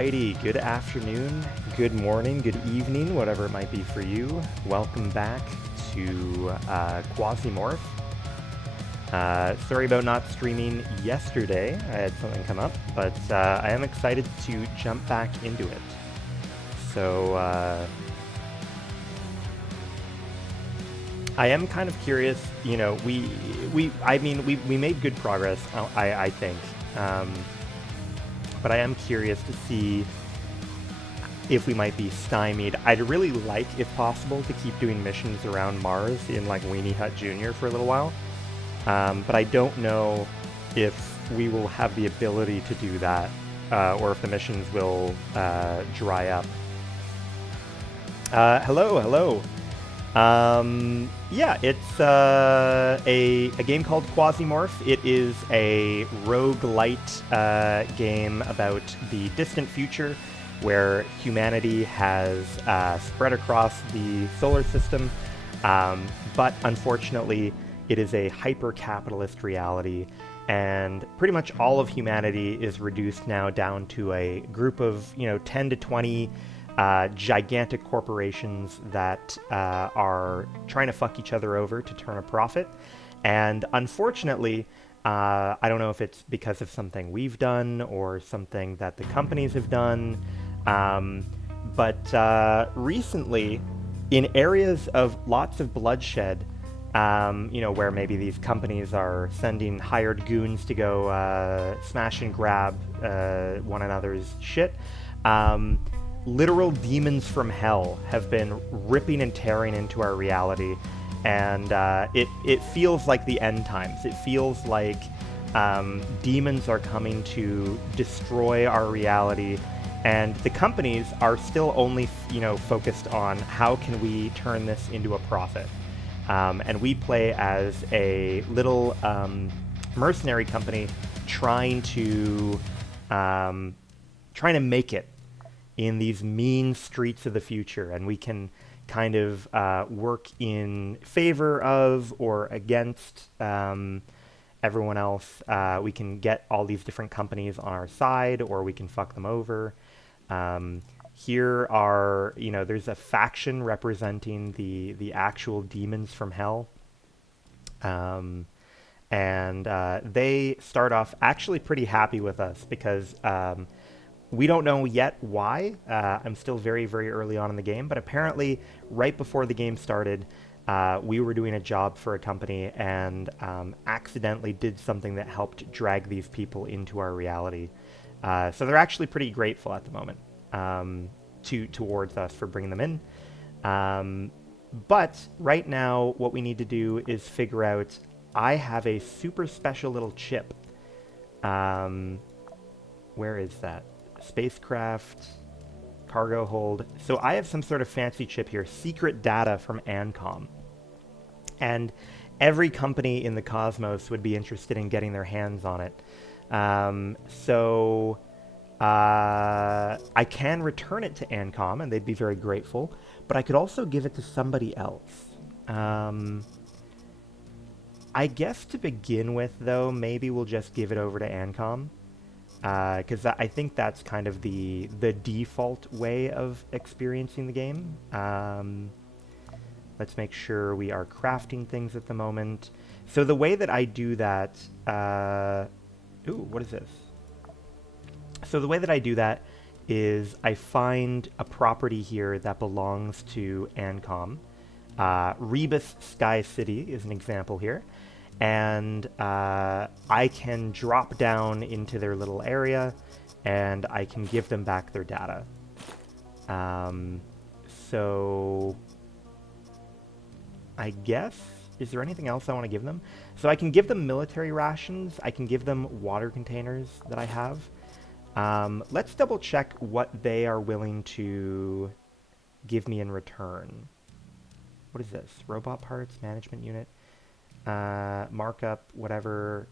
Alrighty, good afternoon, good morning, good evening, whatever it might be for you. Welcome back to Quasimorph. Sorry about not streaming yesterday. I had something come up, but I am excited to jump back into it. So I am kind of curious. You know, we made good progress. I think. But I am curious to see if we might be stymied. I'd really like, if possible, to keep doing missions around Mars in like Weenie Hut Jr. for a little while. But I don't know if we will have the ability to do that, or if the missions will dry up. Hello. Yeah, it's a game called Quasimorph. It is a roguelite game about the distant future where humanity has spread across the solar system, but unfortunately it is a hyper-capitalist reality, and pretty much all of humanity is reduced now down to a group of 10 to 20 gigantic corporations that are trying to fuck each other over to turn a profit. And unfortunately, I don't know if it's because of something we've done or something that the companies have done, but recently, in areas of lots of bloodshed, where maybe these companies are sending hired goons to go smash and grab one another's shit, literal demons from hell have been ripping and tearing into our reality, and it feels like the end times. It feels like demons are coming to destroy our reality, and the companies are still only focused on how can we turn this into a profit. And we play as a little mercenary company trying to make it in these mean streets of the future, and we can kind of work in favor of or against everyone else. We can get all these different companies on our side, or we can fuck them over. Here are, there's a faction representing the actual demons from hell. And they start off actually pretty happy with us because we don't know yet why. I'm still very, very early on in the game, but apparently right before the game started, we were doing a job for a company and accidentally did something that helped drag these people into our reality. So they're actually pretty grateful at the moment towards us for bringing them in. But right now, what we need to do is figure out, I have a super special little chip. Where is that? Spacecraft, cargo hold. So I have some sort of fancy chip here, secret data from Ancom. And every company in the cosmos would be interested in getting their hands on it. So I can return it to Ancom, and they'd be very grateful, but I could also give it to somebody else. I guess to begin with, though, maybe we'll just give it over to Ancom. Because I think that's kind of the default way of experiencing the game. Let's make sure we are crafting things at the moment. So the way that I do that... ooh, what is this? So the way that I do that is I find a property here that belongs to Ancom. Rebus Sky City is an example here. And I can drop down into their little area, and I can give them back their data. So I guess, is there anything else I want to give them? So I can give them military rations. I can give them water containers that I have. Let's double check what they are willing to give me in return. What is this? Robot parts, management unit. Markup, whatever.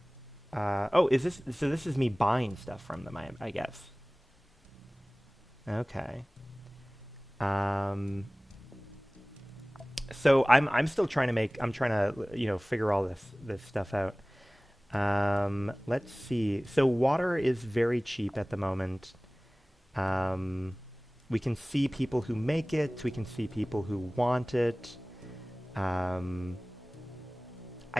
Oh, is this... So this is me buying stuff from them, I guess. Okay. So I'm still trying to make... I'm trying to, figure all this stuff out. Let's see. So water is very cheap at the moment. We can see people who make it. We can see people who want it. I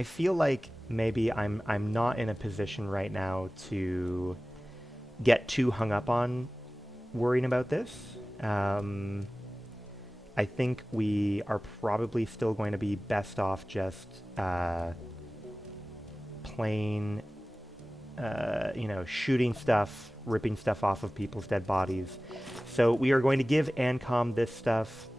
feel like maybe I'm not in a position right now to get too hung up on worrying about this. I think we are probably still going to be best off just playing, shooting stuff, ripping stuff off of people's dead bodies. So we are going to give Ancom this stuff.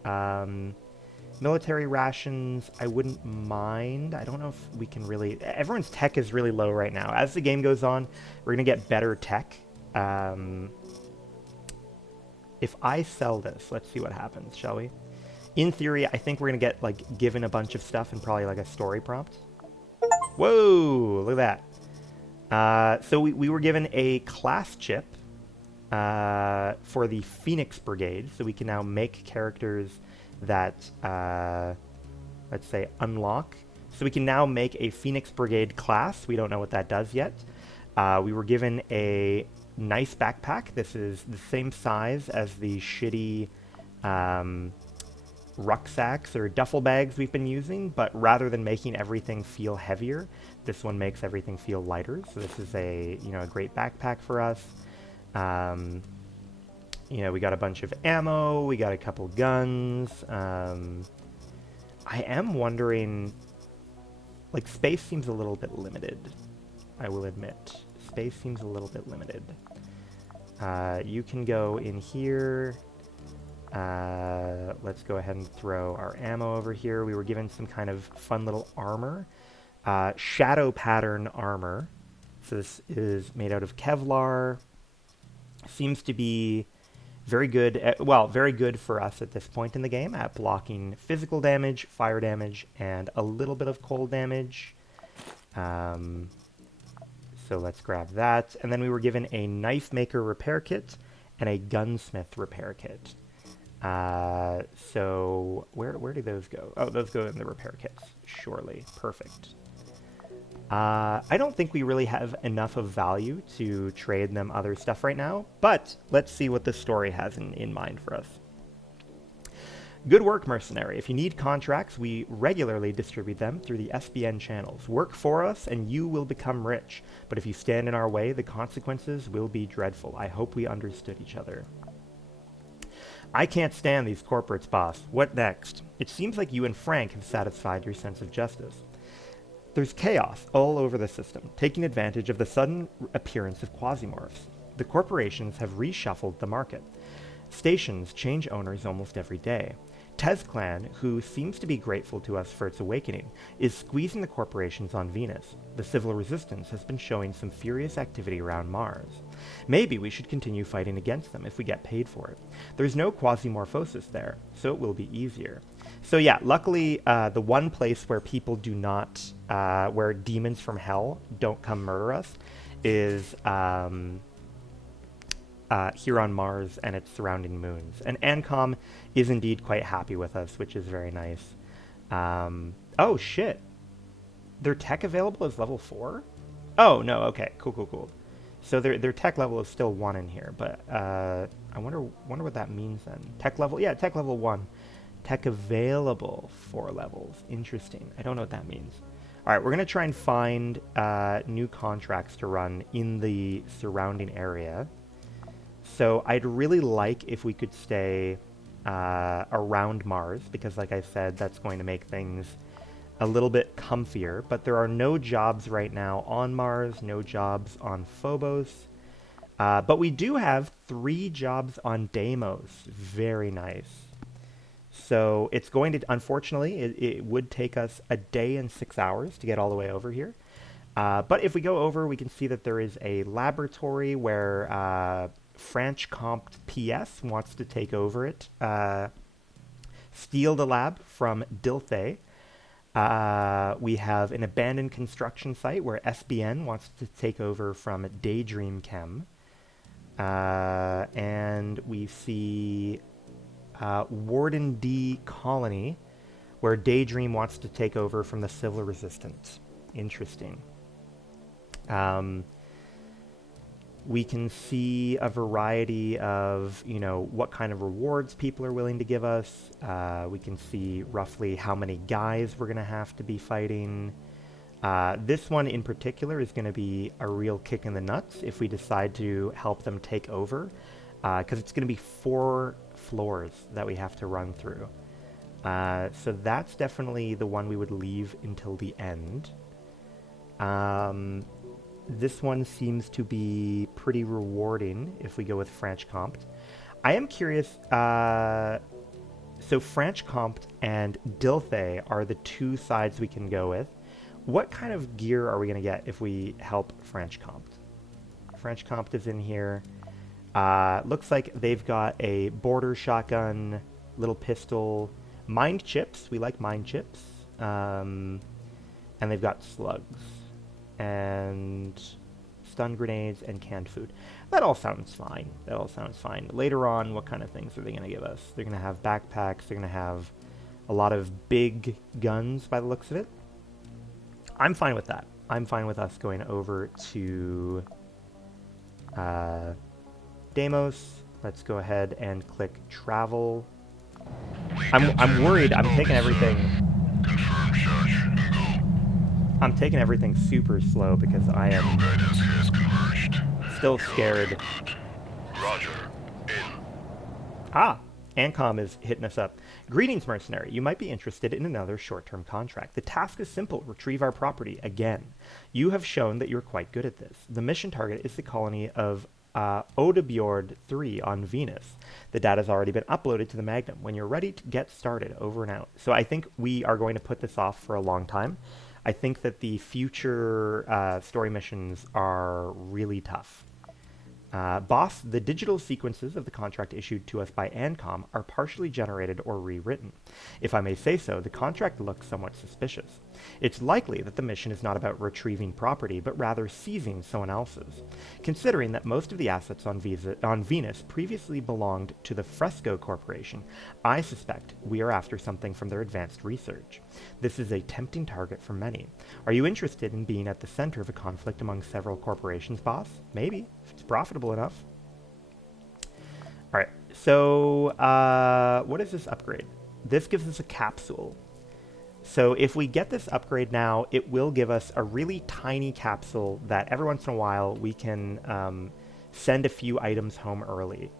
Military rations, I wouldn't mind. I don't know if we can really... Everyone's tech is really low right now. As the game goes on, we're going to get better tech. If I sell this, let's see what happens, shall we? In theory, I think we're going to get, like, given a bunch of stuff and probably, like, a story prompt. Whoa! Look at that. So we were given a class chip for the Phoenix Brigade, so we can now make characters that, let's say, unlock. So we can now make a Phoenix Brigade class. We don't know what that does yet. We were given a nice backpack. This is the same size as the shitty rucksacks or duffel bags we've been using, but rather than making everything feel heavier, this one makes everything feel lighter. So this is a great backpack for us. We got a bunch of ammo, we got a couple guns. I am wondering, like, space seems a little bit limited, I will admit. Space seems a little bit limited. You can go in here. Let's go ahead and throw our ammo over here. We were given some kind of fun little armor. Shadow pattern armor. So this is made out of Kevlar. Seems to be very good, very good for us at this point in the game at blocking physical damage, fire damage, and a little bit of cold damage. So let's grab that. And then we were given a knife maker repair kit and a gunsmith repair kit. So where do those go? Oh, those go in the repair kits, surely. Perfect. I don't think we really have enough of value to trade them other stuff right now, but let's see what the story has in mind for us. Good work, mercenary. If you need contracts, we regularly distribute them through the SBN channels. Work for us and you will become rich, but if you stand in our way, the consequences will be dreadful. I hope we understood each other. I can't stand these corporates, boss. What next? It seems like you and Frank have satisfied your sense of justice. There's chaos all over the system, taking advantage of the sudden appearance of Quasimorphs. The corporations have reshuffled the market. Stations change owners almost every day. TezClan, who seems to be grateful to us for its awakening, is squeezing the corporations on Venus. The civil resistance has been showing some furious activity around Mars. Maybe we should continue fighting against them if we get paid for it. There's no quasimorphosis there, so it will be easier. So yeah, luckily the one place where people do not, where demons from hell don't come murder us is here on Mars and its surrounding moons. And Ancom is indeed quite happy with us, which is very nice. Oh, shit. Their tech available is level 4? Oh, no, okay. Cool. So their tech level is still 1 in here, but I wonder what that means then. Tech level? Yeah, tech level 1. Tech available 4 levels. Interesting. I don't know what that means. All right, we're going to try and find new contracts to run in the surrounding area. So I'd really like if we could stay around Mars, because like I said, that's going to make things a little bit comfier. But there are no jobs right now on Mars, no jobs on Phobos. But we do have 3 jobs on Deimos. Very nice. So it's going to, unfortunately, it would take us a day and 6 hours to get all the way over here. But if we go over, we can see that there is a laboratory where French Compt PS wants to take over it. Steal the lab from Dilthey. We have an abandoned construction site where SBN wants to take over from Daydream Chem. And we see Warden D Colony, where Daydream wants to take over from the Civil Resistance. Interesting. We can see a variety of, you know, what kind of rewards people are willing to give us. We can see roughly how many guys we're going to have to be fighting. This one in particular is going to be a real kick in the nuts if we decide to help them take over, because it's going to be 4 floors that we have to run through. So that's definitely the one we would leave until the end. This one seems to be pretty rewarding if we go with Franche-Comte. I am curious, so Franche-Comte and Dilthey are the 2 sides we can go with. What kind of gear are we going to get if we help Franche-Comte? Franche-Comte is in here. Looks like they've got a border shotgun, little pistol, mind chips. We like mind chips. And they've got slugs. And stun grenades and canned food. That all sounds fine. That all sounds fine. Later on, what kind of things are they going to give us? They're going to have backpacks. They're going to have a lot of big guns by the looks of it. I'm fine with that. I'm fine with us going over to Deimos. Let's go ahead and click travel. I'm worried. I'm taking everything. I'm taking everything super slow because I am still scared. Roger. In. Ah, Ancom is hitting us up. Greetings, mercenary. You might be interested in another short-term contract. The task is simple. Retrieve our property again. You have shown that you're quite good at this. The mission target is the colony of Odebjord 3 on Venus. The data has already been uploaded to the Magnum. When you're ready to get started, over and out. So I think we are going to put this off for a long time. I think that the future story missions are really tough. Boss, the digital sequences of the contract issued to us by Ancom are partially generated or rewritten. If I may say so, the contract looks somewhat suspicious. It's likely that the mission is not about retrieving property, but rather seizing someone else's. Considering that most of the assets on Venus previously belonged to the Fresco Corporation, I suspect we are after something from their advanced research. This is a tempting target for many. Are you interested in being at the center of a conflict among several corporations, boss? Maybe, if it's profitable enough. All right, so what is this upgrade? This gives us a capsule. So if we get this upgrade now, it will give us a really tiny capsule that every once in a while we can send a few items home early.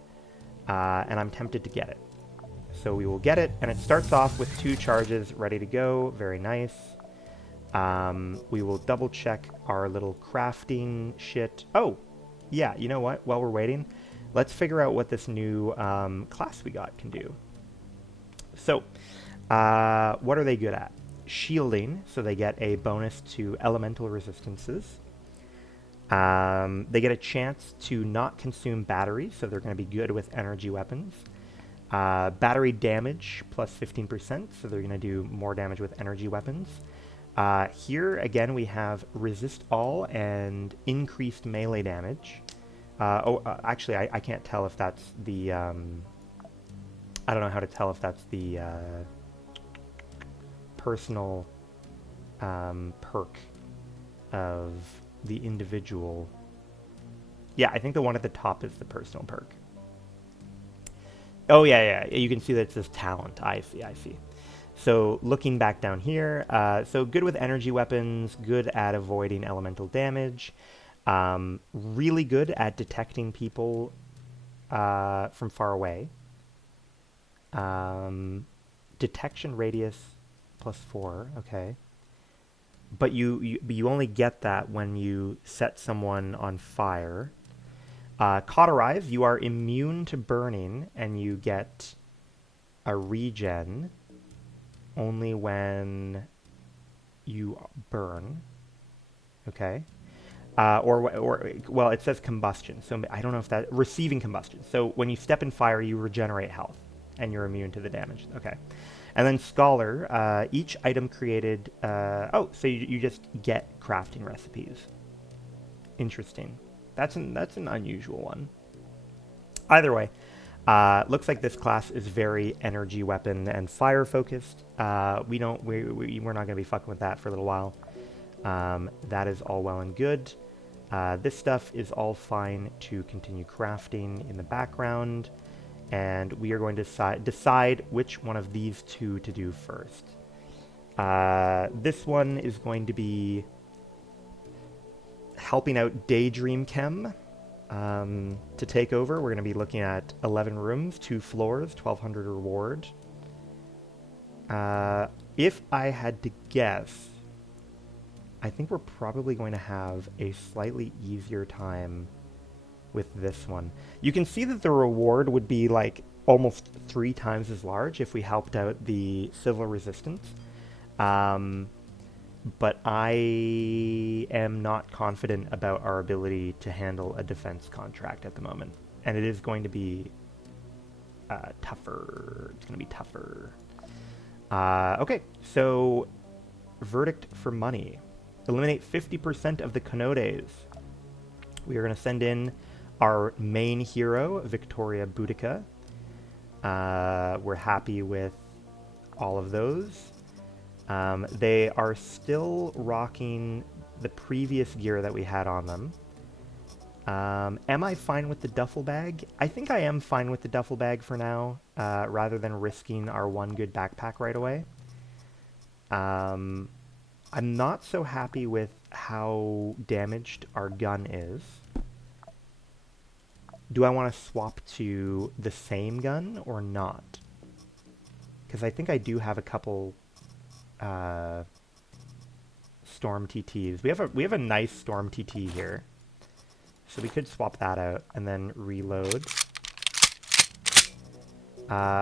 And I'm tempted to get it. So we will get it, and it starts off with 2 charges ready to go. Very nice. We will double check our little crafting shit. Oh, yeah, you know what? While we're waiting, let's figure out what this new class we got can do. So, what are they good at? Shielding, so they get a bonus to elemental resistances. They get a chance to not consume batteries, so they're going to be good with energy weapons. Battery damage plus 15%, so they're going to do more damage with energy weapons. Here, again, we have resist all and increased melee damage. Actually, I can't tell if that's the... I don't know how to tell if that's the personal perk of the individual. Yeah, I think the one at the top is the personal perk. Oh, yeah, you can see that it says talent. I see. So looking back down here, so good with energy weapons, good at avoiding elemental damage, really good at detecting people from far away. Detection radius +4, okay. But you only get that when you set someone on fire. Cauterize, you are immune to burning, and you get a regen only when you burn. Okay. Well, it says combustion, so I don't know if that... Receiving combustion. So when you step in fire, you regenerate health, and you're immune to the damage. Okay. And then Scholar, each item created... so you just get crafting recipes. Interesting. That's an unusual one. Either way, looks like this class is very energy weapon and fire focused. We're not going to be fucking with that for a little while. That is all well and good. This stuff is all fine to continue crafting in the background, and we are going to decide which one of these two to do first. This one is going to be helping out Daydream Chem to take over. We're going to be looking at 11 rooms, 2 floors, 1,200 reward. If I had to guess, I think we're probably going to have a slightly easier time with this one. You can see that the reward would be like almost 3 times as large if we helped out the civil resistance. But I am not confident about our ability to handle a defense contract at the moment. And it is going to be tougher. It's going to be tougher. Okay, so verdict for money. Eliminate 50% of the Canodes. We are going to send in our main hero, Victoria Boudica. We're happy with all of those. They are still rocking the previous gear that we had on them. Am I fine with the duffel bag? I think I am fine with the duffel bag for now, rather than risking our one good backpack right away. I'm not so happy with how damaged our gun is. Do I want to swap to the same gun or not? Because I think I do have a couple Storm TTs. We have a nice Storm TT here. So we could swap that out and then reload.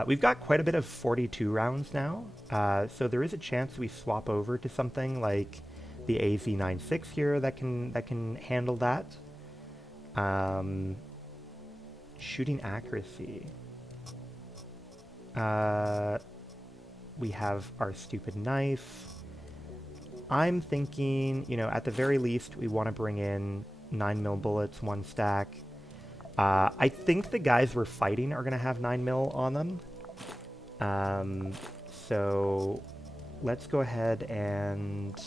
We've got quite a bit of 42 rounds now, so there is a chance we swap over to something like the AZ96 here that can handle that. Shooting accuracy. We have our stupid knife. I'm thinking, you know, at the very least, we want to bring in 9mm bullets, 1 stack. I think the guys we're fighting are going to have 9mm on them. So let's go ahead and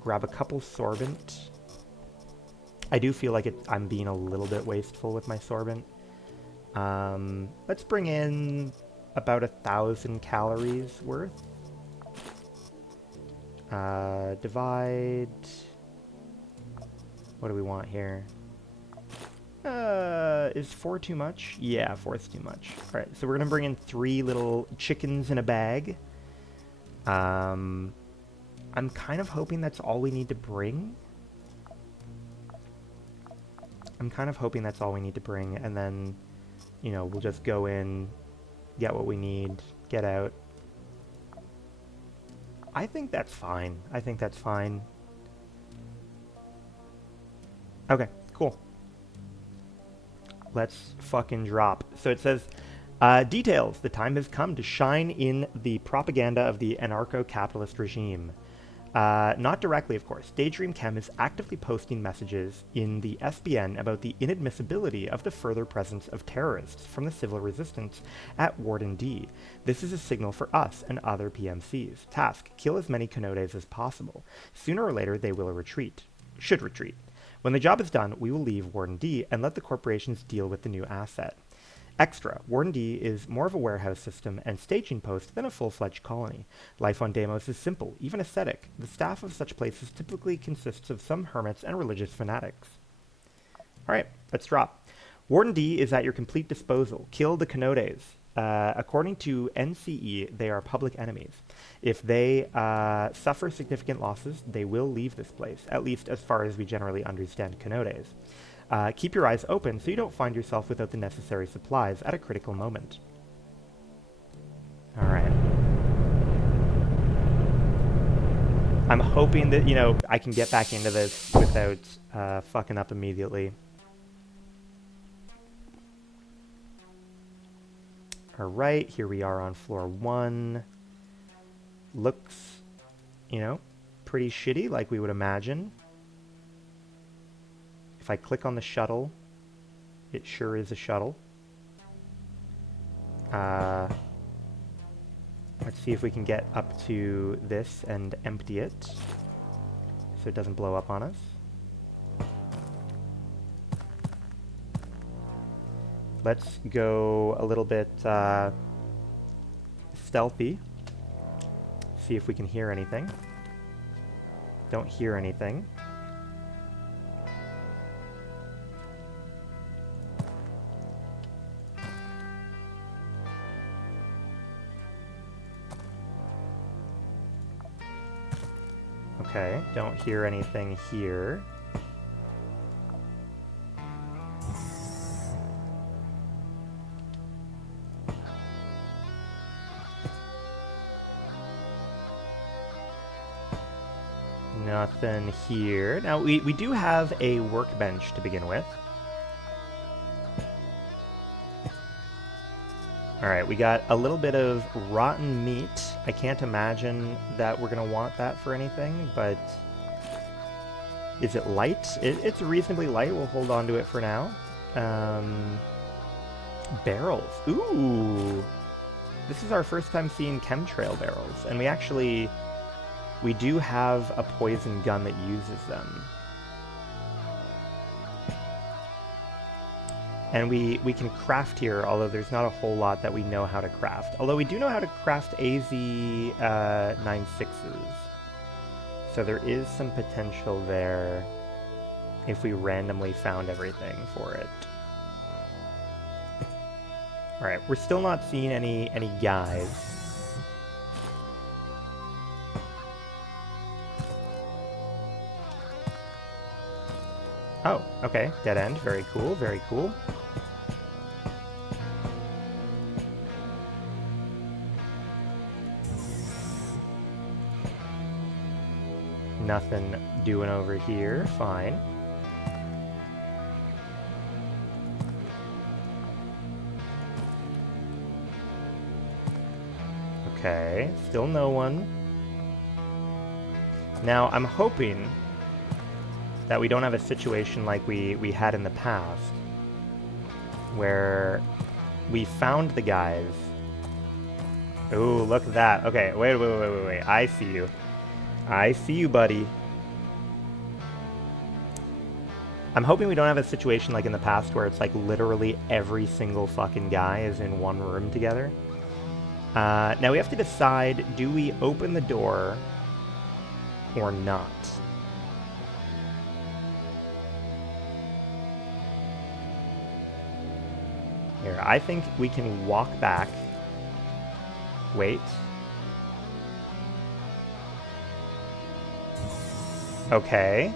grab a couple sorbent. I do feel like I'm being a little bit wasteful with my sorbent. Let's bring in about 1,000 calories worth. Divide. What do we want here? Is 4 too much? Yeah, 4 is too much. Alright, so we're gonna bring in 3 little chickens in a bag. I'm kind of hoping that's all we need to bring. And then, you know, we'll just go in, get what we need, get out. I think that's fine. Okay, cool. Let's fucking drop. So it says, details. The time has come to shine in the propaganda of the anarcho-capitalist regime. Not directly, of course. Daydream Chem is actively posting messages in the SBN about the inadmissibility of the further presence of terrorists from the civil resistance at Warden D. This is a signal for us and other PMCs. Task: kill as many Canodes as possible. Sooner or later, they will should retreat. When the job is done, we will leave Warden D and let the corporations deal with the new asset. Extra, Warden D is more of a warehouse system and staging post than a full-fledged colony. Life on Deimos is simple, even ascetic. The staff of such places typically consists of some hermits and religious fanatics. Alright, let's drop. Warden D is at your complete disposal. Kill the Canodes. According to NCE, they are public enemies. If they suffer significant losses, they will leave this place, at least as far as we generally understand Canodes. Keep your eyes open so you don't find yourself without the necessary supplies at a critical moment. Alright. I'm hoping that, you know, I can get back into this without fucking up immediately. Alright, here we are on floor 1. Looks, you know, pretty shitty like we would imagine. If I click on the shuttle, it sure is a shuttle. Let's see if we can get up to this and empty it so it doesn't blow up on us. Let's go a little bit stealthy. See if we can hear anything. Don't hear anything. Okay, don't hear anything here. Nothing here. Now, we do have a workbench to begin with. Alright, we got a little bit of rotten meat. I can't imagine that we're going to want that for anything, but... Is it light? It's reasonably light. We'll hold on to it for now. Barrels. Ooh! This is our first time seeing chemtrail barrels, and we do have a poison gun that uses them. And we can craft here, although there's not a whole lot that we know how to craft. Although we do know how to craft AZ-96s. So there is some potential there if we randomly found everything for it. Alright, we're still not seeing any guys. Oh, okay. Dead end. Very cool, very cool. Nothing doing over here. Fine. Okay, still no one. Now, I'm hoping that we don't have a situation like we had in the past, where we found the guys. Ooh, look at that. Okay, wait. I see you. I see you, buddy. I'm hoping we don't have a situation like in the past where it's like literally every single fucking guy is in one room together. Now we have to decide, do we open the door or not? Here, I think we can walk back. Wait. Okay.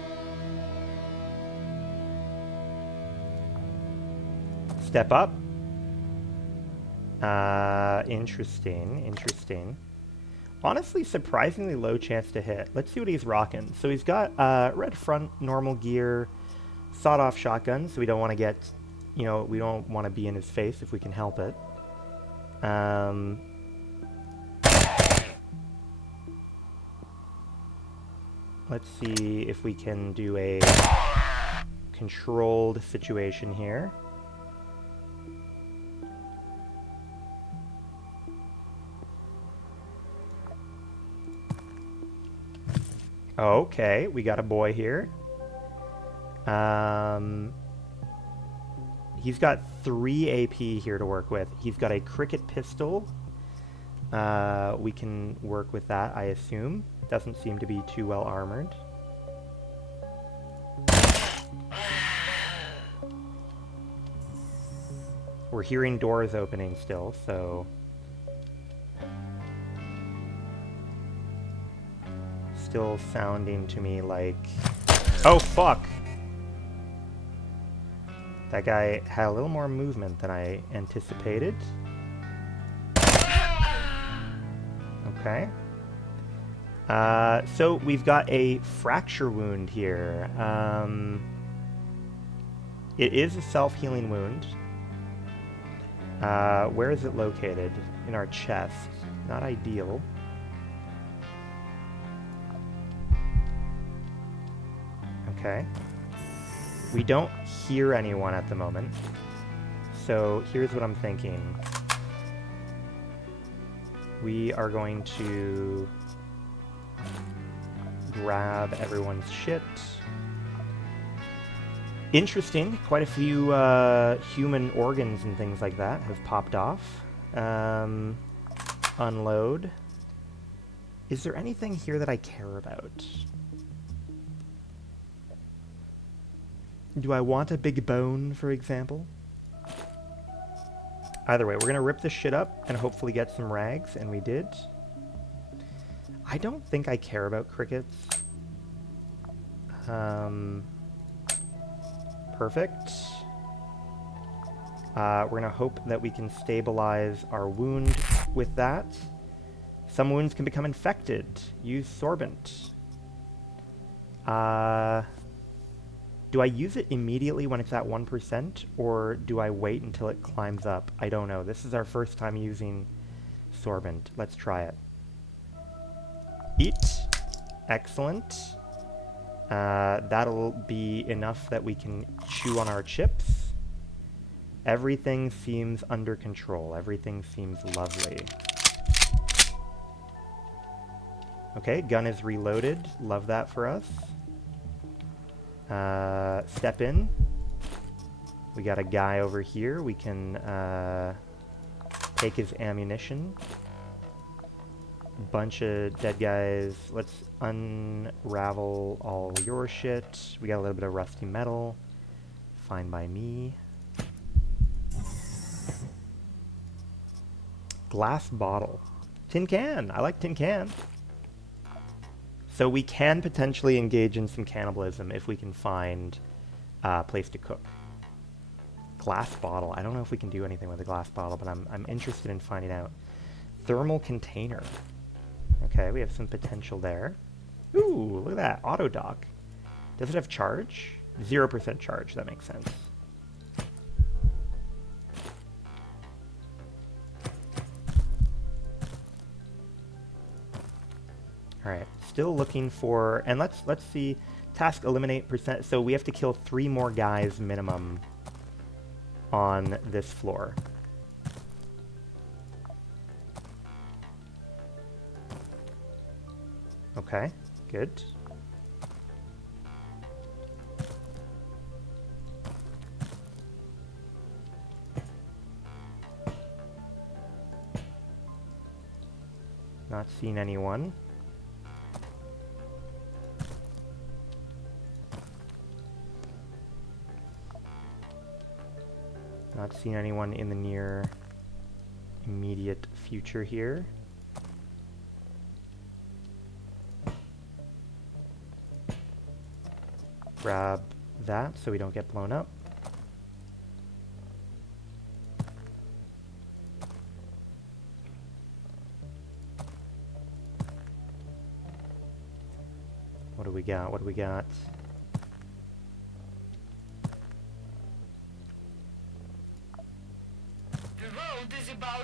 Step up. Interesting. Honestly, surprisingly low chance to hit. Let's see what he's rocking. So he's got red front, normal gear, sawed-off shotgun, so we don't want to get, you know, we don't want to be in his face if we can help it. Let's see if we can do a controlled situation here. Okay, we got a boy here. He's got 3 AP here to work with. He's got a cricket pistol. We can work with that, I assume. Doesn't seem to be too well armored. We're hearing doors opening still, so... Still sounding to me like... Oh, fuck! That guy had a little more movement than I anticipated. Okay. So we've got a fracture wound here. It is a self-healing wound. Where is it located? In our chest. Not ideal. Okay. We don't hear anyone at the moment. So here's what I'm thinking. We are going to grab everyone's shit. Interesting. Quite a few human organs and things like that have popped off. Unload. Is there anything here that I care about? Do I want a big bone, for example? Either way, we're gonna rip this shit up and hopefully get some rags, and we did. I don't think I care about crickets. Perfect. We're gonna hope that we can stabilize our wound with that. Some wounds can become infected. Use sorbent. Do I use it immediately when it's at 1%, or do I wait until it climbs up? I don't know. This is our first time using sorbent. Let's try it. Eat. Excellent. That'll be enough that we can chew on our chips. Everything seems under control. Everything seems lovely. Okay, gun is reloaded. Love that for us. Step in. We got a guy over here. We can take his ammunition. Bunch of dead guys. Let's unravel all your shit. We got a little bit of rusty metal. Fine by me. Glass bottle. Tin can. I like tin can. So we can potentially engage in some cannibalism if we can find a place to cook. Glass bottle. I don't know if we can do anything with a glass bottle, but I'm interested in finding out. Thermal container. Okay, we have some potential there. Ooh, look at that. Auto dock. Does it have charge? 0% charge. That makes sense. All right, still looking for, and let's see, task eliminate percent. So we have to kill 3 more guys minimum on this floor. Okay, good. Not seeing anyone. Not seeing anyone in the near immediate future here. Grab that so we don't get blown up. What do we got? What do we got?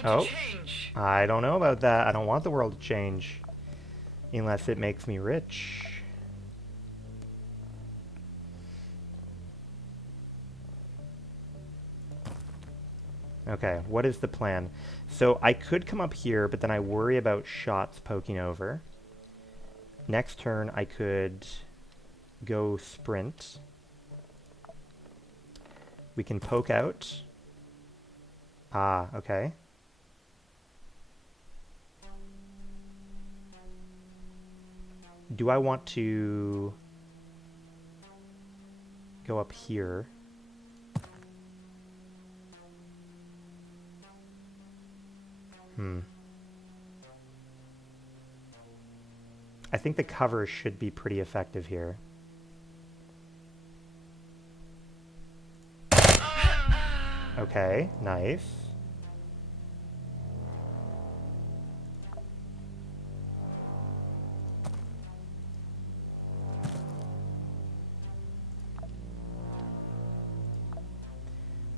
Oh, I don't know about that. I don't want the world to change unless it makes me rich. Okay, what is the plan? So I could come up here, but then I worry about shots poking over. Next turn, I could go sprint. We can poke out. Ah, okay. Do I want to go up here? I think the cover should be pretty effective here. Okay, nice.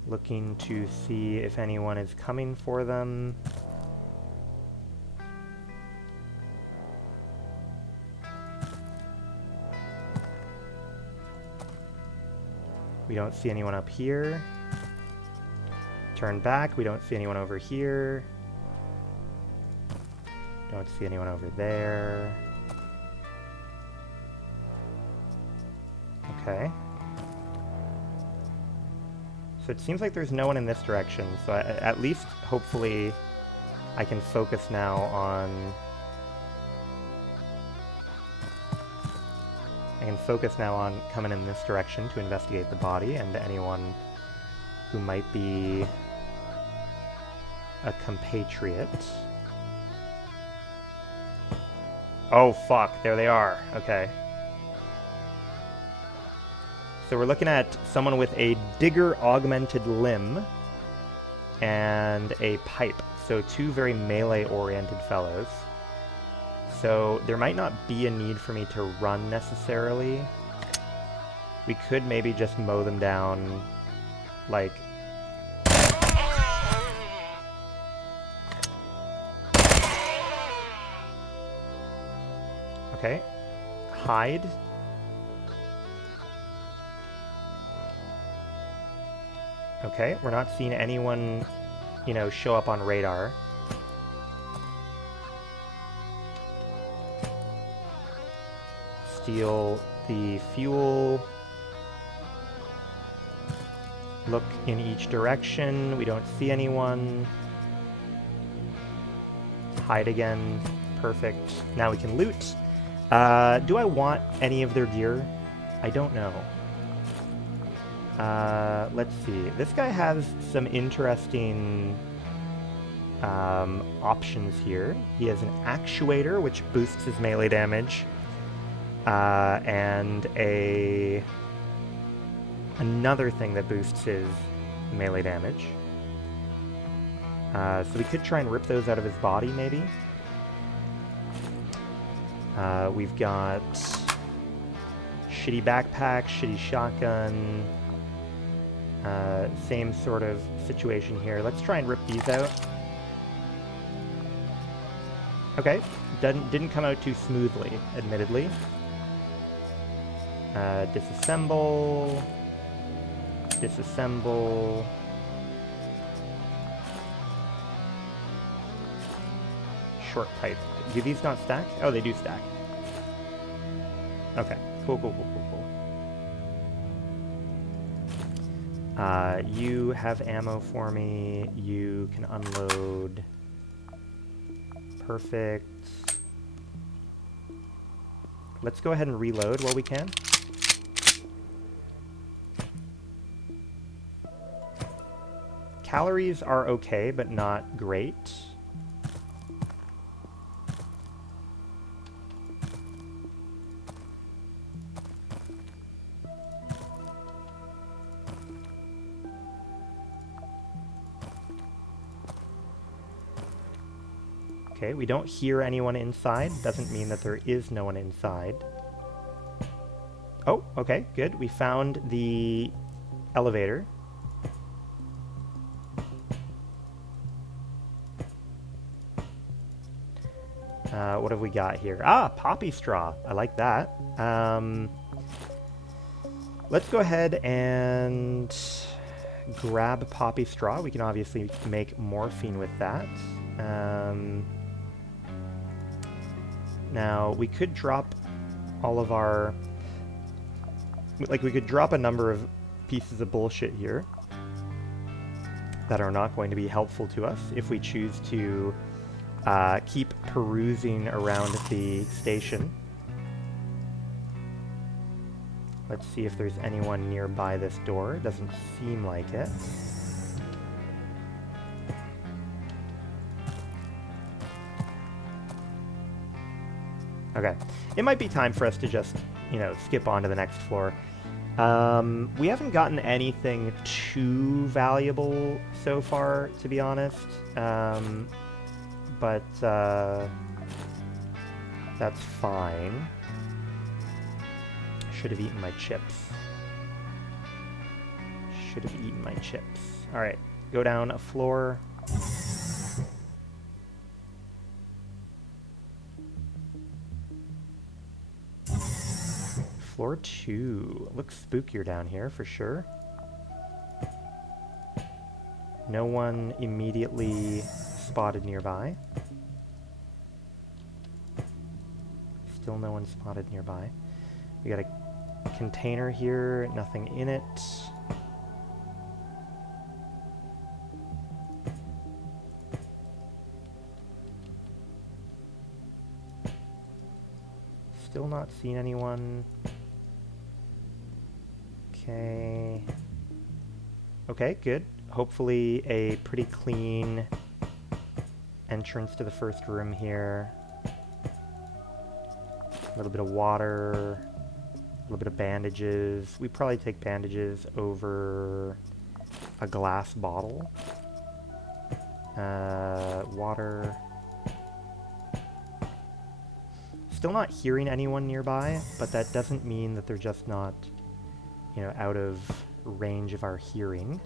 Looking to see if anyone is coming for them. We don't see anyone up here. Turn back. We don't see anyone over here. Don't see anyone over there. Okay. So it seems like there's no one in this direction, so at least, hopefully, I can focus now on... coming in this direction to investigate the body and anyone who might be a compatriot. Oh, fuck. There they are. Okay. So we're looking at someone with a digger augmented limb and a pipe. So two very melee-oriented fellows. So there might not be a need for me to run necessarily. We could maybe just mow them down, like... Okay. Hide. Okay, we're not seeing anyone, you know, show up on radar. Steal the fuel. Look in each direction. We don't see anyone. Hide again. Perfect. Now we can loot. Do I want any of their gear? I don't know. Let's see. This guy has some interesting options here. He has an actuator, which boosts his melee damage, and another thing that boosts his melee damage. So we could try and rip those out of his body, maybe. We've got shitty backpack, shitty shotgun. Same sort of situation here. Let's try and rip these out. Okay, didn't come out too smoothly, admittedly. Disassemble. Disassemble. Short pipe. Do these not stack? Oh, they do stack. Okay, cool, cool, cool, cool, cool. You have ammo for me. You can unload. Perfect. Let's go ahead and reload while we can. Calories are okay, but not great. Okay, we don't hear anyone inside. Doesn't mean that there is no one inside. Oh, okay, good. We found the elevator. What have we got here? Ah, poppy straw. I like that. Let's go ahead and grab poppy straw. We can obviously make morphine with that. Now, we could drop all of our... Like, we could drop a number of pieces of bullshit here that are not going to be helpful to us if we choose to keep perusing around the station. Let's see if there's anyone nearby this door. Doesn't seem like it. Okay. It might be time for us to just, you know, skip on to the next floor. We haven't gotten anything too valuable so far, to be honest. But that's fine. Should have eaten my chips. Should have eaten my chips. Alright, go down a floor. Floor 2. Looks spookier down here, for sure. No one immediately spotted nearby. Still no one spotted nearby. We got a container here, nothing in it. Still not seeing anyone. Okay. Okay, good. Hopefully a pretty clean entrance to the first room here. A little bit of water, a little bit of bandages. We probably take bandages over a glass bottle. Water. Still not hearing anyone nearby, but that doesn't mean that they're just not, you know, out of range of our hearing.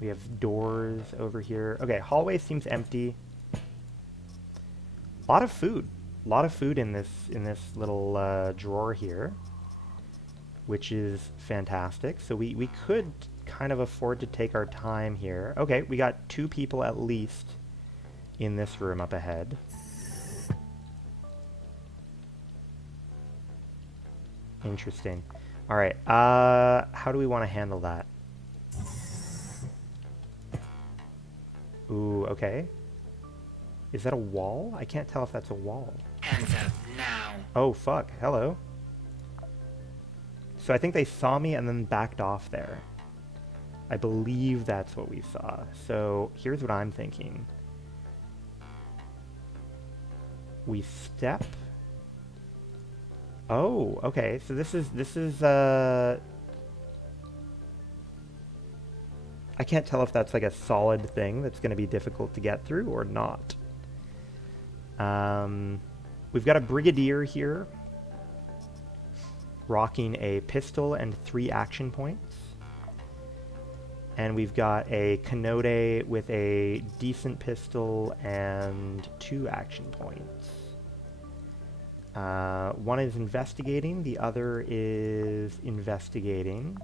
We have doors over here. Okay, hallway seems empty. A lot of food. A lot of food in this little drawer here, which is fantastic. So we could kind of afford to take our time here. Okay, we got 2 people at least in this room up ahead. Interesting. All right, how do we want to handle that? Ooh, okay. Is that a wall? I can't tell if that's a wall. Hands up now. Oh, fuck. Hello. So I think they saw me and then backed off there. I believe that's what we saw. So here's what I'm thinking. We step. Oh, okay. So this is I can't tell if that's like a solid thing that's going to be difficult to get through or not. We've got a brigadier here rocking a pistol and 3 action points. And we've got a Canode with a decent pistol and 2 action points. One is investigating, the other is investigating.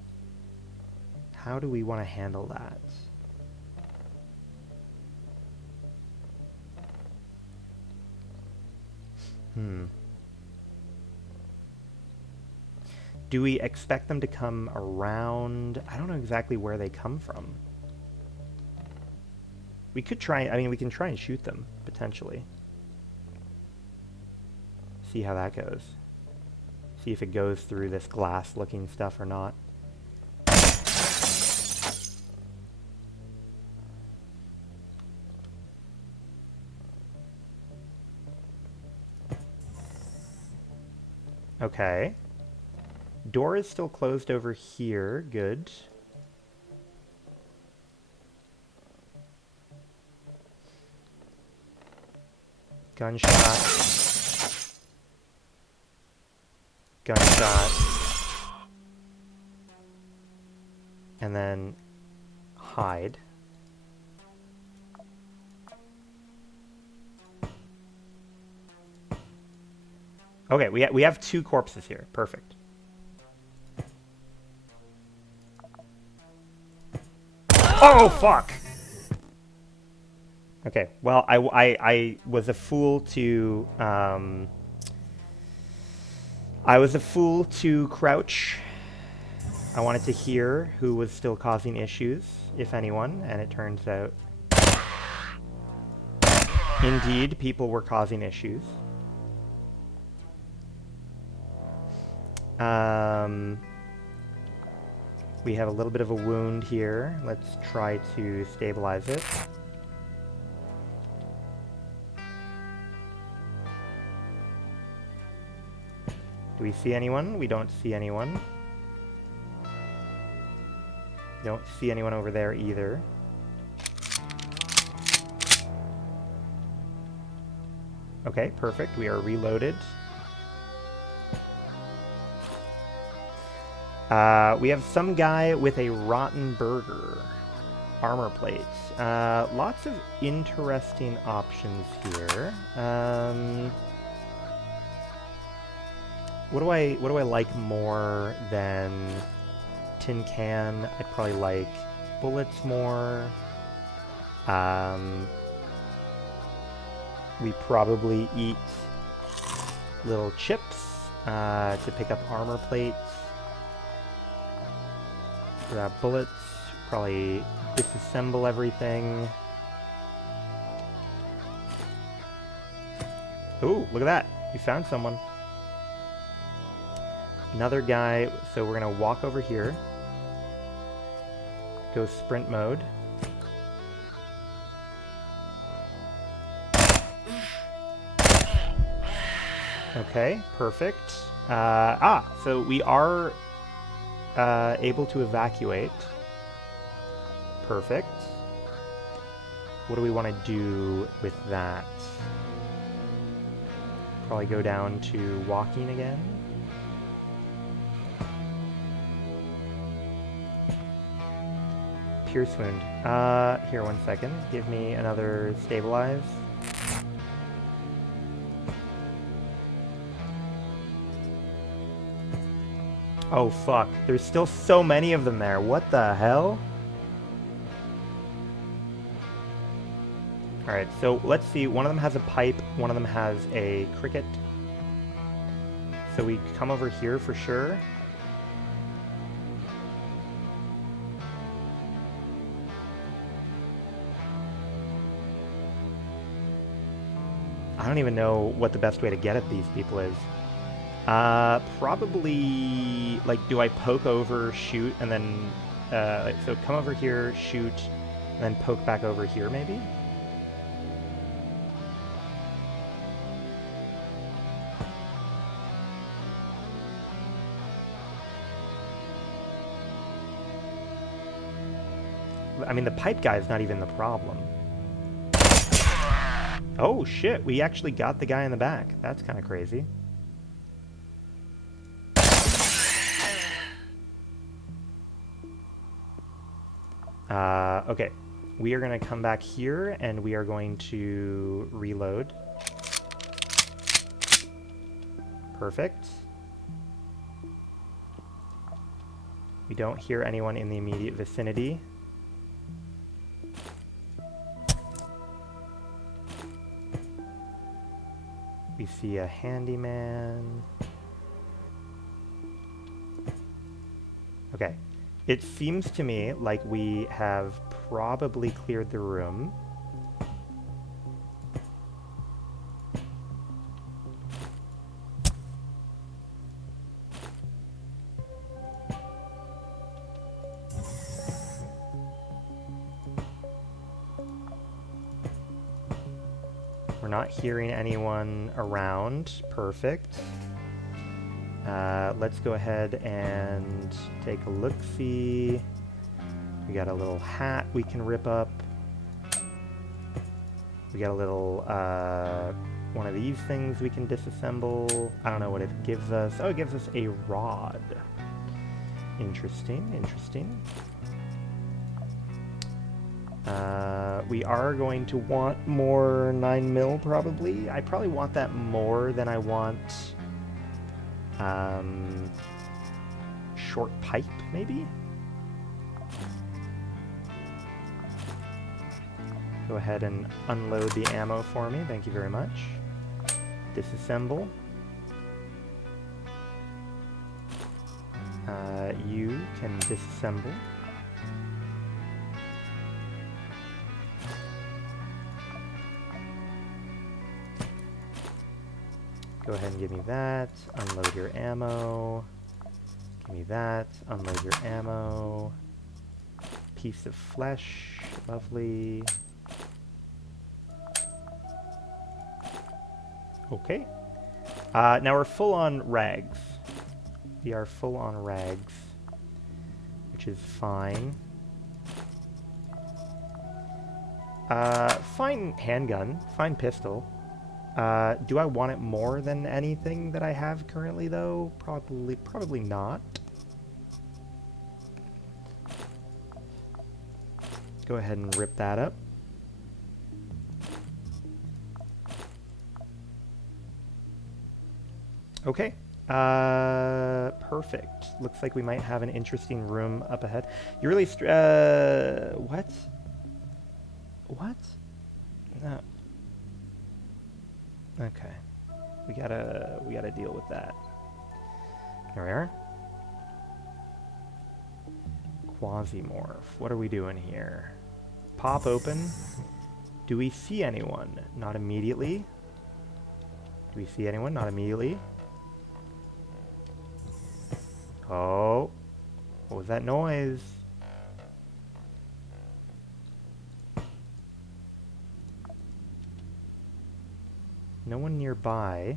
How do we want to handle that? Do we expect them to come around? I don't know exactly where they come from. We could try, I mean, we can try and shoot them, potentially. See how that goes. See if it goes through this glass-looking stuff or not. Okay. Door is still closed over here. Good. Gunshot. Gunshot. And then hide. Okay, we have 2 corpses here. Perfect. Oh, fuck! Okay, well, I was a fool to, I was a fool to crouch. I wanted to hear who was still causing issues, if anyone, and it turns out, indeed, people were causing issues. We have a little bit of a wound here. Let's try to stabilize it. Do we see anyone? We don't see anyone. Don't see anyone over there either. Okay, perfect. We are reloaded. We have some guy with a rotten burger. Armor plates. Lots of interesting options here. What do I like more than tin can? I'd probably like bullets more. We probably eat little chips to pick up armor plates. Grab bullets. probably disassemble everything. Ooh, look at that. We found someone. Another guy. So we're going to walk over here. Go sprint mode. Okay, perfect. So we are able to evacuate. Perfect. What do we want to do with that? Probably go down to walking again. Pierce wound. Here, 1 second. Give me another stabilize. Oh fuck, there's still so many of them there. What the hell? Alright, so let's see. One of them has a pipe, one of them has a cricket. So we come over here for sure. I don't even know what the best way to get at these people is. Probably, like, do I poke over, shoot, and then, so come over here, shoot, and then poke back over here, maybe? I mean, the pipe guy's not even the problem. Oh, shit, we actually got the guy in the back. That's kind of crazy. Okay, we are going to come back here and we are going to reload. Perfect. We don't hear anyone in the immediate vicinity. We see a handyman. Okay. It seems to me like we have probably cleared the room. We're not hearing anyone around. Perfect. Let's go ahead and take a look-see. We got a little hat we can rip up. We got a little, one of these things we can disassemble. I don't know what it gives us. Oh, it gives us a rod. Interesting, interesting. We are going to want more 9mm, probably. I probably want that more than I want short pipe, maybe? Go ahead and unload the ammo for me. Thank you very much. Disassemble. You can disassemble. Go ahead and give me that. Unload your ammo. Give me that. Unload your ammo. Piece of flesh. Lovely. Okay. Now we're full on rags. We are full on rags, which is fine. Fine handgun. Fine pistol. Do I want it more than anything that I have currently, though? Probably not. Go ahead and rip that up. Okay. Perfect. Looks like we might have an interesting room up ahead. You really what? What? No. Okay. We gotta deal with that. Here we are. Quasimorph. What are we doing here? Pop open. Do we see anyone? Not immediately. Do we see anyone? Not immediately. Oh. What was that noise? No one nearby.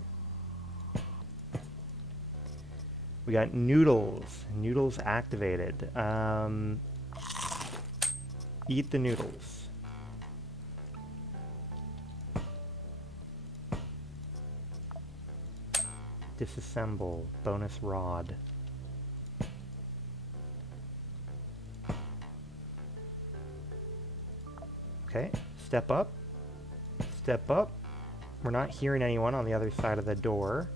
We got noodles. Noodles activated. Eat the noodles. Disassemble. Bonus rod. Okay. Step up. Step up. We're not hearing anyone on the other side of the door.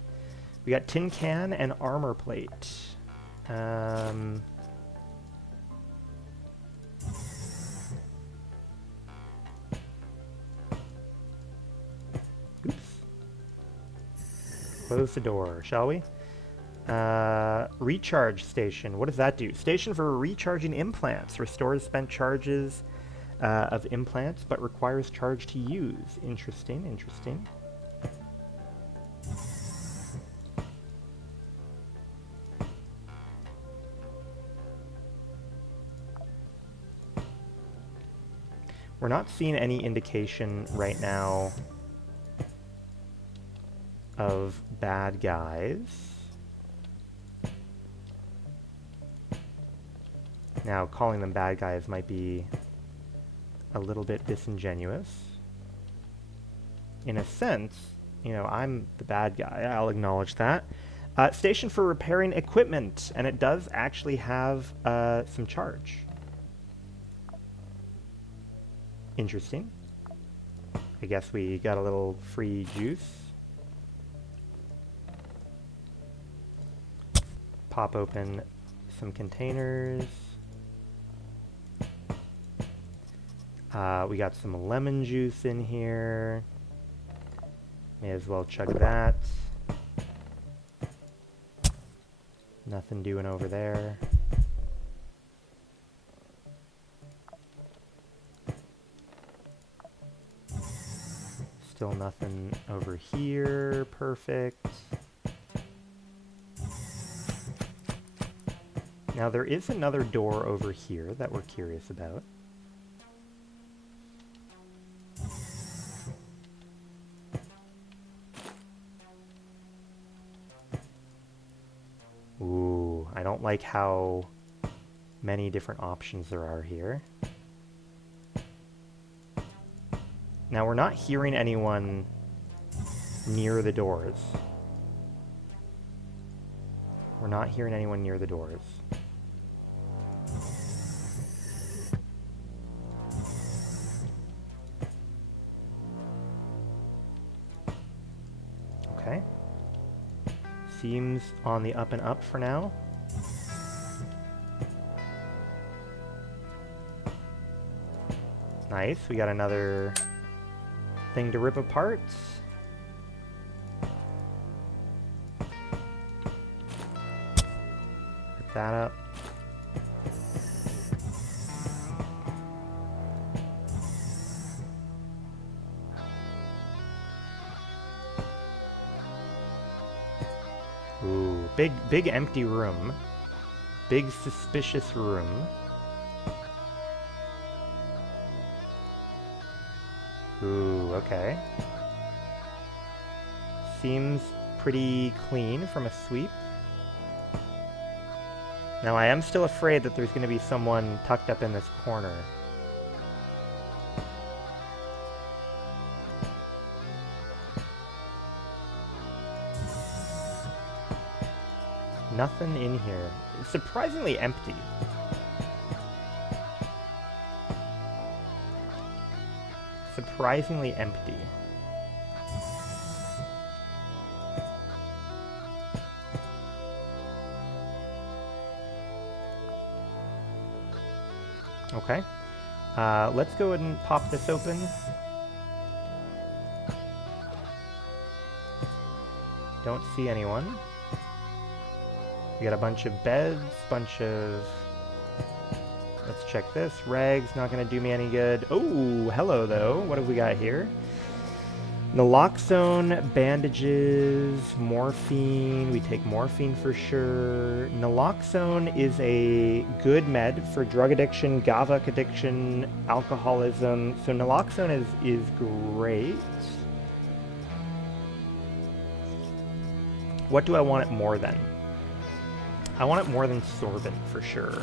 We got tin can and armor plate. Oops. Close the door, shall we? Recharge station. What does that do? Station for recharging implants. Restores spent charges of implants, but requires charge to use. Interesting, interesting. We're not seeing any indication right now of bad guys. Now, calling them bad guys might be a little bit disingenuous. In a sense, you know, I'm the bad guy. I'll acknowledge that. Station for repairing equipment, and it does actually have some charge. Interesting. I guess we got a little free juice. Pop open some containers. We got some lemon juice in here. May as well chug that. Nothing doing over there. Still nothing over here. Perfect. Now there is another door over here that we're curious about. Ooh, I don't like how many different options there are here. Now we're not hearing anyone near the doors. We're not hearing anyone near the doors. Okay. Seems on the up and up for now. Nice, we got another thing to rip apart. Rip that up. Ooh, big empty room. Big suspicious room. Ooh, okay. Seems pretty clean from a sweep. Now I am still afraid that there's going to be someone tucked up in this corner. Nothing in here. It's surprisingly empty. Surprisingly empty. Okay. Let's go ahead and pop this open. Don't see anyone. We got a bunch of beds, bunch of Let's check this. Rag's not going to do me any good. Oh, hello, though. What have we got here? Naloxone, bandages, morphine. We take morphine for sure. Naloxone is a good med for drug addiction, GABA addiction, alcoholism. So naloxone is great. What do I want it more than? I want it more than sorbent for sure.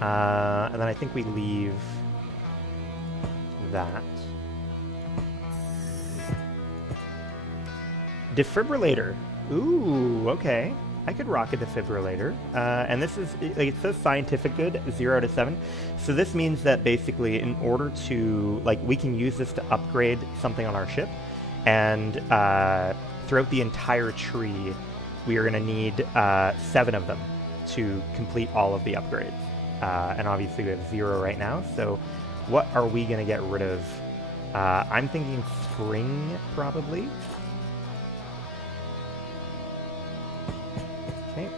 And then I think we leave that. Defibrillator. Ooh, okay. I could rock a defibrillator. And this is, like, it says scientific good, 0 to 7. So this means that basically in order to, like, we can use this to upgrade something on our ship. And throughout the entire tree, we are going to need 7 of them to complete all of the upgrades. And obviously we have 0 right now. So what are we going to get rid of? I'm thinking spring, probably. Okay.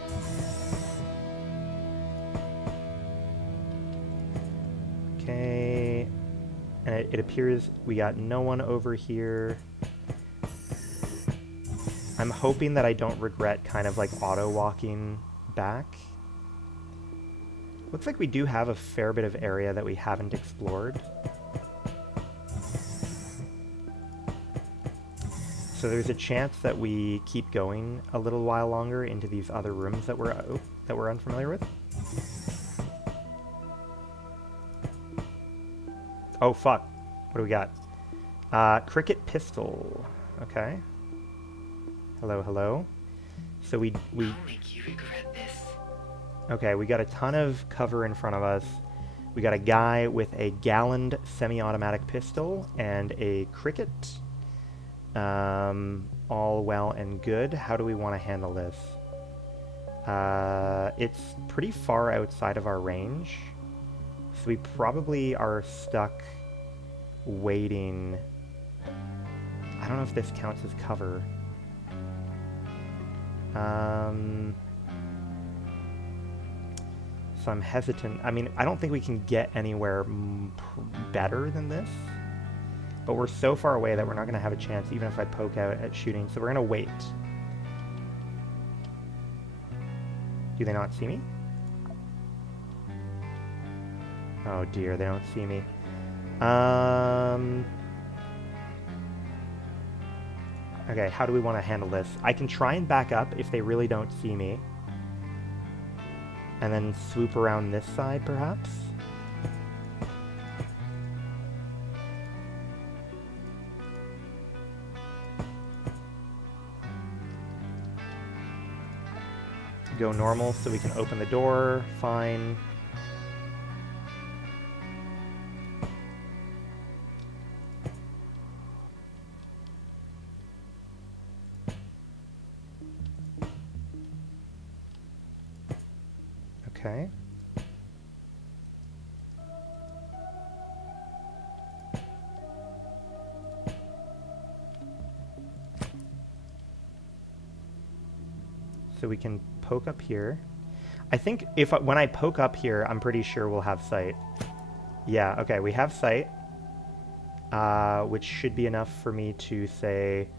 Okay. And it appears we got no one over here. I'm hoping that I don't regret kind of like auto-walking back. Looks like we do have a fair bit of area that we haven't explored. So there's a chance that we keep going a little while longer into these other rooms that we're unfamiliar with. Oh fuck. What do we got? Cricket pistol. Okay. Hello, hello. So we I'll make you regret this. Okay, we got a ton of cover in front of us. We got a guy with a Galland semi-automatic pistol and a cricket. All well and good. How do we want to handle this? It's pretty far outside of our range. So we probably are stuck waiting. I don't know if this counts as cover. So I'm hesitant. I mean, I don't think we can get anywhere better than this. But we're so far away that we're not going to have a chance, even if I poke out at shooting. So we're going to wait. Do they not see me? Oh dear, they don't see me. Okay, how do we want to handle this? I can try and back up if they really don't see me. And then swoop around this side, perhaps? Go normal so we can open the door. Fine. Okay. So we can poke up here. I think when I poke up here, I'm pretty sure we'll have sight. Yeah, okay, we have sight. Which should be enough for me to say...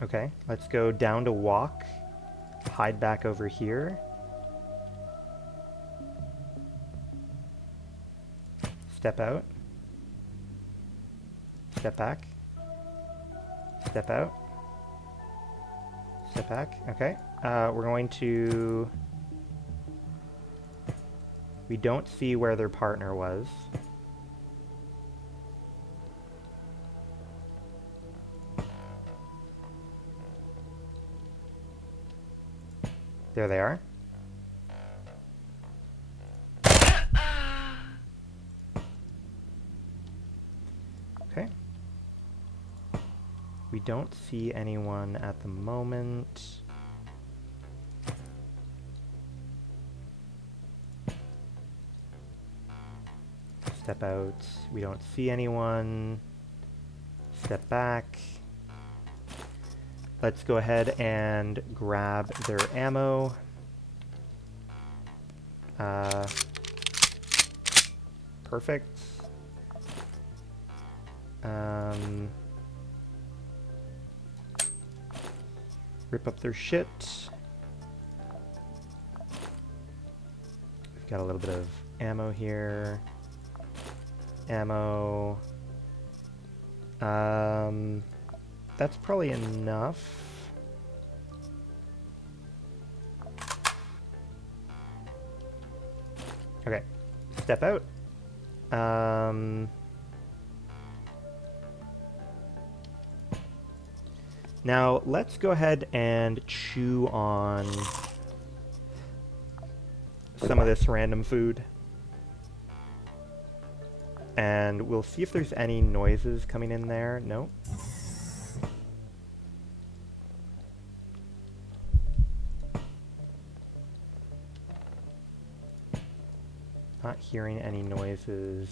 Okay, let's go down to walk. Hide back over here. Step out. Step back. Step out. Step back. Okay. We're going to... We don't see where their partner was. There they are. Okay. We don't see anyone at the moment. Step out. We don't see anyone. Step back. Let's go ahead and grab their ammo. Perfect. Rip up their shit. We've got a little bit of ammo here. Ammo. That's probably enough. Okay, step out. Now, let's go ahead and chew on some of this random food. And we'll see if there's any noises coming in there. Nope. Not hearing any noises.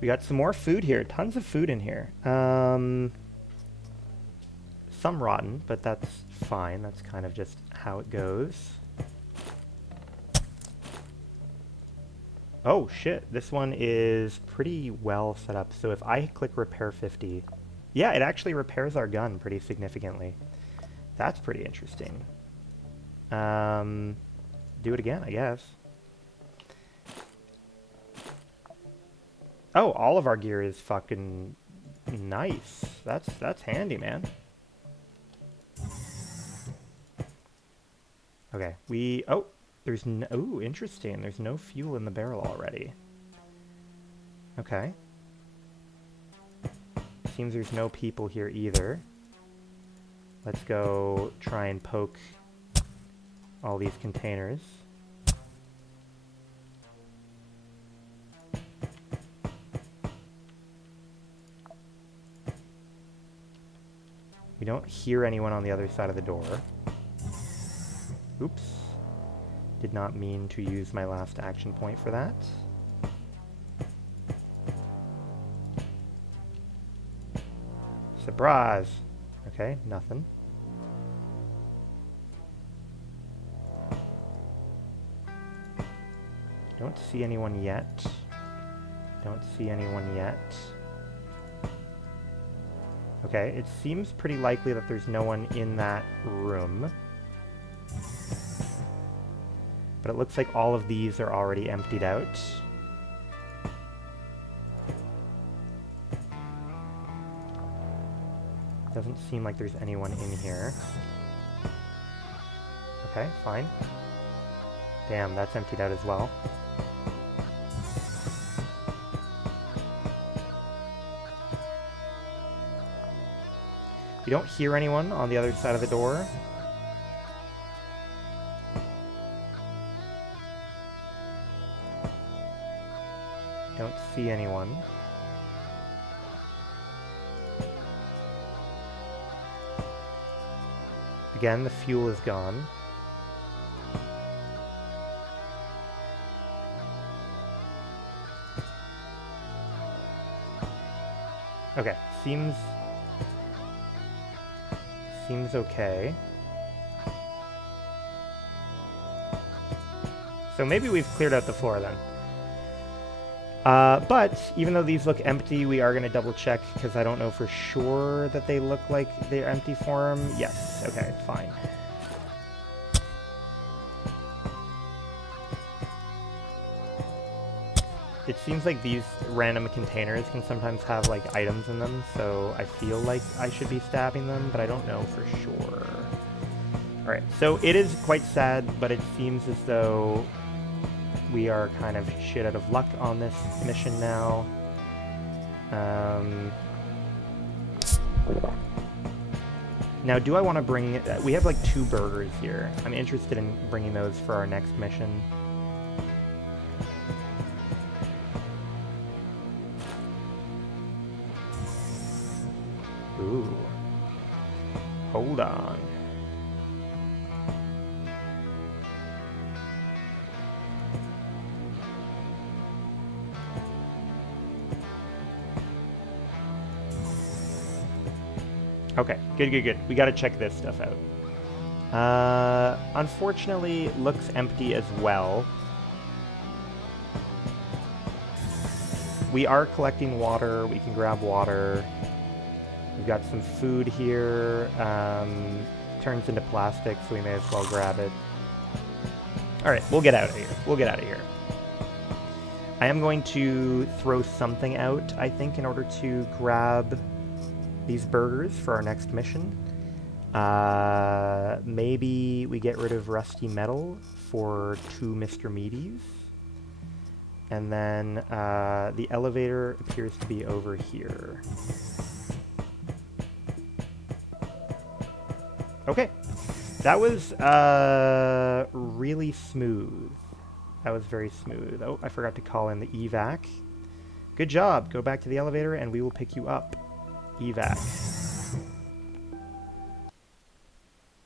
We got some more food here. Tons of food in here. Some rotten, but that's fine. That's kind of just how it goes. Oh shit, this one is pretty well set up. So if I click repair 50, yeah, it actually repairs our gun pretty significantly. That's pretty interesting. Do it again, I guess. Oh, all of our gear is fucking nice. That's handy, man. Okay, oh, there's no, ooh, interesting. There's no fuel in the barrel already. Okay. Seems there's no people here either. Let's go try and poke all these containers. We don't hear anyone on the other side of the door. Oops. Did not mean to use my last action point for that. Surprise! Okay, nothing. Don't see anyone yet. Don't see anyone yet. Okay, it seems pretty likely that there's no one in that room. But it looks like all of these are already emptied out. Doesn't seem like there's anyone in here. Okay, fine. Damn, that's emptied out as well. We don't hear anyone on the other side of the door. Don't see anyone. Again, the fuel is gone. Okay, seems okay. So maybe we've cleared out the floor then. But even though these look empty, we are going to double check because I don't know for sure that they look like they're empty form. Yes, okay, fine. It seems like these random containers can sometimes have like items in them, so I feel like I should be stabbing them, but I don't know for sure. Alright, so it is quite sad, but it seems as though we are kind of shit out of luck on this mission now. Now, do I want to bring... we have like 2 burgers here. I'm interested in bringing those for our next mission. Ooh. Hold on. Okay, good. We gotta check this stuff out. Unfortunately, looks empty as well. We are collecting water. We can grab water. We've got some food here. Turns into plastic, so we may as well grab it. Alright, we'll get out of here. I am going to throw something out, I think, in order to grab these burgers for our next mission. Maybe we get rid of rusty metal for 2 Mr. Meaties. And then the elevator appears to be over here. Okay. That was really smooth. That was very smooth. Oh, I forgot to call in the evac. Good job. Go back to the elevator and we will pick you up. Evac.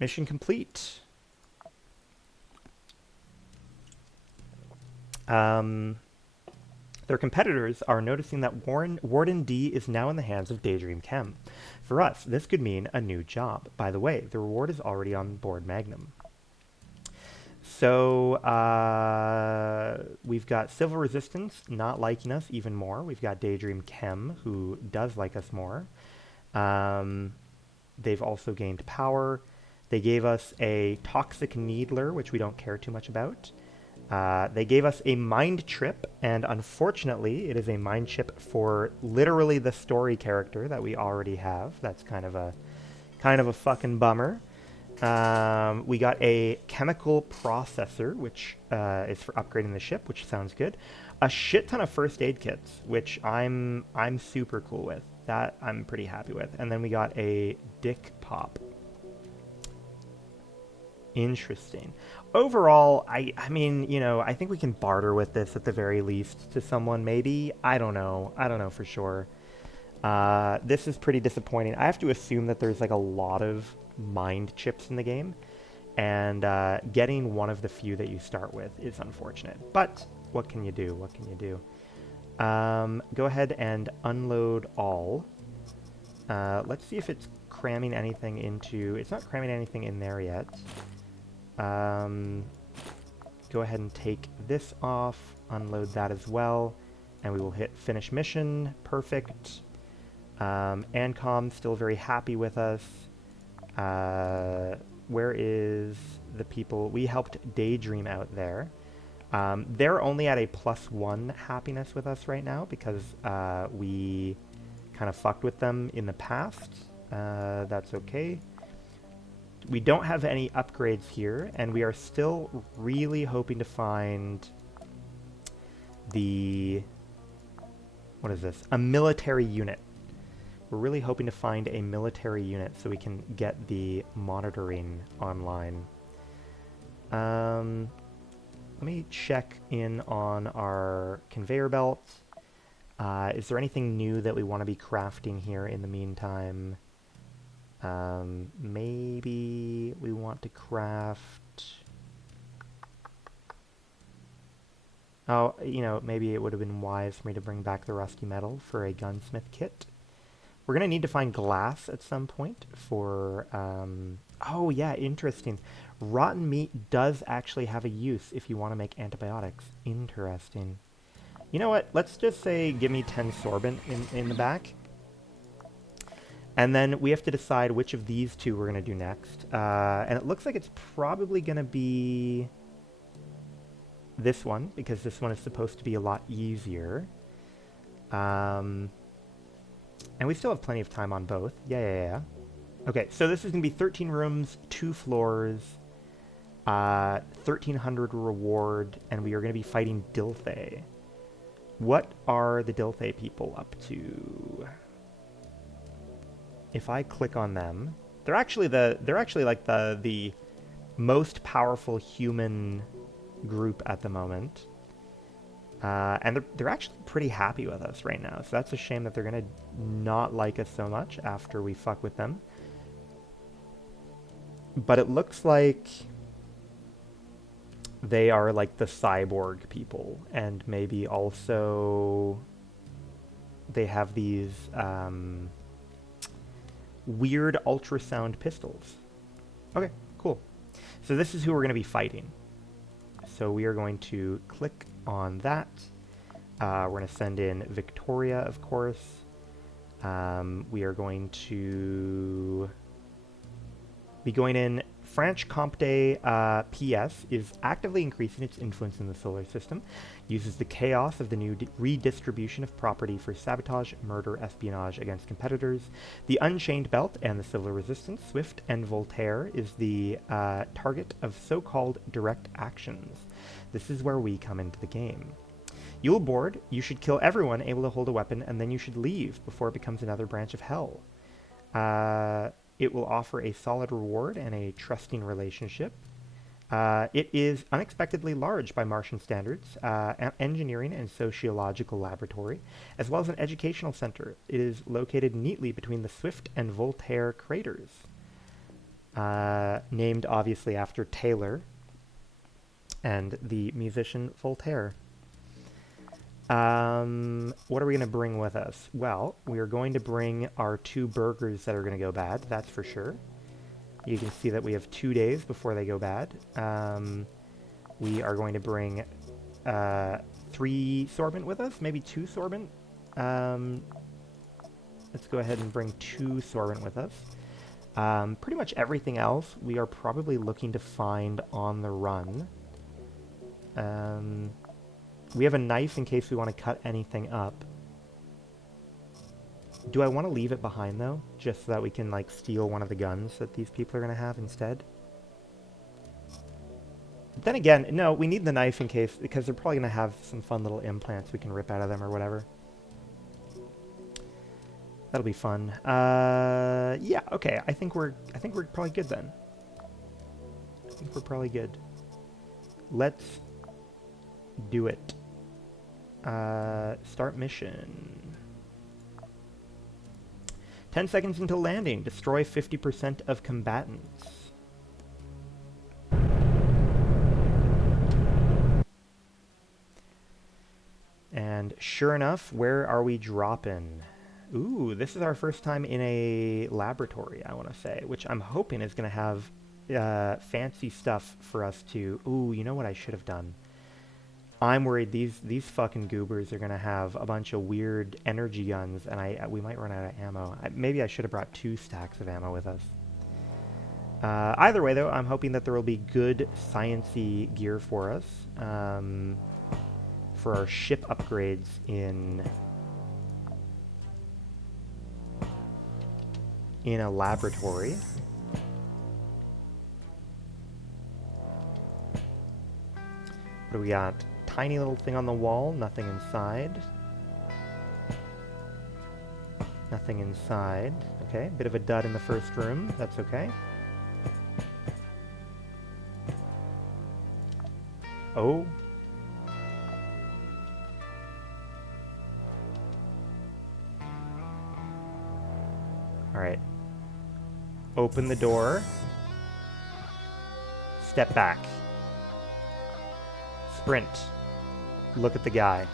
Mission complete. Their competitors are noticing that Warden D is now in the hands of Daydream Chem. For us, this could mean a new job. By the way, the reward is already on board Magnum. So, we've got Civil Resistance not liking us even more. We've got Daydream Chem, who does like us more. They've also gained power. They gave us a Toxic Needler, which we don't care too much about. They gave us a mind chip, and unfortunately, it is a mind chip for literally the story character that we already have. That's kind of a fucking bummer. We got a chemical processor, which is for upgrading the ship, which sounds good. A shit ton of first aid kits, which I'm super cool with. That I'm pretty happy with. And then we got a dick pop. Interesting. Overall, I mean, you know, I think we can barter with this at the very least to someone, maybe. I don't know for sure. This is pretty disappointing. I have to assume that there's like a lot of mind chips in the game, and getting one of the few that you start with is unfortunate. But what can you do? What can you do? Go ahead and unload all. Let's see if it's cramming anything into... It's not cramming anything in there yet. Go ahead and take this off, unload that as well, and we will hit finish mission. Perfect. Ancom still very happy with us. Where is the people? We helped Daydream out there. They're only at a +1 happiness with us right now because we kind of fucked with them in the past. That's okay. We don't have any upgrades here, and we are still really hoping to find the... What is this? A military unit. We're really hoping to find a military unit so we can get the monitoring online. Let me check in on our conveyor belt. Is there anything new that we want to be crafting here in the meantime? Maybe we want to craft... Oh, you know, maybe it would have been wise for me to bring back the rusty metal for a gunsmith kit. We're going to need to find glass at some point for... Oh, yeah, interesting. Rotten meat does actually have a use if you want to make antibiotics. Interesting. You know what? Let's just say give me 10 sorbent in the back. And then we have to decide which of these two we're going to do next. And it looks like it's probably going to be this one, because this one is supposed to be a lot easier. And we still have plenty of time on both. Yeah. Okay, so this is going to be 13 rooms, 2 floors, 1,300 reward, and we are going to be fighting Dilthay. What are the Dilthay people up to? If I click on them, they're actually like the most powerful human group at the moment, and they're actually pretty happy with us right now. So that's a shame that they're gonna not like us so much after we fuck with them. But it looks like they are like the cyborg people, and maybe also they have these weird ultrasound pistols. Okay, cool. So this is who we're going to be fighting. So we are going to click on that. We're going to send in Victoria, of course. We are going to be going in Franche-Comté. PS is actively increasing its influence in the solar system, uses the chaos of the new redistribution of property for sabotage, murder, espionage against competitors. The Unchained Belt and the Civil Resistance, Swift and Voltaire, is the target of so-called direct actions. This is where we come into the game. You'll board, you should kill everyone able to hold a weapon, and then you should leave before it becomes another branch of hell. It will offer a solid reward and a trusting relationship. It is unexpectedly large by Martian standards, engineering and sociological laboratory, as well as an educational center. It is located neatly between the Swift and Voltaire craters, named obviously after Taylor and the musician Voltaire. What are we going to bring with us? Well, we are going to bring our 2 burgers that are going to go bad, that's for sure. You can see that we have 2 days before they go bad. We are going to bring 3 sorbent with us, maybe 2 sorbent. Let's go ahead and bring 2 sorbent with us. Pretty much everything else we are probably looking to find on the run. We have a knife in case we want to cut anything up. Do I want to leave it behind, though? Just so that we can, like, steal one of the guns that these people are going to have instead? But then again, no, we need the knife in case, because they're probably going to have some fun little implants we can rip out of them or whatever. That'll be fun. Yeah, okay, I think we're probably good then. I think we're probably good. Let's do it. Start mission. 10 seconds until landing. Destroy 50% of combatants. And sure enough, where are we dropping? Ooh, this is our first time in a laboratory, I want to say, which I'm hoping is going to have fancy stuff for us to... Ooh, you know what I should have done? I'm worried these fucking goobers are gonna have a bunch of weird energy guns, and we might run out of ammo. Maybe I should have brought 2 stacks of ammo with us. Either way, though, I'm hoping that there will be good sciencey gear for us for our ship upgrades in a laboratory. What do we got? Tiny little thing on the wall, nothing inside. Nothing inside. Okay, bit of a dud in the first room, that's okay. Oh. Alright. Open the door. Step back. Sprint. Look at the guy.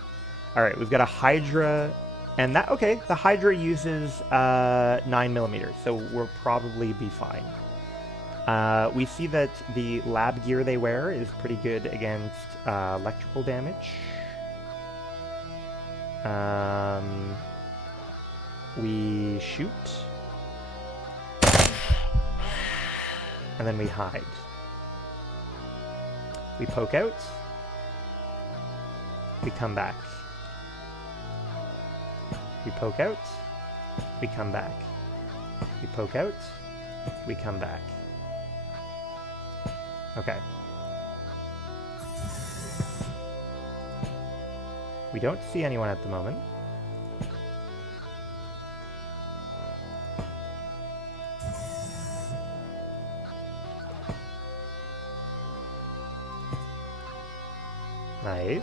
Alright, we've got a Hydra, and that, okay, the Hydra uses 9mm, so we'll probably be fine. We see that the lab gear they wear is pretty good against electrical damage. We shoot. And then we hide. We poke out. We come back. We poke out. We come back. We poke out. We come back. Okay. We don't see anyone at the moment. Nice.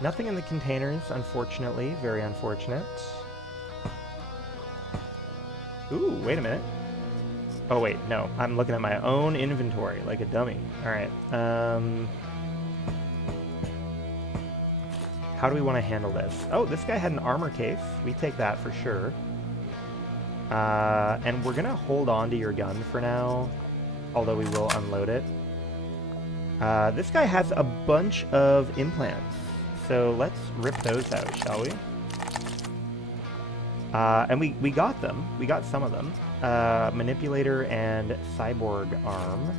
Nothing in the containers, unfortunately. Very unfortunate. Ooh, wait a minute. Oh wait, no. I'm looking at my own inventory like a dummy. Alright. How do we want to handle this? Oh, this guy had an armor case. We take that for sure. And we're gonna hold on to your gun for now, although we will unload it. This guy has a bunch of implants, so let's rip those out, shall we? And we got them. We got some of them. Manipulator and cyborg arm.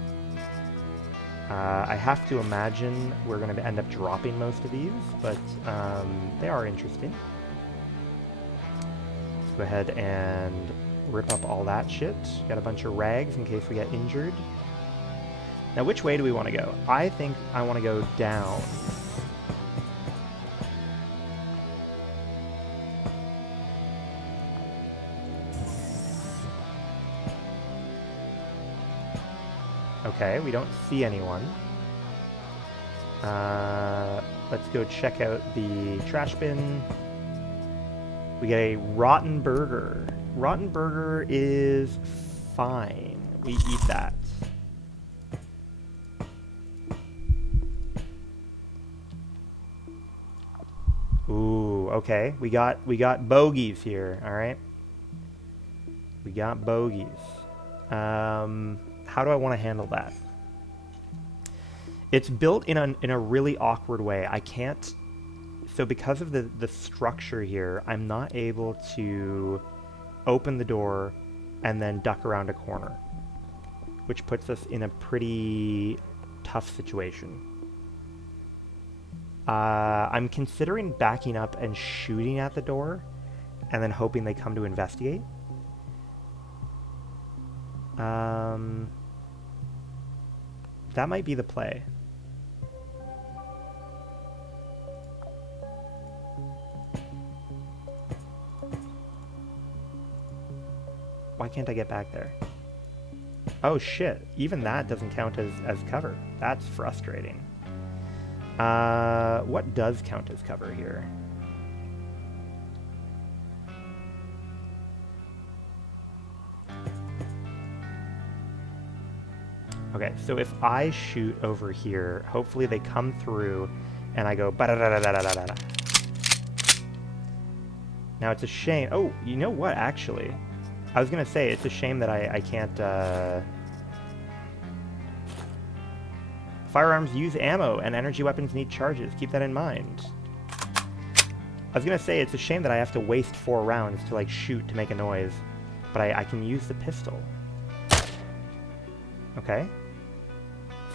I have to imagine we're going to end up dropping most of these, but they are interesting. Let's go ahead and rip up all that shit. Got a bunch of rags in case we get injured. Now, which way do we want to go? I think I want to go down. Okay, we don't see anyone. Let's go check out the trash bin. We get a rotten burger. Rotten burger is fine. We eat that. Ooh, okay. We got bogeys here, all right? We got bogeys. How do I want to handle that? It's built in a really awkward way. I can't... So because of the structure here, I'm not able to open the door and then duck around a corner, which puts us in a pretty tough situation. I'm considering backing up and shooting at the door and then hoping they come to investigate. That might be the play. Why can't I get back there? Oh shit, even that doesn't count as cover. That's frustrating. What does count as cover here? Okay, so if I shoot over here, hopefully they come through and I go ba-da-da-da-da-da-da-da. Now it's a shame. Oh, you know what, actually? I was gonna say, it's a shame that I can't, Firearms use ammo and energy weapons need charges. Keep that in mind. I was gonna say, it's a shame that I have to waste 4 rounds to, like, shoot to make a noise. But I can use the pistol. Okay.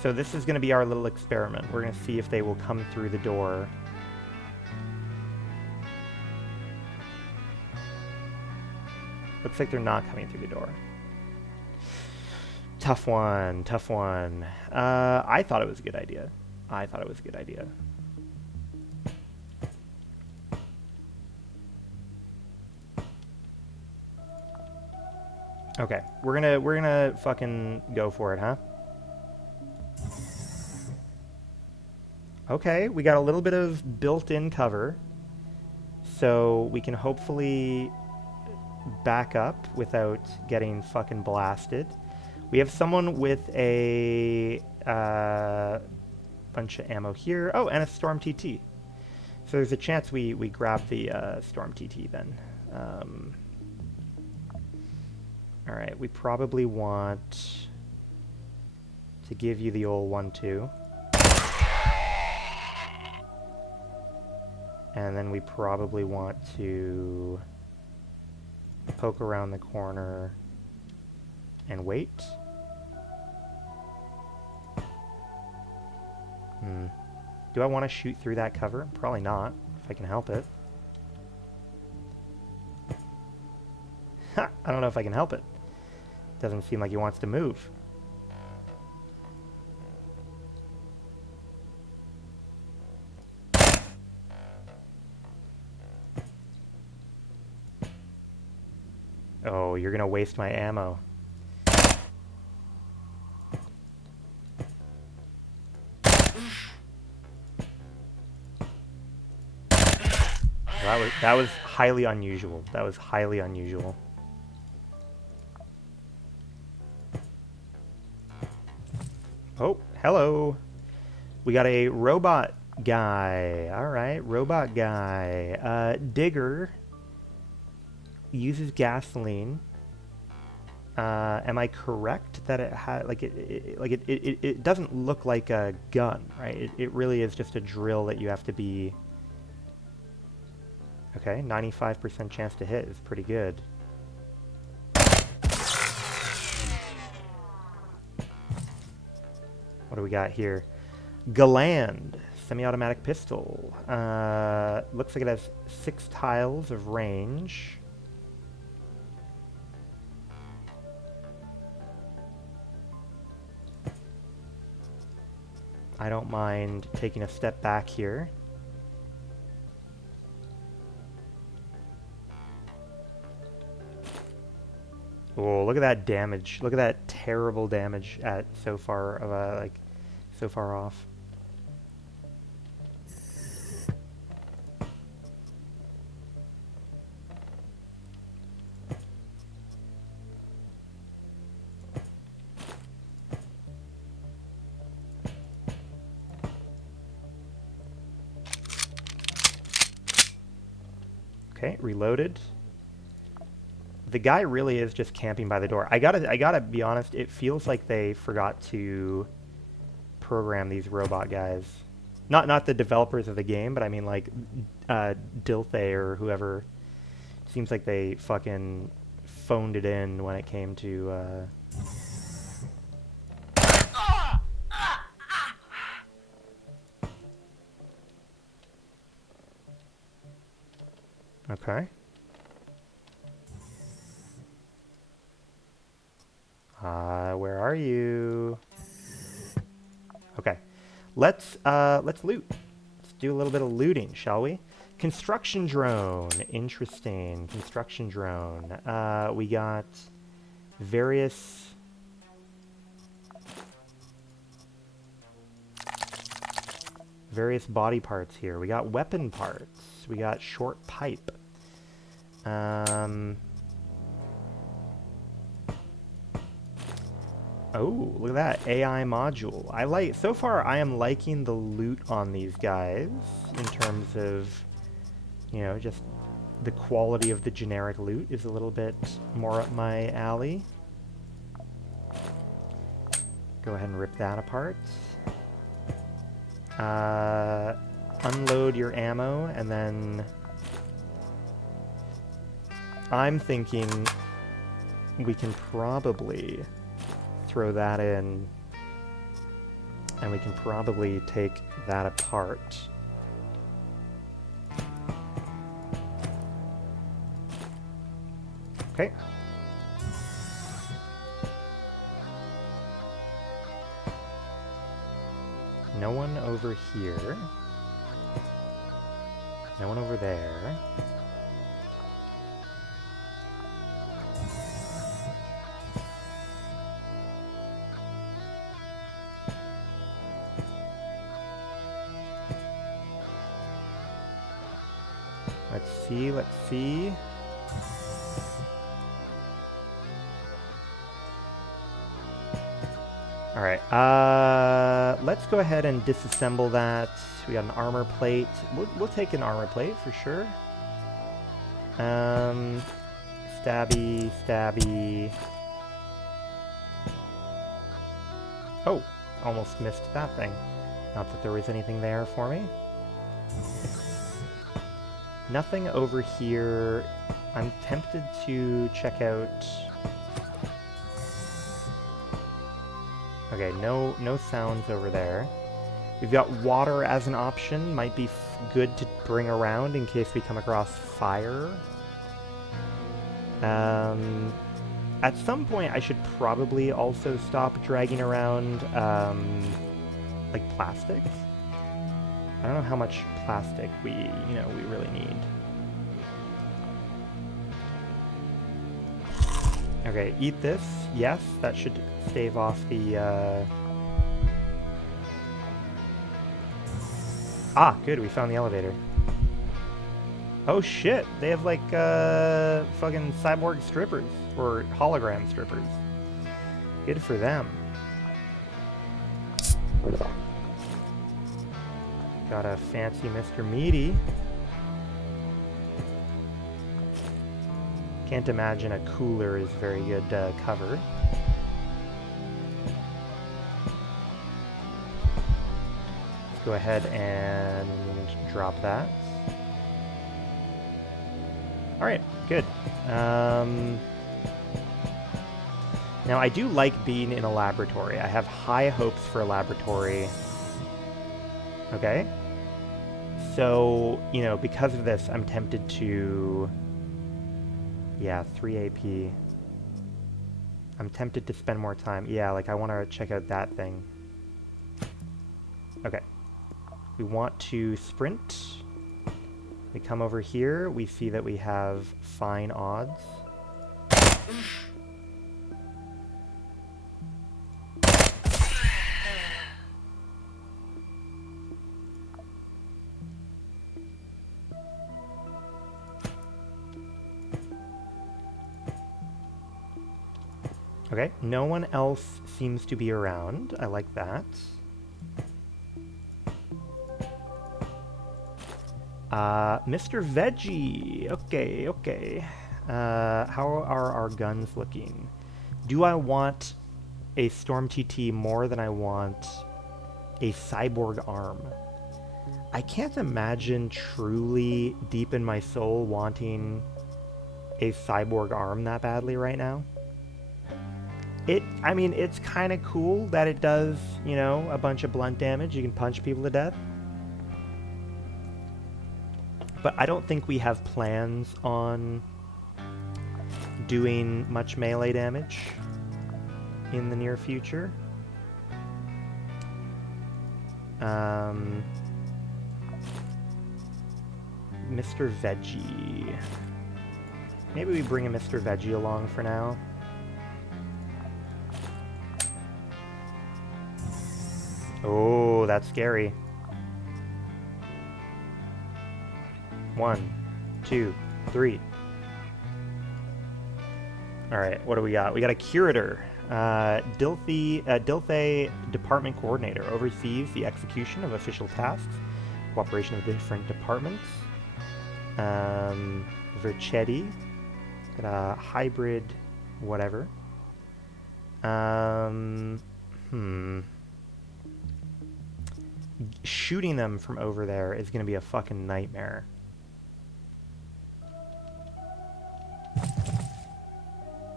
So this is going to be our little experiment. We're going to see if they will come through the door. Looks like they're not coming through the door. Tough one, tough one. I thought it was a good idea. I thought it was a good idea. Okay, we're gonna fucking go for it, huh? Okay, we got a little bit of built-in cover, so we can hopefully back up without getting fucking blasted. We have someone with a bunch of ammo here. Oh, and a Storm TT. So there's a chance we grab the Storm TT then. Alright, we probably want to give you the old 1-2. And then we probably want to poke around the corner and wait. Do I want to shoot through that cover? Probably not, if I can help it. Ha! I don't know if I can help it. Doesn't seem like he wants to move. Oh, you're gonna waste my ammo. That was highly unusual. That was highly unusual. Oh, hello. We got a robot guy. Alright, robot guy. Digger uses gasoline. Am I correct that it had it doesn't look like a gun, right? It really is just a drill that you have to be. Okay, 95% chance to hit is pretty good. What do we got here? Galand, semi-automatic pistol. Looks like it has 6 tiles of range. I don't mind taking a step back here. Oh, look at that damage. Look at that terrible damage at so far so far off. Okay, reloaded. The guy really is just camping by the door. I gotta be honest, it feels like they forgot to program these robot guys. Not the developers of the game, but I mean like Dilthay or whoever. Seems like they fucking phoned it in when it came to Okay. Where are you? Okay. Let's loot. Let's do a little bit of looting, shall we? Construction drone. Interesting. Construction drone. We got various body parts here. We got weapon parts. We got short pipe. Oh, look at that AI module. So far I am liking the loot on these guys in terms of, you know, just the quality of the generic loot is a little bit more up my alley. Go ahead and rip that apart. Unload your ammo, and then I'm thinking we can probably throw that in, and we can probably take that apart. Okay. No one over here. No one over there. Let's see. Alright, let's go ahead and disassemble that. We got an armor plate. We'll take an armor plate for sure. Stabby, stabby. Oh, almost missed that thing. Not that there was anything there for me. Nothing over here. I'm tempted to check out... Okay, no sounds over there. We've got water as an option. Might be good to bring around in case we come across fire. At some point, I should probably also stop dragging around, like plastic. I don't know how much plastic we really need. Okay, eat this. Yes, that should stave off the, Ah, good, we found the elevator. Oh shit, they have like, fucking cyborg strippers, or hologram strippers. Good for them. Got a fancy Mr. Meaty. Can't imagine a cooler is very good cover. Let's go ahead and drop that. Alright, good. Now, I do like being in a laboratory. I have high hopes for a laboratory. Okay? So, you know, because of this, I'm tempted to... Yeah, 3 AP. I'm tempted to spend more time. Yeah, like, I want to check out that thing. Okay. We want to sprint. We come over here. We see that we have fine odds. Okay, no one else seems to be around. I like that. Mr. Veggie. Okay, okay. How are our guns looking? Do I want a Storm TT more than I want a cyborg arm? I can't imagine truly deep in my soul wanting a cyborg arm that badly right now. I mean, it's kind of cool that it does, you know, a bunch of blunt damage. You can punch people to death. But I don't think we have plans on doing much melee damage in the near future. Mr. Veggie. Maybe we bring a Mr. Veggie along for now. Oh, that's scary. 1, 2, 3. Alright, what do we got? We got a curator. Dilthay Department Coordinator oversees the execution of official tasks, cooperation of different departments. Verchetti. Got a hybrid whatever. Shooting them from over there is going to be a fucking nightmare.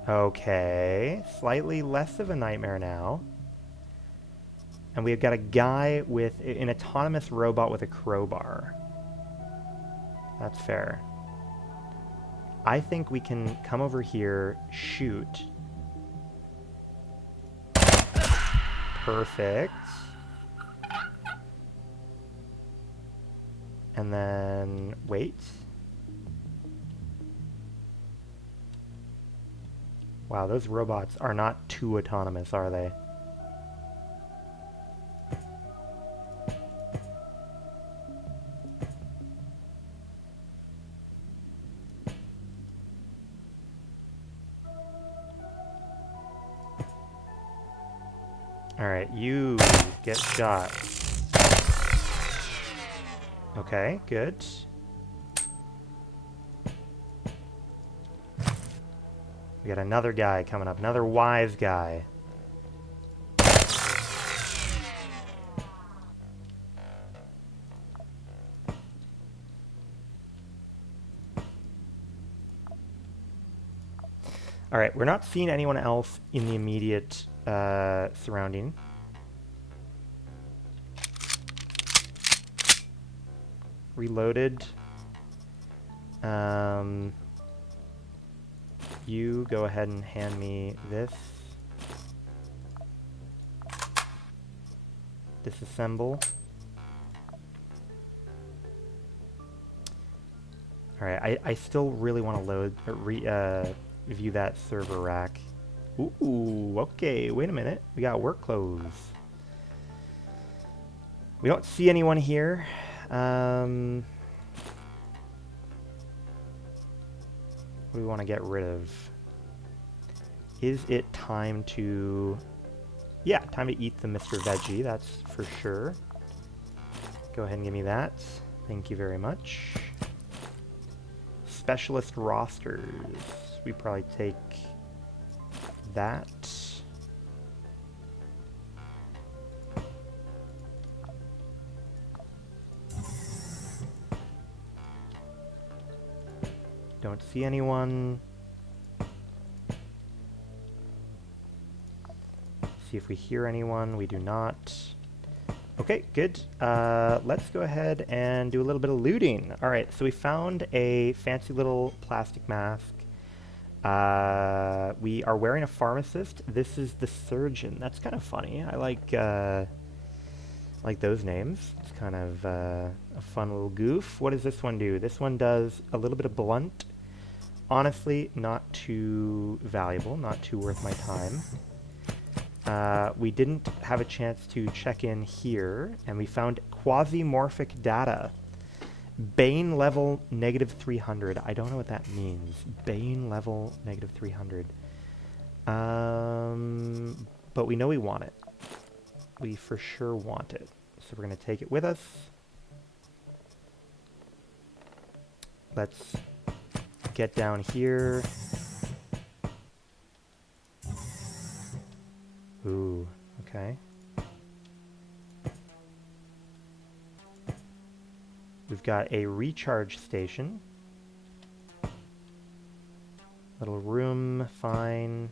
Okay, slightly less of a nightmare now. And we've got a guy with an autonomous robot with a crowbar. That's fair. I think we can come over here, shoot. Perfect. And then wait. Wow, those robots are not too autonomous, are they? Alright, you get shot. Okay, good. We got another guy coming up, another wise guy. Alright, we're not seeing anyone else in the immediate surrounding. Reloaded. You go ahead and hand me this. Disassemble. Alright, I still really want to load, view that server rack. Ooh, okay, wait a minute. We got work clothes. We don't see anyone here. What do we want to get rid of? Is it time to Yeah, time to eat the Mr. Veggie, that's for sure. Go ahead and give me that. Thank you very much. Specialist rosters. We probably take that. Don't see anyone. See if we hear anyone. We do not. Okay, good. Let's go ahead and do a little bit of looting. All right, so we found a fancy little plastic mask. We are wearing a pharmacist. This is the surgeon. That's kind of funny. I like those names. It's kind of a fun little goof. What does this one do? This one does a little bit of blunt. Honestly, not too valuable, not too worth my time. We didn't have a chance to check in here, and we found quasimorphic data. Bane level -300. I don't know what that means. Bane level -300. But we know we want it. We for sure want it. So we're going to take it with us. Let's get down here. Ooh, okay. We've got a recharge station. Little room, fine.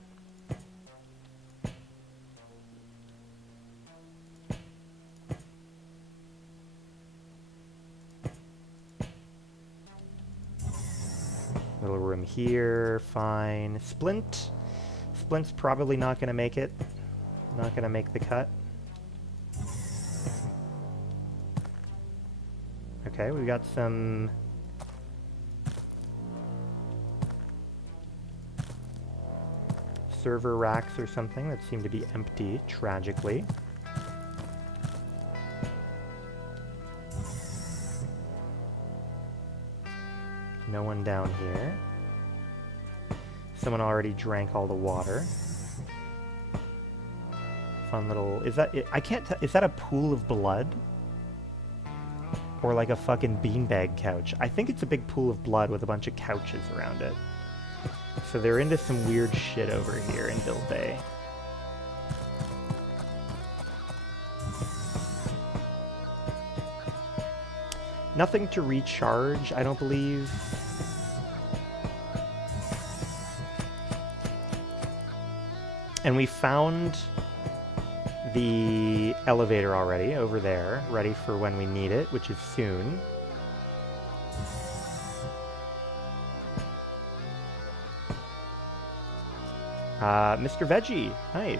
Little room here, fine. Splint. Splint's probably not going to make it. Not going to make the cut. Okay, we've got some server racks or something that seem to be empty, tragically. No one down here. Someone already drank all the water. Fun little... Is that... I can't tell... Is that a pool of blood? Or like a fucking beanbag couch? I think it's a big pool of blood with a bunch of couches around it. So they're into some weird shit over here in Build Bay. Nothing to recharge, I don't believe. And we found the elevator already over there, ready for when we need it, which is soon. Mr. Veggie, nice.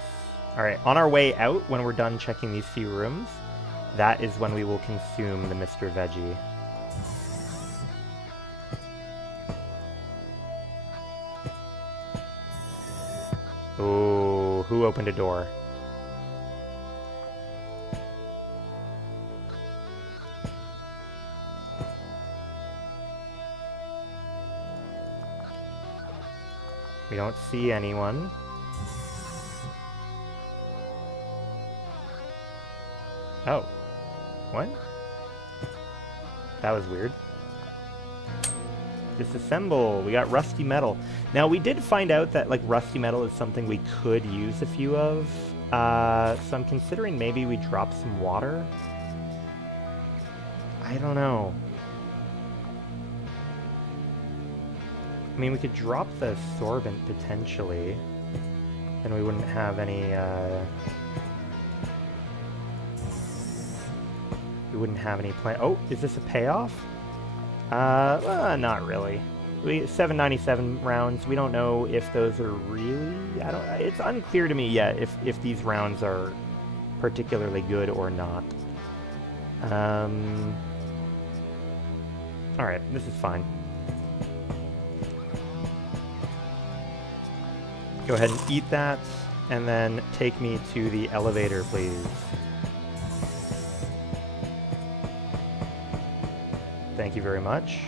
All right, on our way out, when we're done checking these few rooms, that is when we will consume the Mr. Veggie. Ooh, who opened a door? We don't see anyone. Oh. What? That was weird. Disassemble. We got rusty metal. Now, we did find out that, like, rusty metal is something we could use a few of. So I'm considering maybe we drop some water. I don't know. I mean, we could drop the sorbent potentially. Then we wouldn't have any, we wouldn't have any plan. Oh, is this a payoff? Not really. 797 rounds. We don't know if those are really... It's unclear to me yet if these rounds are particularly good or not. Alright, this is fine. Go ahead and eat that, and then take me to the elevator, please. Thank you very much.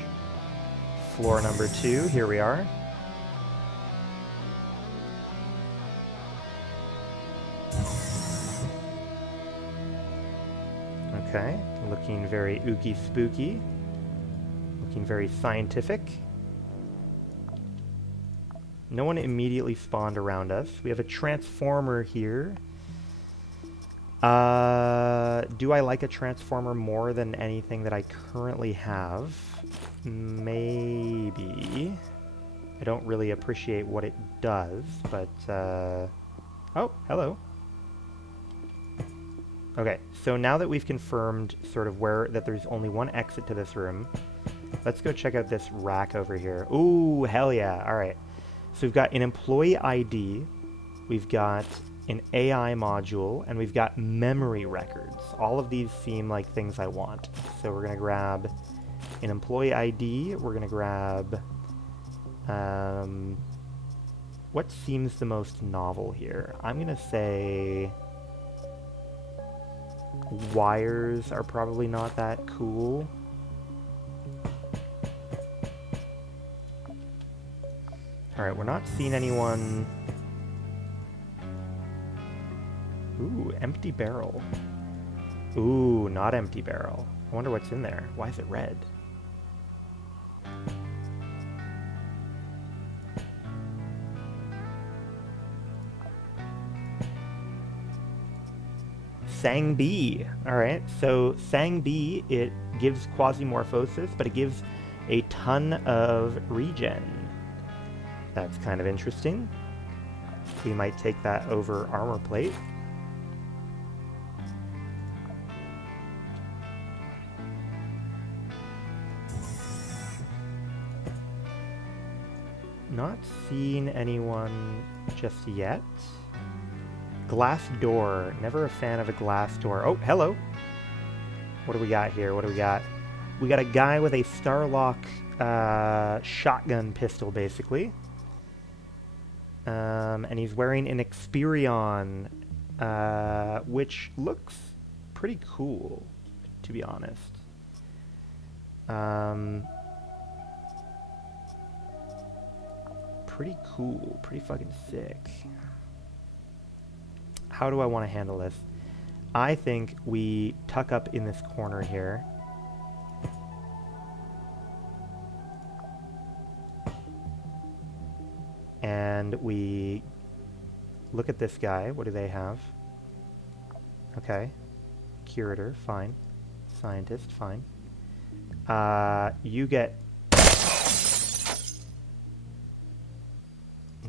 Floor number 2, here we are. Okay, looking very ooky spooky. Looking very scientific. No one immediately spawned around us. We have a transformer here. Do I like a transformer more than anything that I currently have? Maybe. I don't really appreciate what it does, but, oh, hello. Okay, so now that we've confirmed sort of that there's only one exit to this room, let's go check out this rack over here. Ooh, hell yeah, alright. So we've got an employee ID, we've got an AI module, and we've got memory records. All of these seem like things I want. So we're going to grab an employee ID, we're going to grab... what seems the most novel here? I'm going to say... wires are probably not that cool. Alright, we're not seeing anyone... Ooh, empty barrel. Ooh, not empty barrel. I wonder what's in there. Why is it red? Sang B. Alright, so Sang B, it gives Quasimorphosis, but it gives a ton of regen. That's kind of interesting. We might take that over armor plate. Not seeing anyone just yet. Glass door. Never a fan of a glass door. Oh, hello. What do we got here? What do we got? We got a guy with a Starlock shotgun pistol, basically. And he's wearing an Experion, which looks pretty cool, to be honest. Pretty cool. Pretty fucking sick. How do I want to handle this? I think we tuck up in this corner here. And we look at this guy. What do they have? Okay. Curator, fine. Scientist, fine. You get...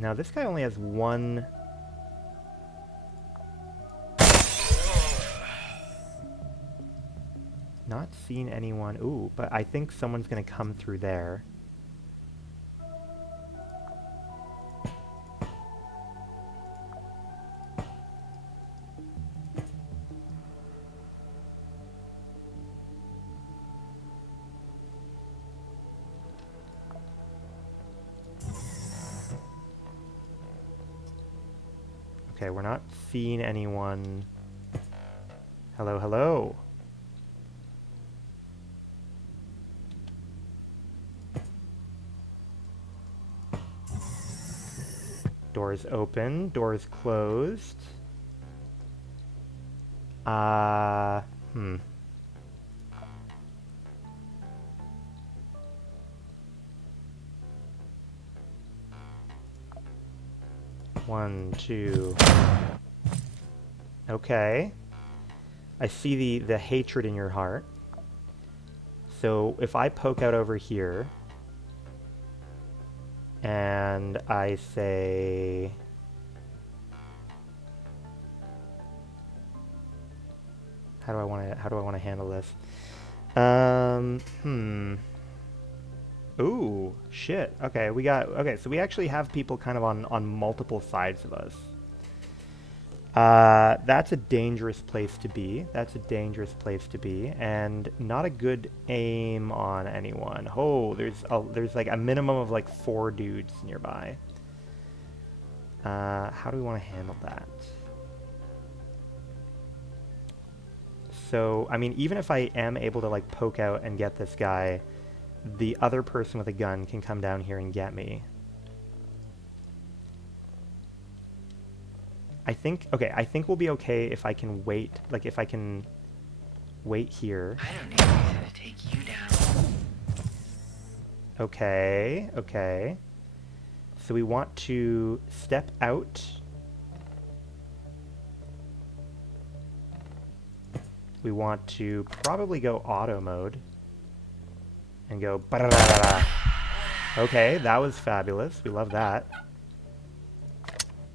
Now this guy only has one... Not seeing anyone. Ooh, but I think someone's gonna come through there. Okay, we're not seeing anyone. Hello, hello. Doors open, doors closed. One, two. Okay. I see the hatred in your heart. So if I poke out over here and I say how do I want to handle this? Ooh, shit. Okay, so we actually have people kind of on multiple sides of us. That's a dangerous place to be. That's a dangerous place to be, and not a good aim on anyone. Oh, there's like a minimum of like 4 dudes nearby. How do we want to handle that? So, I mean, even if I am able to like poke out and get this guy, the other person with a gun can come down here and get me. I think we'll be okay if I can wait, like if I can wait here. I don't need reason to take you down. Okay, okay. So we want to step out. We want to probably go auto mode. And go ba-da-da-da-da. Okay, that was fabulous. We love that.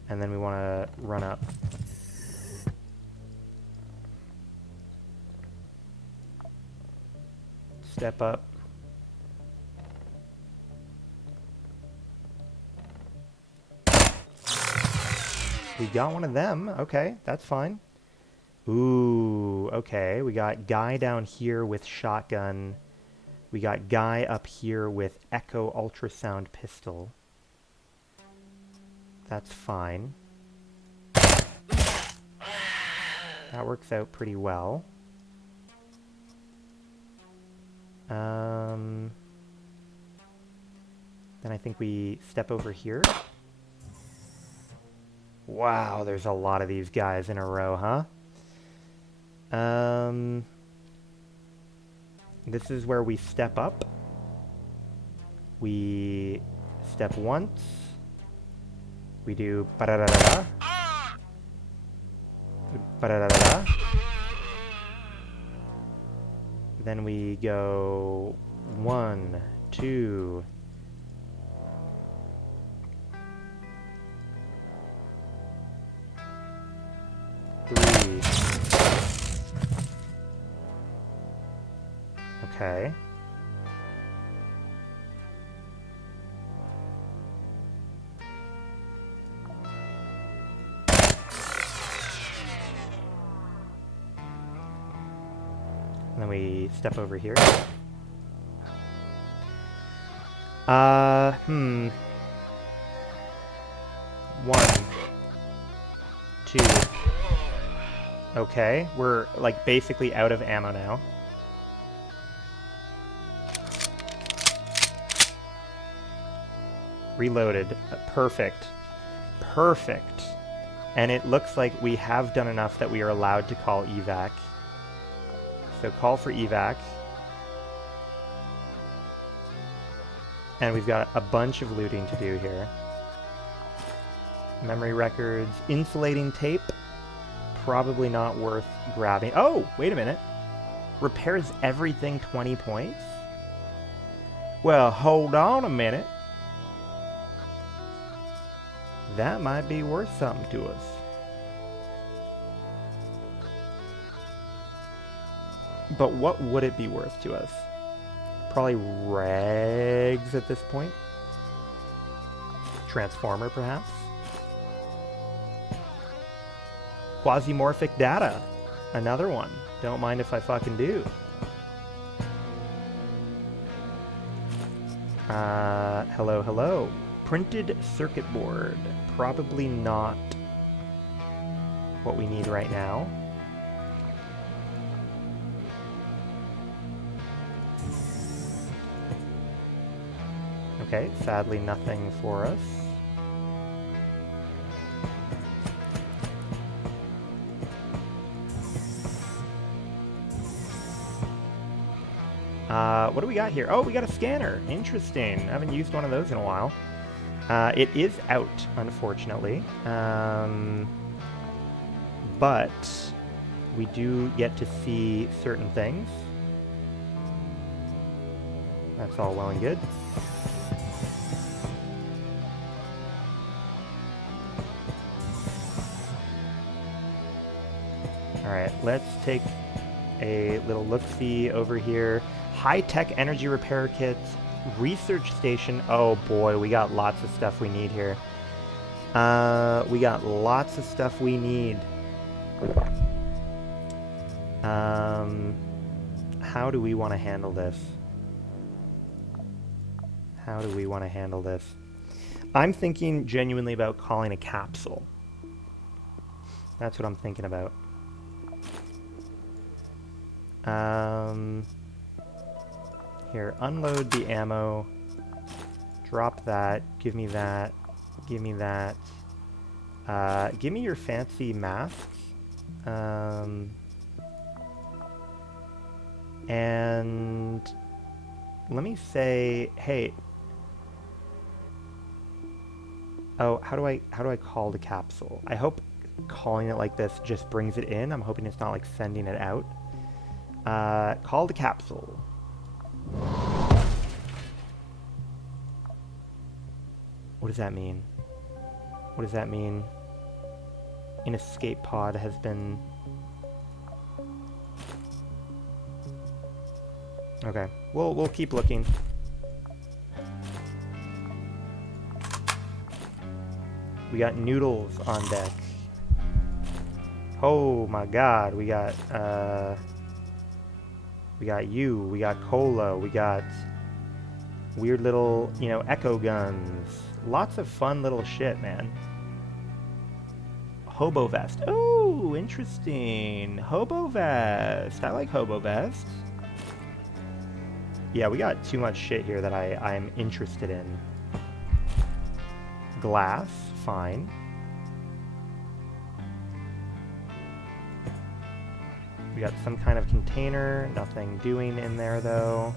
And then we want to run up. Step up. We got one of them. Okay, that's fine. Ooh, okay. We got guy down here with shotgun. We got guy up here with echo ultrasound pistol. That's fine. That works out pretty well. Then I think we step over here. Wow, there's a lot of these guys in a row, huh? This is where we step up. We step once. We do ba-da-da-da-da. Ba-da-da-da-da. Then we go 1, 2. 3. Okay. And then we step over here. 1, 2. Okay, we're like basically out of ammo now. Reloaded. Perfect. Perfect. And it looks like we have done enough that we are allowed to call evac. So call for evac. And we've got a bunch of looting to do here. Memory records. Insulating tape. Probably not worth grabbing. Oh, wait a minute. Repairs everything 20 points? Well, hold on a minute. That might be worth something to us. But what would it be worth to us? Probably rags at this point. Transformer, perhaps? Quasimorphic data. Another one. Don't mind if I fucking do. Hello, hello. Printed circuit board. Probably not what we need right now. Okay, sadly nothing for us. What do we got here? Oh, we got a scanner. Interesting. I haven't used one of those in a while. It is out, unfortunately. But we do get to see certain things. That's all well and good. Alright, let's take a little look-see over here. High-tech energy repair kits, research station. Oh boy, we got lots of stuff we need here. We got lots of stuff we need. How do we want to handle this? How do we want to handle this? I'm thinking genuinely about calling a capsule. That's what I'm thinking about. Here, unload the ammo. Drop that. Give me that. Give me that. Give me your fancy mask. And let me say, hey. Oh, how do I call the capsule? I hope calling it like this just brings it in. I'm hoping it's not like sending it out. Call the capsule. What does that mean? What does that mean? An escape pod has been... Okay, we'll keep looking. We got noodles on deck. Oh my god, we got you, we got cola, we got weird little, you know, echo guns. Lots of fun little shit, man. Hobo vest. Oh, interesting. Hobo vest. I like hobo vest. Yeah, we got too much shit here that I'm interested in. Glass, fine. We got some kind of container, nothing doing in there though.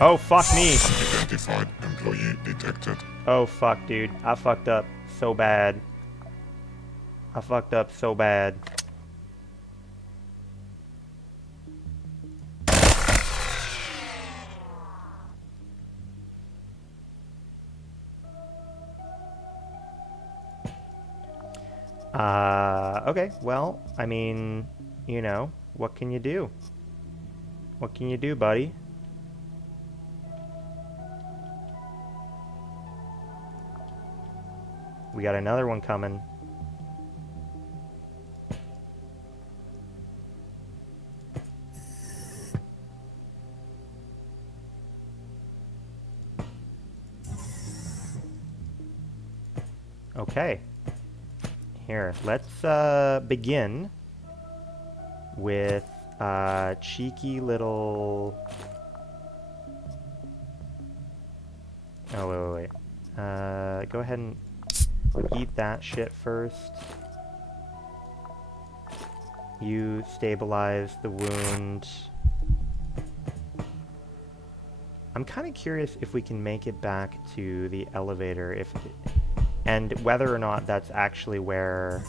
Oh, fuck me. Identified employee detected. Oh, fuck, dude. I fucked up so bad. I fucked up so bad. Okay, well, I mean, you know, what can you do? What can you do, buddy? We got another one coming. Okay. Here, let's begin with cheeky little... Oh, wait. Go ahead and eat that shit first. You stabilize the wound. I'm kind of curious if we can make it back to the elevator, and whether or not that's actually where...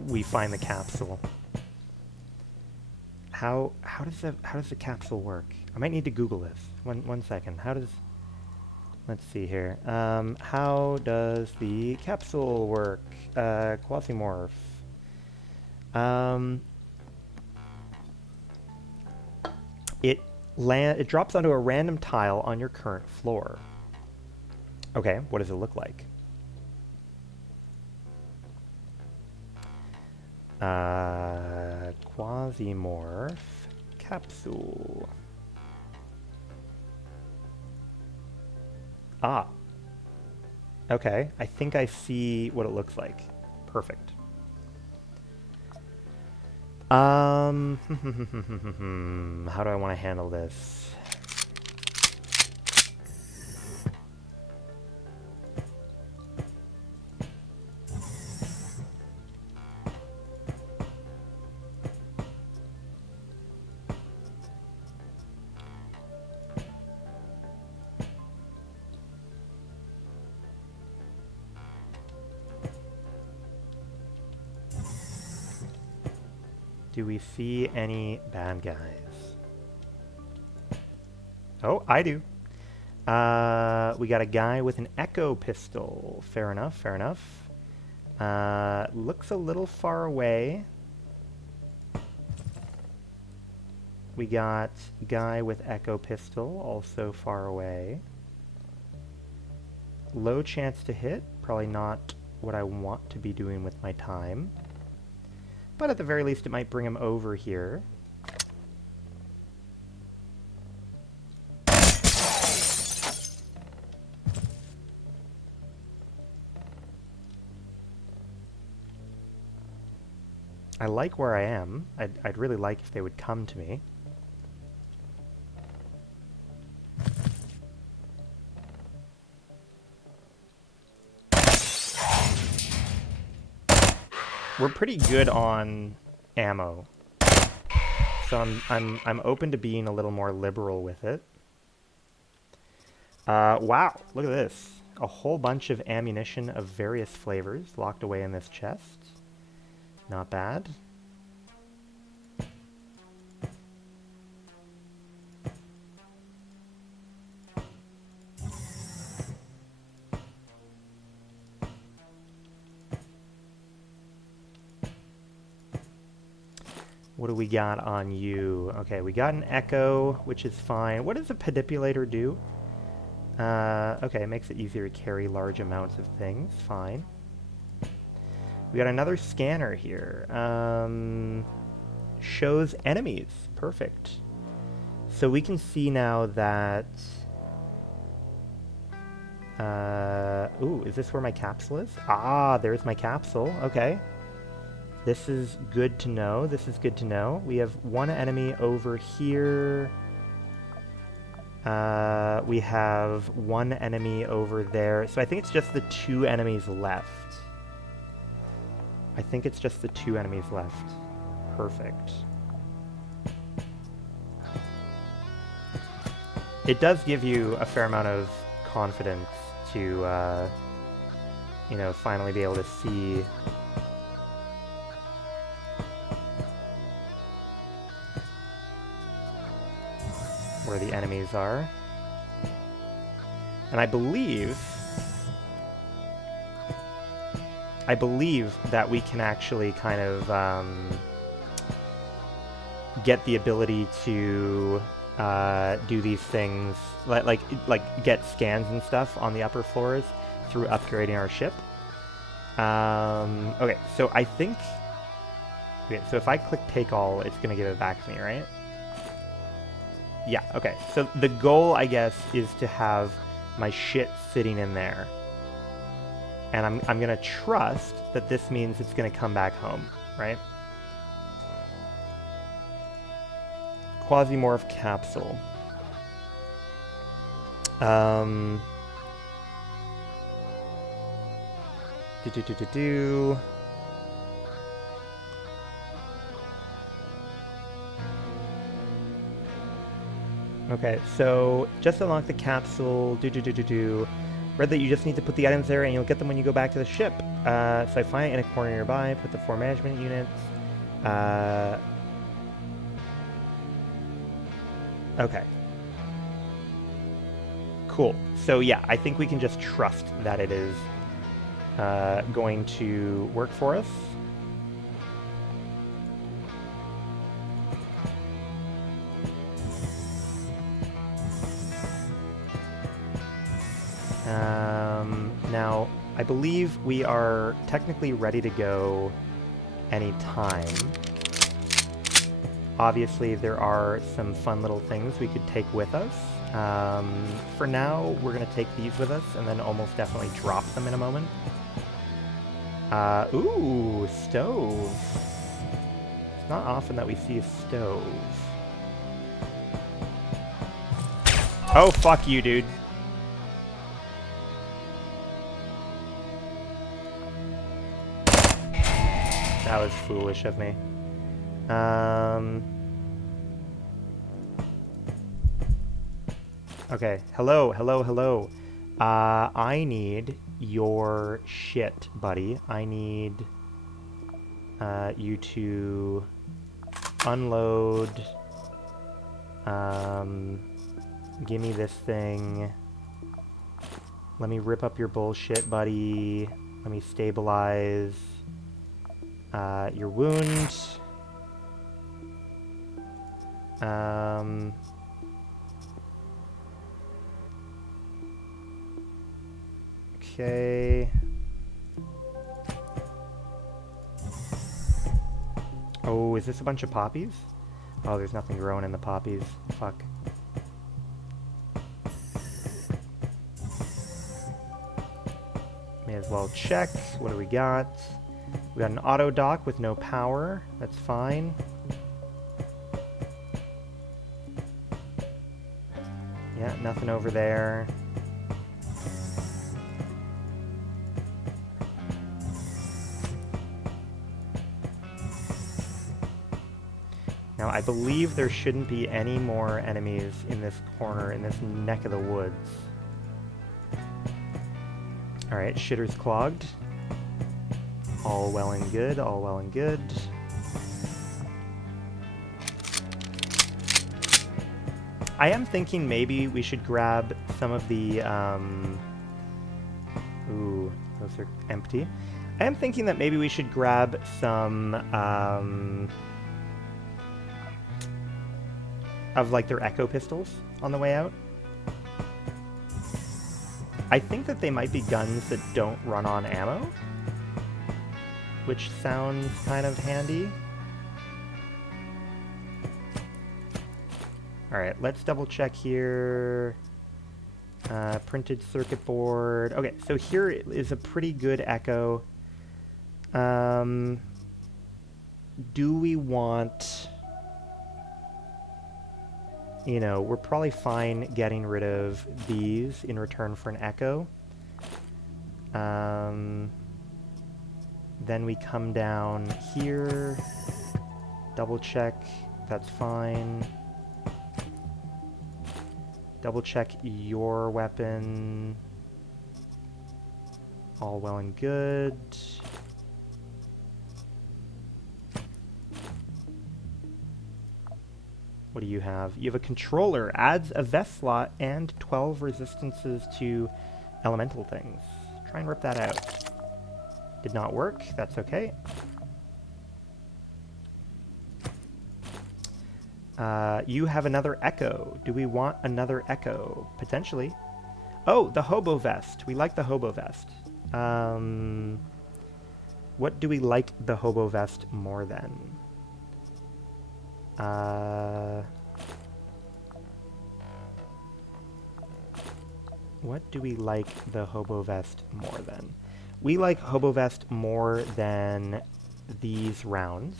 we find the capsule. How does the capsule work? I might need to Google this. One second. Let's see here. How does the capsule work? Quasimorph. It drops onto a random tile on your current floor. Okay, what does it look like? Quasimorph capsule. Ah. Okay, I think I see what it looks like. Perfect. How do I want to handle this? Do we see any bad guys? Oh, I do. We got a guy with an echo pistol. Fair enough, fair enough. Looks a little far away. We got guy with echo pistol, also far away. Low chance to hit. Probably not what I want to be doing with my time. But at the very least, it might bring him over here. I like where I am. I'd really like if they would come to me. we're pretty good on ammo. So I'm open to being a little more liberal with it. Wow, look at this. A whole bunch of ammunition of various flavors locked away in this chest. Not bad. What do we got on you? Okay, we got an echo, which is fine. What does a pedipulator do? Okay, it makes it easier to carry large amounts of things. Fine. We got another scanner here. Shows enemies. Perfect. So we can see now that... ooh, is this where my capsule is? Ah, there's my capsule. Okay. This is good to know. This is good to know. We have one enemy over here. We have one enemy over there. So I think it's just the 2 enemies left. I think it's just the 2 enemies left. Perfect. It does give you a fair amount of confidence to, you know, finally be able to see where the enemies are. And I believe that we can actually kind of get the ability to do these things, like get scans and stuff on the upper floors through upgrading our ship. Okay, so I think... Okay, so if I click take all, it's going to give it back to me, right? Yeah, okay. So the goal, I guess, is to have my shit sitting in there. And I'm going to trust that this means it's going to come back home, right? Quasimorph capsule. Okay, so just unlock the capsule. Read that you just need to put the items there and you'll get them when you go back to the ship. So I find it in a corner nearby, put the 4 management units. Okay. Cool. So yeah, I think we can just trust that it is going to work for us. Now, I believe we are technically ready to go anytime. Obviously, there are some fun little things we could take with us. For now, we're going to take these with us and then almost definitely drop them in a moment. Ooh, stove. It's not often that we see a stove. Oh, fuck you, dude. That was foolish of me. Okay, hello. I need your shit, buddy. I need you to unload. Give me this thing. Let me rip up your bullshit, buddy. Let me stabilize your wound. Okay. Oh, is this a bunch of poppies? Oh, there's nothing growing in the poppies. Fuck. May as well check. What do we got? We got an auto dock with no power. That's fine. Yeah, nothing over there. Now, I believe there shouldn't be any more enemies in this corner, in this neck of the woods. Alright, shitter's clogged. All well and good, all well and good. I am thinking maybe we should grab some of the, ooh, those are empty. I am thinking that maybe we should grab some, of, like, their echo pistols on the way out. I think that they might be guns that don't run on ammo, which sounds kind of handy. Alright, let's double check here. Printed circuit board. Okay, so here is a pretty good echo. Do we want... You know, we're probably fine getting rid of these in return for an echo. Then we come down here, double check, that's fine. Double check your weapon. All well and good. What do you have? You have a controller, adds a vest slot and 12 resistances to elemental things. Try and rip that out. Did not work, that's okay. You have another echo. Do we want another echo? Potentially. Oh, the hobo vest. We like the hobo vest. What do we like the hobo vest more than? What do we like the hobo vest more than? We like hobo vest more than these rounds.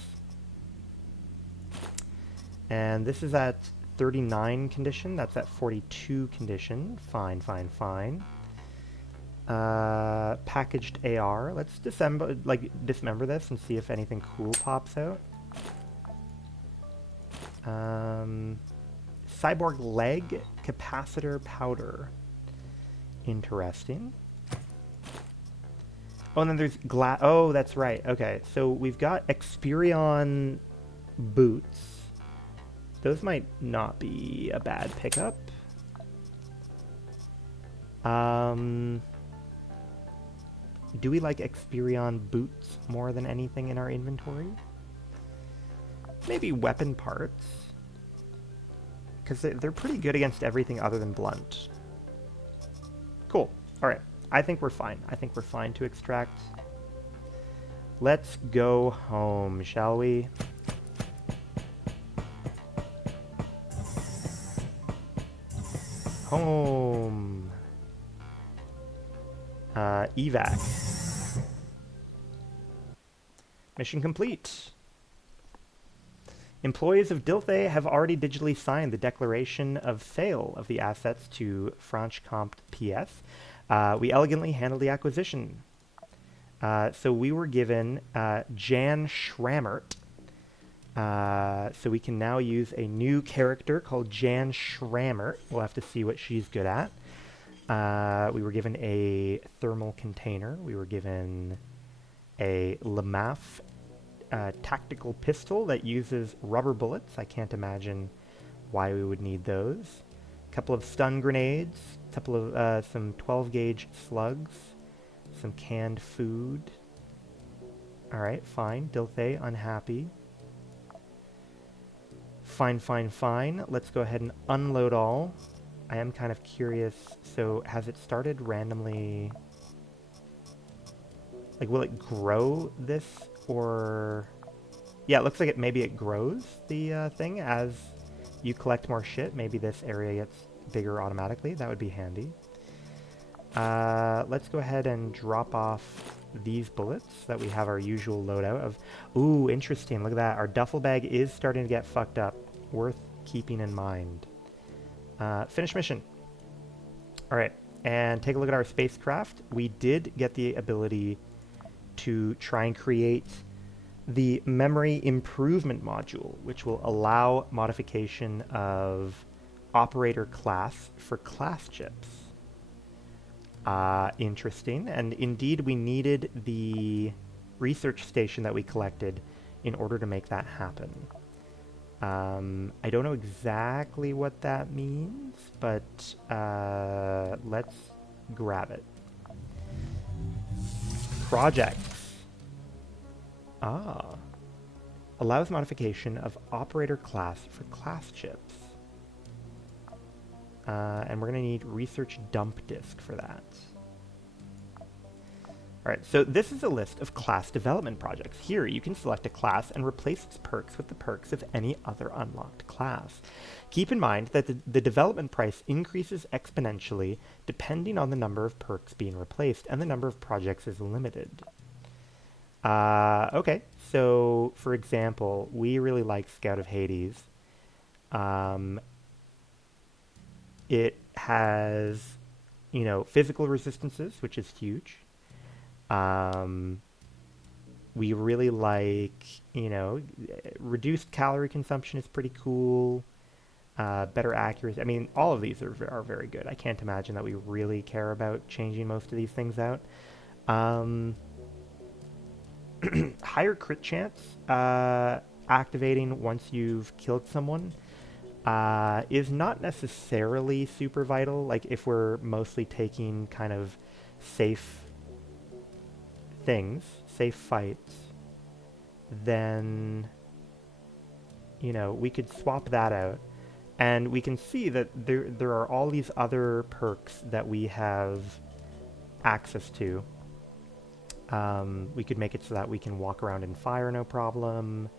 And this is at 39 condition. That's at 42 condition. Fine, fine, fine. Packaged AR. Let's dismember this and see if anything cool pops out. Cyborg leg capacitor powder. Interesting. Oh, and then there's glass. Oh, that's right. Okay, so we've got Experion boots. Those might not be a bad pickup. Do we like Experion boots more than anything in our inventory? Maybe weapon parts. Because they're pretty good against everything other than blunt. Cool. Alright. I think we're fine. I think we're fine to extract. Let's go home, shall we? Home. Evac. Mission complete. Employees of Dilthey have already digitally signed the declaration of sale of the assets to Franche-Comté PS. We elegantly handled the acquisition. So we were given Jan Schrammert. So we can now use a new character called Jan Schrammert. We'll have to see what she's good at. We were given a thermal container. We were given a Lamaf tactical pistol that uses rubber bullets. I can't imagine why we would need those. A couple of stun grenades, couple of some 12 gauge slugs, some canned food. All right, fine. Dilthey, unhappy. Fine, fine, fine. Let's go ahead and unload all. I am kind of curious. So has it started randomly? Like, will it grow this or... Yeah, it looks like maybe it grows the thing as you collect more shit. Maybe this area gets bigger automatically. That would be handy. Let's go ahead and drop off these bullets so that we have our usual loadout of... Ooh, interesting. Look at that. Our duffel bag is starting to get fucked up. Worth keeping in mind. Finish mission. All right. And take a look at our spacecraft. We did get the ability to try and create the memory improvement module, which will allow modification of operator class for class chips. Interesting. And indeed, we needed the research station that we collected in order to make that happen. I don't know exactly what that means, but let's grab it. Projects. Allows modification of operator class for class chips. And we're going to need research dump disk for that. Alright, so this is a list of class development projects. Here you can select a class and replace its perks with the perks of any other unlocked class. Keep in mind that the development price increases exponentially depending on the number of perks being replaced, and the number of projects is limited. Okay, so for example, we really like Scout of Hades. It has, you know, physical resistances, which is huge. We really like, you know, reduced calorie consumption is pretty cool. Better accuracy. I mean, all of these are very good. I can't imagine that we really care about changing most of these things out. Higher crit chance activating once you've killed someone is not necessarily super vital. Like, if we're mostly taking kind of safe things, safe fights, then, you know, we could swap that out. And we can see that there are all these other perks that we have access to. We could make it so that we can walk around in fire no problem.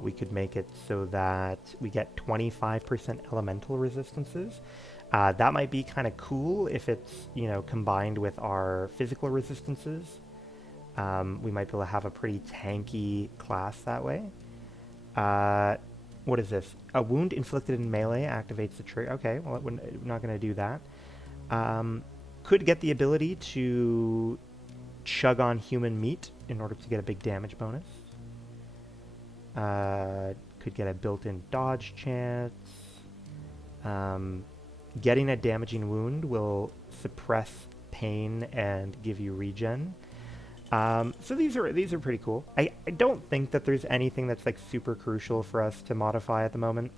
We could make it so that we get 25% elemental resistances. That might be kind of cool if it's, you know, combined with our physical resistances. We might be able to have a pretty tanky class that way. What is this? A wound inflicted in melee activates the trigger. Okay, well, we're not going to do that. Could get the ability to chug on human meat in order to get a big damage bonus. Could get a built-in dodge chance. Getting a damaging wound will suppress pain and give you regen. So these are pretty cool. I don't think that there's anything that's like super crucial for us to modify at the moment.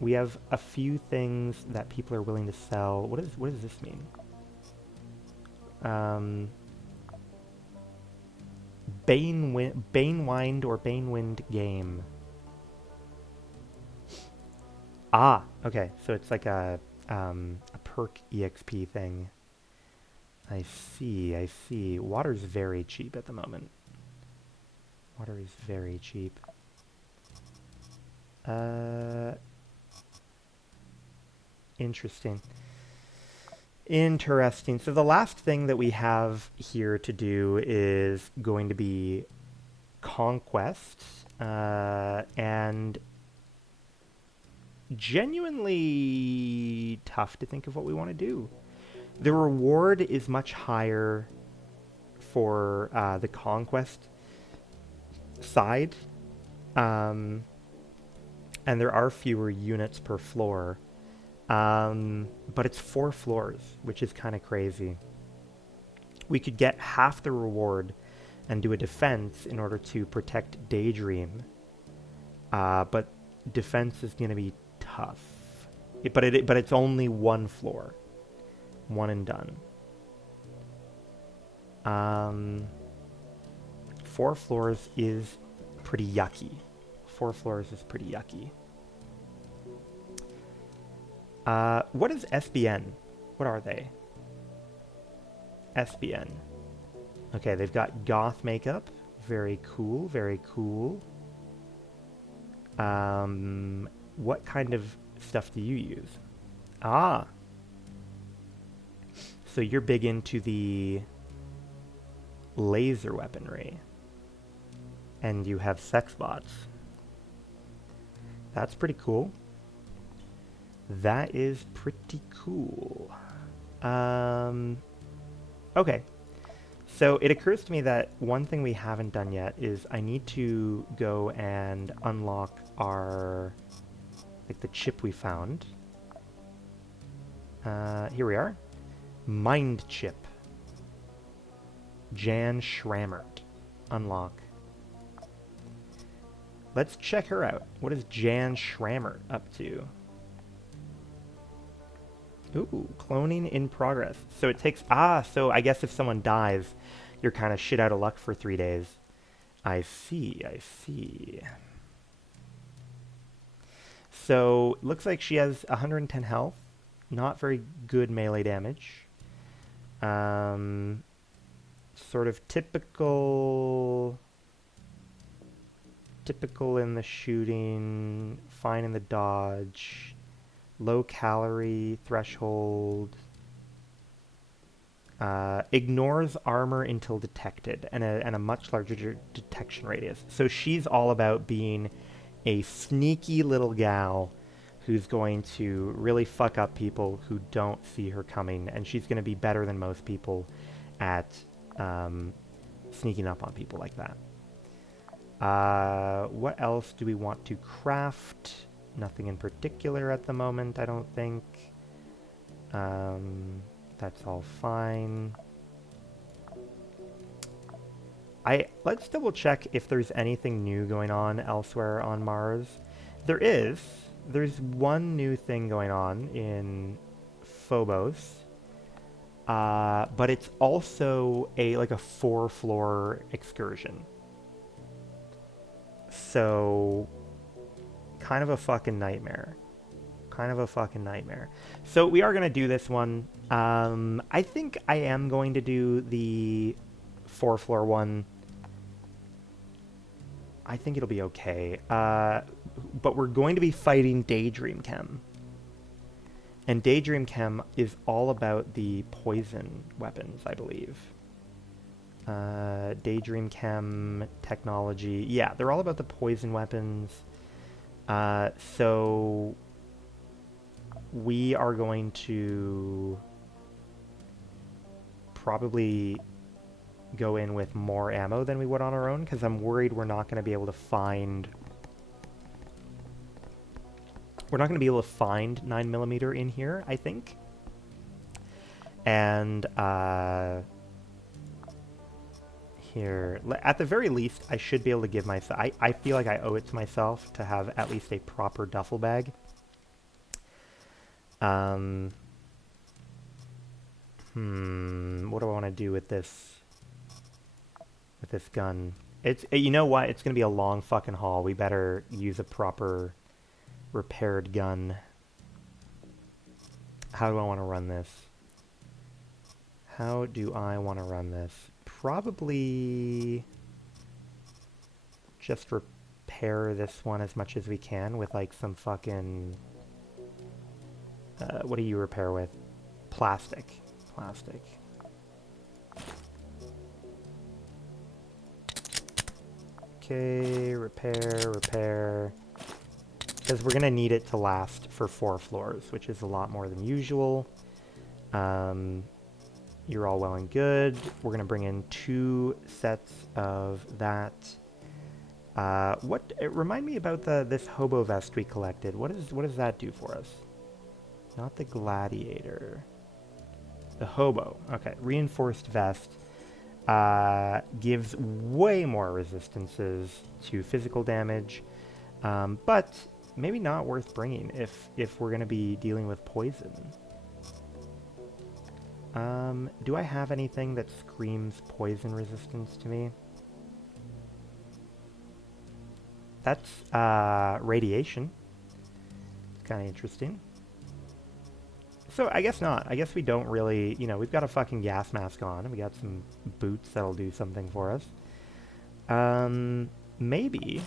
We have a few things that people are willing to sell. What does this mean? Banewind or Banewind game. Ah, okay. So it's like a perk EXP thing. I see. Water's very cheap at the moment. Water is very cheap. Interesting. Interesting. So the last thing that we have here to do is going to be conquest, and genuinely tough to think of what we want to do. The reward is much higher for the conquest side, and there are fewer units per floor. But it's 4 floors, which is kind of crazy. We could get half the reward and do a defense in order to protect Daydream. But defense is going to be tough. But it's only 1 floor. 1 and done. 4 floors is pretty yucky. 4 floors is pretty yucky. What is SBN? What are they? SBN. Okay, they've got goth makeup. Very cool, very cool. What kind of stuff do you use? Ah. So you're big into the laser weaponry. And you have sex bots. That's pretty cool. That is pretty cool. Okay. So it occurs to me that one thing we haven't done yet is I need to go and unlock our, like, the chip we found. Here we are. Mind chip. Jan Schrammert. Unlock. Let's check her out. What is Jan Schrammert up to? Ooh, cloning in progress. So it takes... so I guess if someone dies, you're kind of shit out of luck for 3 days. I see, I see. So, looks like she has 110 health. Not very good melee damage. Sort of typical in the shooting, fine in the dodge, low calorie threshold, ignores armor until detected, and a much larger detection radius. So she's all about being a sneaky little gal who's going to really fuck up people who don't see her coming, and she's going to be better than most people at sneaking up on people like that. What else do we want to craft? Nothing in particular at the moment, I don't think. That's all fine. Let's double check if there's anything new going on elsewhere on Mars. There is. There's one new thing going on in Phobos. But it's also like a 4-floor excursion. So, kind of a fucking nightmare. So we are going to do this one. I think I am going to do the 4-floor one. I think it'll be okay. But we're going to be fighting Daydream Chem. And Daydream Chem is all about the poison weapons, I believe. Daydream Chem technology. Yeah, they're all about the poison weapons. So we are going to probably go in with more ammo than we would on our own, because I'm worried we're not going to be able to find... We're not going to be able to find 9mm in here, I think. And, here, at the very least, I should be able to give myself... I feel like I owe it to myself to have at least a proper duffel bag. What do I want to do with this gun? You know what? It's going to be a long fucking haul. We better use a proper repaired gun. How do I want to run this? Probably just repair this one as much as we can with like some fucking... what do you repair with? Plastic. Okay, repair. Because we're going to need it to last for 4 floors, which is a lot more than usual. You're all well and good. We're going to bring in 2 sets of that. Remind me about this hobo vest we collected. What does that do for us? Not the gladiator. The hobo. Okay, reinforced vest. Gives way more resistances to physical damage. But maybe not worth bringing if we're going to be dealing with poison. Do I have anything that screams poison resistance to me? That's radiation. It's kind of interesting. So I guess not. I guess we don't really, we've got a fucking gas mask on, and we got some boots that'll do something for us. Maybe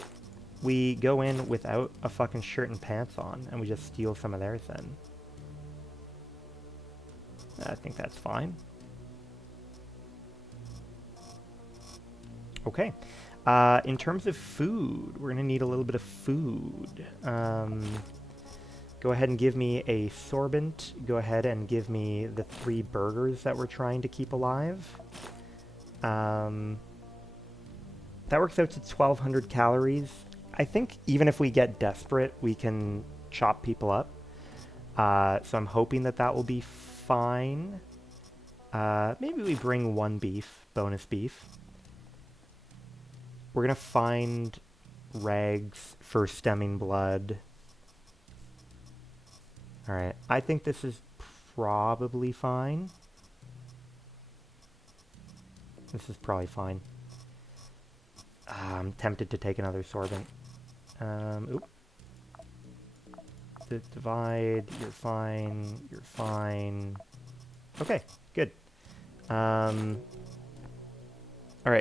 we go in without a fucking shirt and pants on, and we just steal some of theirs then. I think that's fine. Okay. In terms of food, we're going to need a little bit of food. Go ahead and give me a sorbent. Go ahead and give me the 3 burgers that we're trying to keep alive. That works out to 1,200 calories. I think even if we get desperate, we can chop people up. So I'm hoping that that will be fine. Maybe we bring 1 beef, bonus beef. We're gonna find rags for stemming blood. Alright, I think this is probably fine. This is probably fine. I'm tempted to take another sorbent. Oop. Divide, you're fine, you're fine. Okay, good. Alright,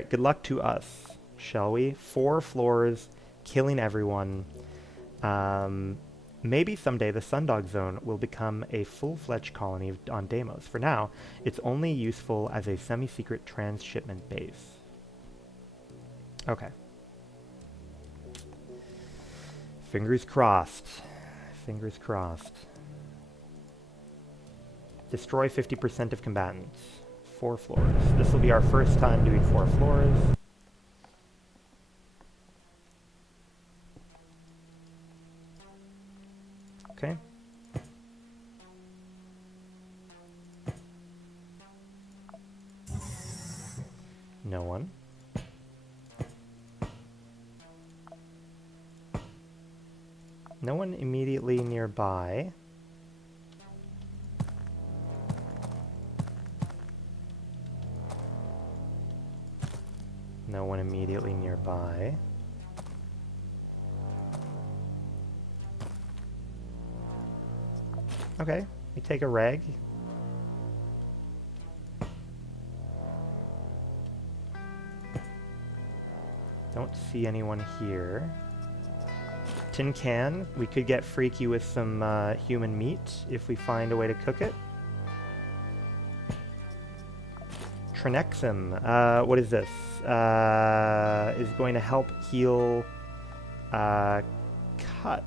good luck to us, shall we? 4 floors, killing everyone. Maybe someday the Sundog Zone will become a full-fledged colony on Deimos. For now, it's only useful as a semi-secret transshipment base. Okay. Fingers crossed. Fingers crossed. Destroy 50% of combatants. 4 floors. This will be our first time doing 4 floors. Okay. No one. No one immediately nearby. No one immediately nearby. Okay, we take a rag. Don't see anyone here. Tin can. We could get freaky with some human meat if we find a way to cook it. Trinexum. What is this? Is going to help heal cuts.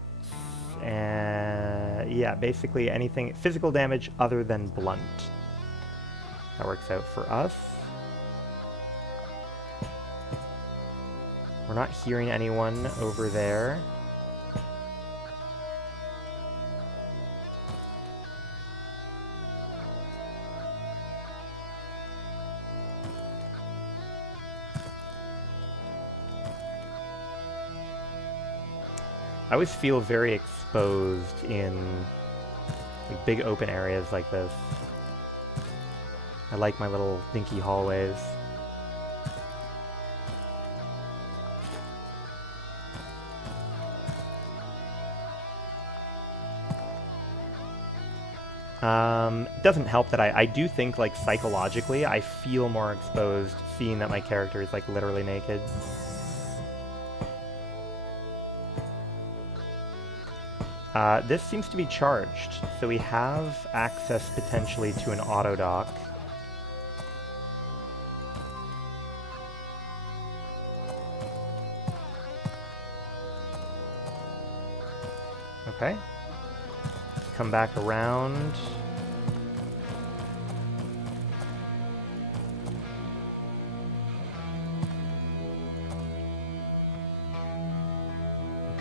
And yeah, basically anything physical damage other than blunt. That works out for us. We're not hearing anyone over there. I always feel very exposed in like, big open areas like this. I like my little dinky hallways. It doesn't help that I do think, like, psychologically, I feel more exposed seeing that my character is, like, literally naked. This seems to be charged, so we have access potentially to an auto dock. Okay. Come back around.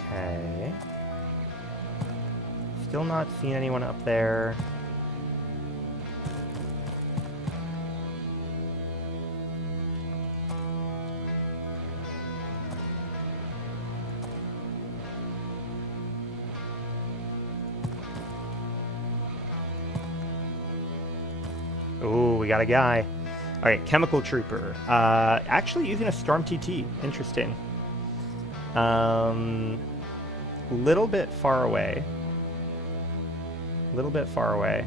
Okay. Still not seeing anyone up there. Ooh, we got a guy. Alright, Chemical Trooper. Actually using a Storm TT. Interesting. Little bit far away. Little bit far away.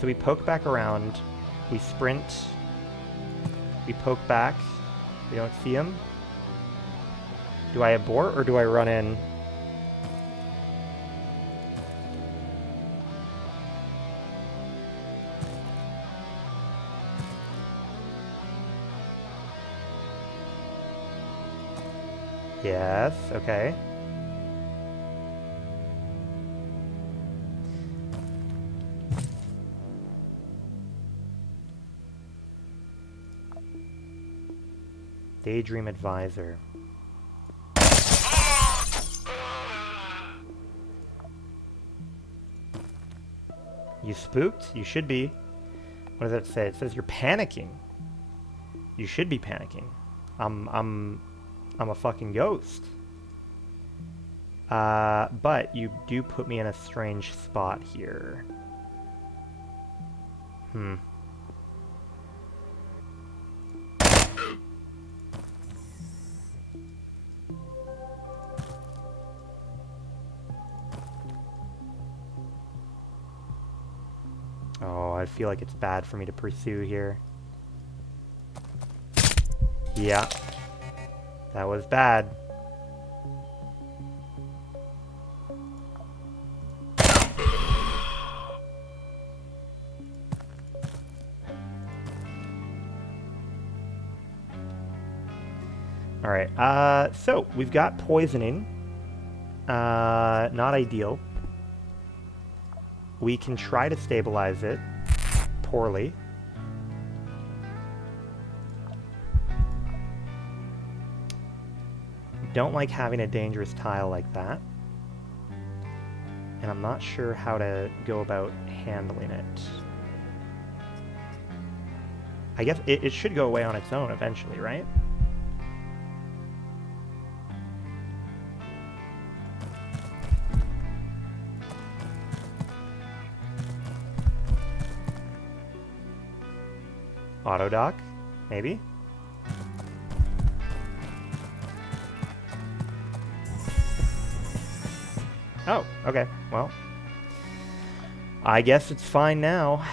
So we poke back around. We sprint. We poke back. We don't see him. Do I abort or do I run in? Yes, okay. Daydream Advisor. You spooked? You should be. What does that say? It says you're panicking. You should be panicking. I'm a fucking ghost. But you do put me in a strange spot here. Oh, I feel like it's bad for me to pursue here. Yeah. That was bad. Alright, so we've got poisoning. Not ideal. We can try to stabilize it. Poorly. Don't like having a dangerous tile like that. And I'm not sure how to go about handling it. I guess it should go away on its own eventually, right? Auto dock, maybe? Oh, okay, well. I guess it's fine now.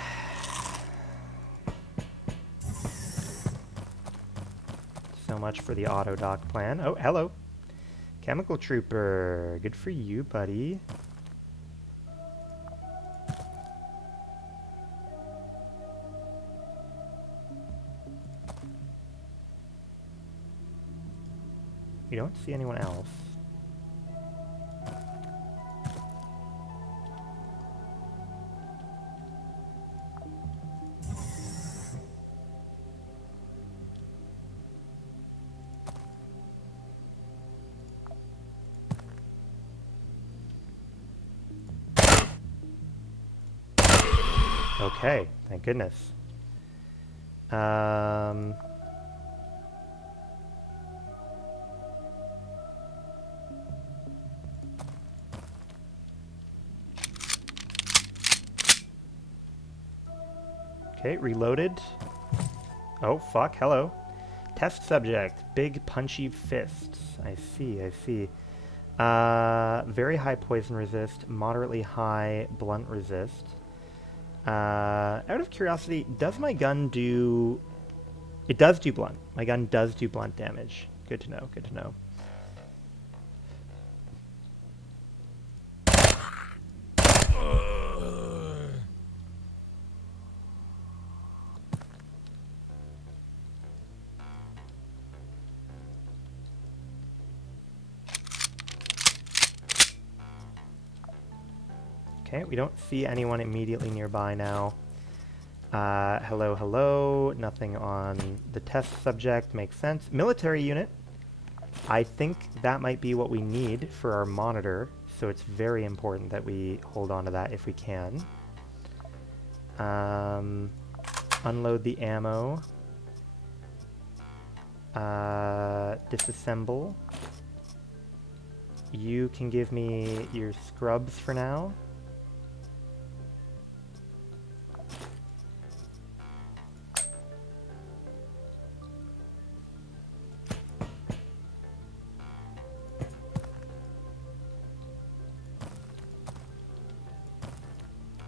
So much for the auto dock plan. Oh, hello. Chemical Trooper. Good for you, buddy. You don't see anyone else. Okay, thank goodness. Okay, reloaded. Oh, fuck, hello. Test subject, big punchy fists. I see, I see. Very high poison resist, moderately high blunt resist. Out of curiosity, does my gun do... It does do blunt. My gun does do blunt damage. Good to know, good to know. Okay, we don't see anyone immediately nearby now. Hello, hello. Nothing on the test subject. Makes sense. Military unit. I think that might be what we need for our monitor, so it's very important that we hold on to that if we can. Unload the ammo. Disassemble. You can give me your scrubs for now.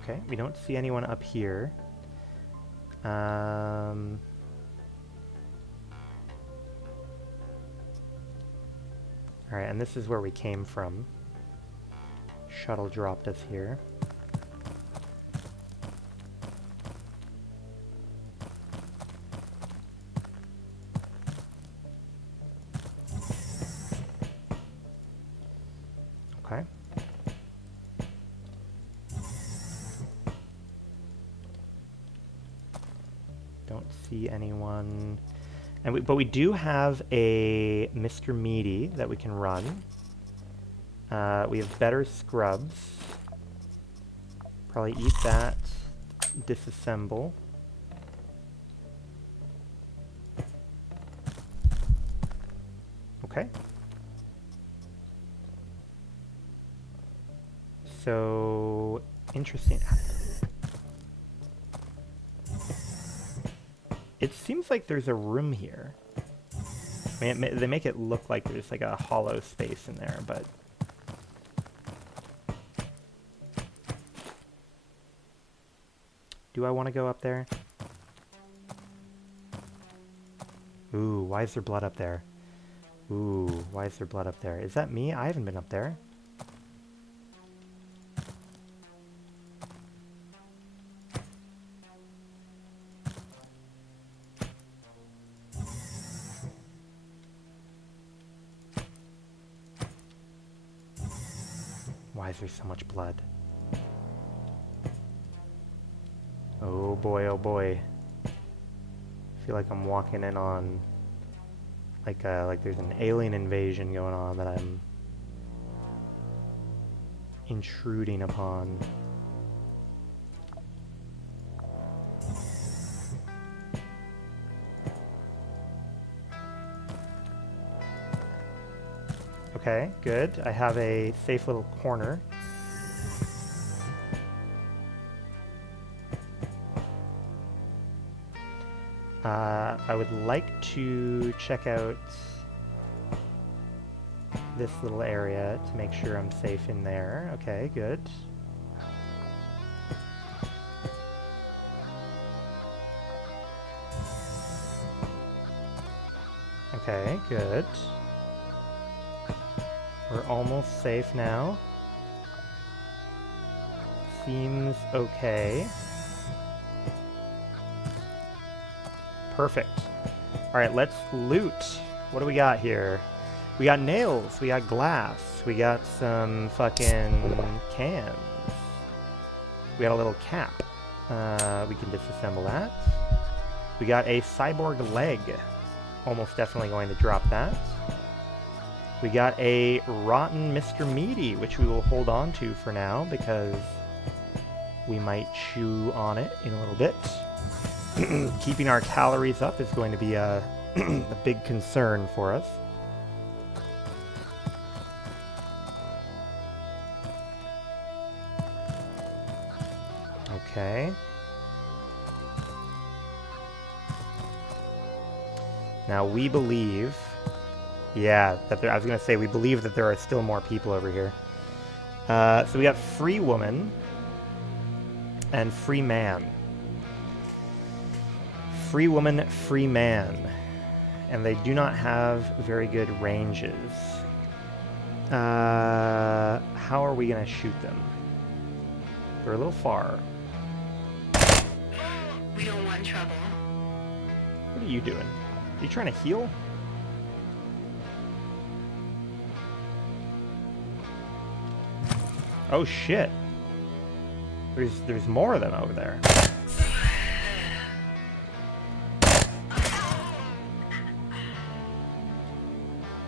Okay, we don't see anyone up here. Alright, and this is where we came from. Shuttle dropped us here. Okay. Don't see anyone And but we do have a Mr. Meaty that we can run. We have better scrubs. Probably eat that. Disassemble. Okay. So, interesting. It seems like there's a room here. I mean, they make it look like there's like a hollow space in there, but... Do I want to go up there? Ooh, why is there blood up there? Ooh, why is there blood up there? Is that me? I haven't been up there. Why is there so much blood? Oh boy, oh boy. I feel like I'm walking in on like there's an alien invasion going on that I'm intruding upon. Okay, good. I have a safe little corner. I would like to check out this little area to make sure I'm safe in there. Okay, good. Okay, good. We're almost safe now. Seems okay. Perfect. Alright, let's loot. What do we got here? We got nails, we got glass, we got some fucking cans. We got a little cap. We can disassemble that. We got a cyborg leg. Almost definitely going to drop that. We got a rotten Mr. Meaty, which we will hold on to for now because we might chew on it in a little bit. Keeping our calories up is going to be a big concern for us. Okay. Now we believe... Yeah, I was going to say, we believe that there are still more people over here. So we got free woman and free man. Free woman, free man. And they do not have very good ranges. How are we going to shoot them? They're a little far. We don't want trouble. What are you doing? Are you trying to heal? Oh shit. There's more of them over there.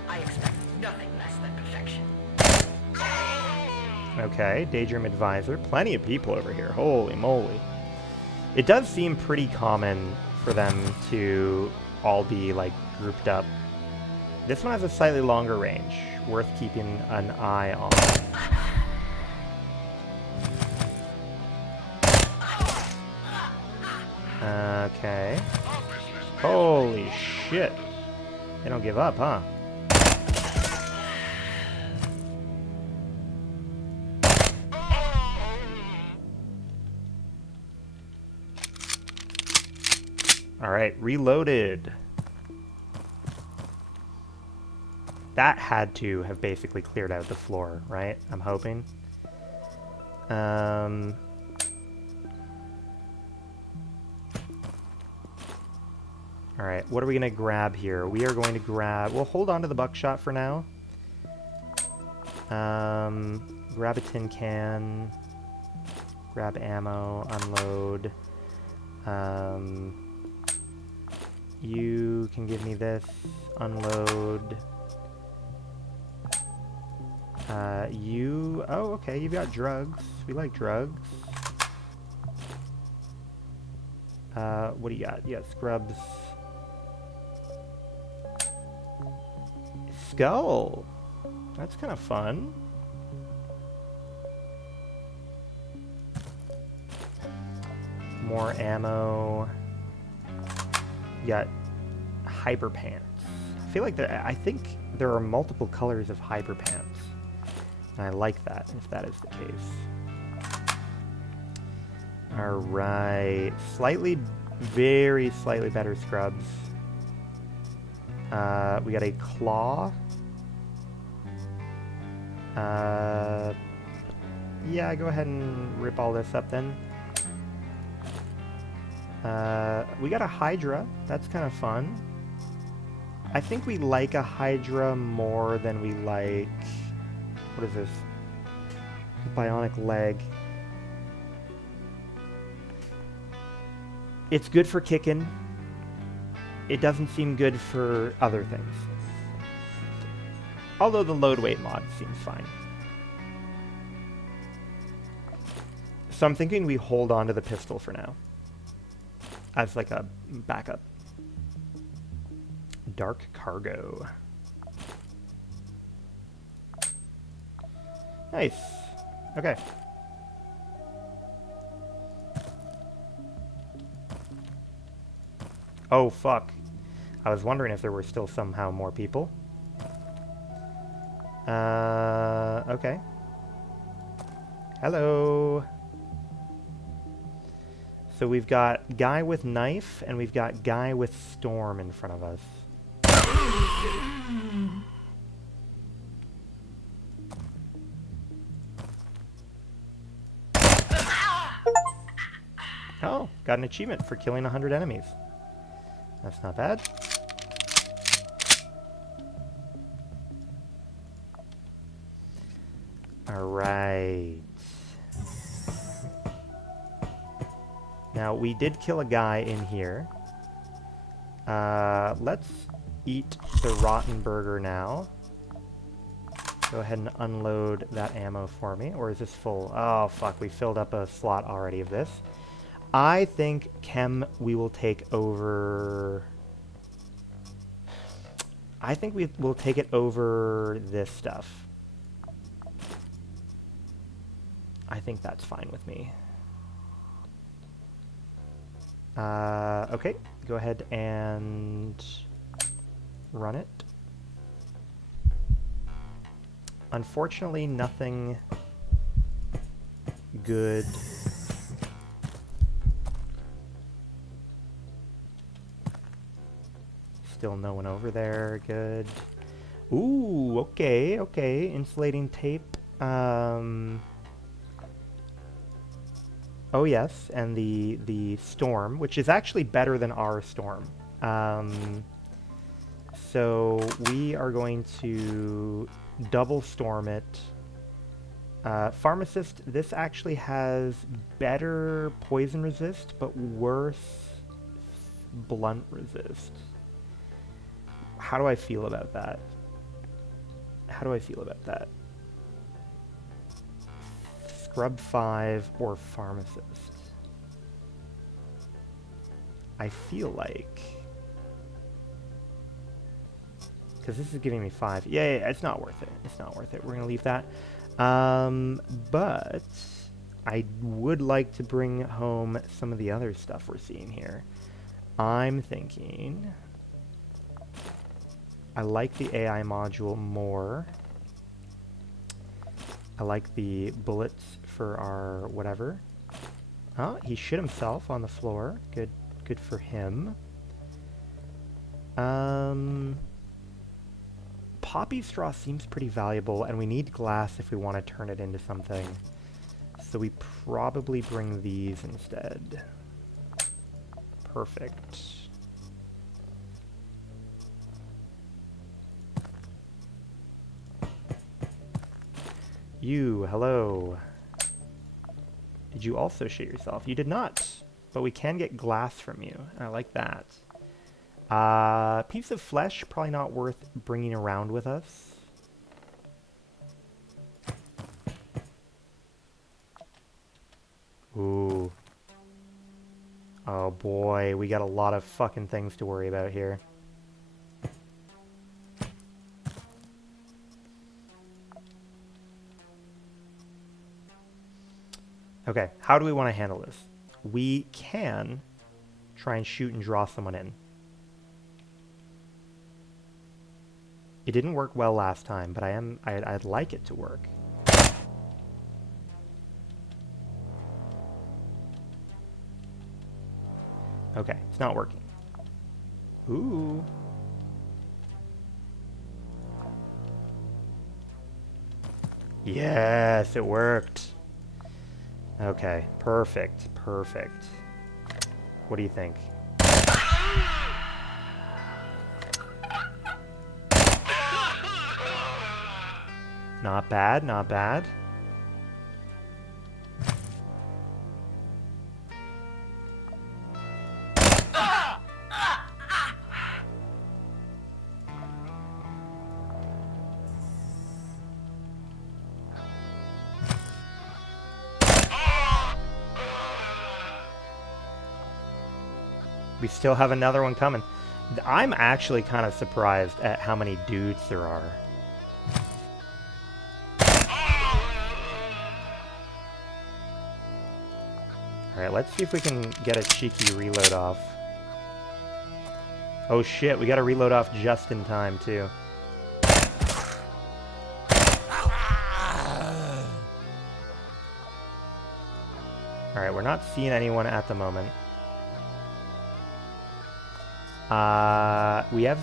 I expect nothing less than perfection. Okay, Daydream Advisor. Plenty of people over here. Holy moly. It does seem pretty common for them to all be, like, grouped up. This one has a slightly longer range. Worth keeping an eye on. Okay. Holy shit. They don't give up, huh? Alright, reloaded. That had to have basically cleared out the floor, right? I'm hoping. Alright, what are we going to grab here? We are going to grab... We'll hold on to the buckshot for now. Grab a tin can. Grab ammo. Unload. You you can give me this. Unload. You... Oh, okay, you've got drugs. We like drugs. What do you got? You got scrubs. Skull! That's kind of fun. More ammo. You got hyper pants. I feel like I think there are multiple colors of hyper pants. And I like that, if that is the case. Alright. Very slightly better scrubs. We got a claw. Yeah, go ahead and rip all this up then. We got a Hydra. That's kind of fun. I think we like a Hydra more than we like... What is this? Bionic leg. It's good for kicking. It doesn't seem good for other things. Although the load weight mod seems fine. So I'm thinking we hold on to the pistol for now. As like a backup. Dark cargo. Nice. Okay. Oh, fuck. I was wondering if there were still somehow more people. Okay. Hello. So we've got guy with knife, and we've got guy with storm in front of us. Oh, got an achievement for killing 100 enemies. That's not bad. Alright. Now, we did kill a guy in here. Let's eat the rotten burger now. Go ahead and unload that ammo for me. Or is this full? Oh, fuck. We filled up a slot already of this. I think, Chem, we will take over... I think we will take it over this stuff. I think that's fine with me. Okay, go ahead and run it. Unfortunately, nothing good. Still no one over there. Good. Ooh, okay, okay. Insulating tape. Oh yes, and the storm, which is actually better than our storm. So we are going to double storm it. Pharmacist, this actually has better poison resist, but worse blunt resist. How do I feel about that? How do I feel about that? Scrub 5 or Pharmacist? I feel like... Because this is giving me 5. Yeah, it's not worth it. It's not worth it. We're going to leave that. But I would like to bring home some of the other stuff we're seeing here. I'm thinking... I like the AI module more. I like the bullets for our whatever. Oh, he shit himself on the floor. Good, good for him. Poppy straw seems pretty valuable, and we need glass if we want to turn it into something. So we probably bring these instead. Perfect. You, hello. Did you also shit yourself? You did not, but we can get glass from you. I like that. Piece of flesh, probably not worth bringing around with us. Ooh. Oh boy, we got a lot of fucking things to worry about here. Okay, how do we want to handle this? We can try and shoot and draw someone in. It didn't work well last time, but I'd like it to work. Okay, it's not working. Ooh. Yes, it worked. Okay, perfect, perfect. What do you think? Not bad, not bad. We still have another one coming. I'm actually kind of surprised at how many dudes there are. Alright, let's see if we can get a cheeky reload off. Oh shit, we gotta reload off just in time, too. Alright, we're not seeing anyone at the moment. We have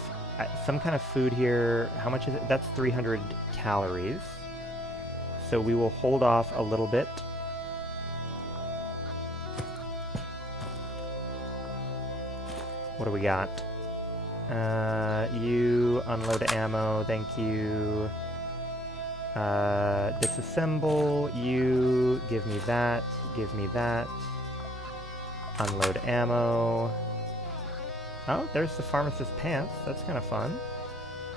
some kind of food here. How much is it? That's 300 calories. So we will hold off a little bit. What do we got? You unload ammo, thank you. Disassemble, you give me that, give me that. Unload ammo. Oh, there's the pharmacist's pants, that's kind of fun.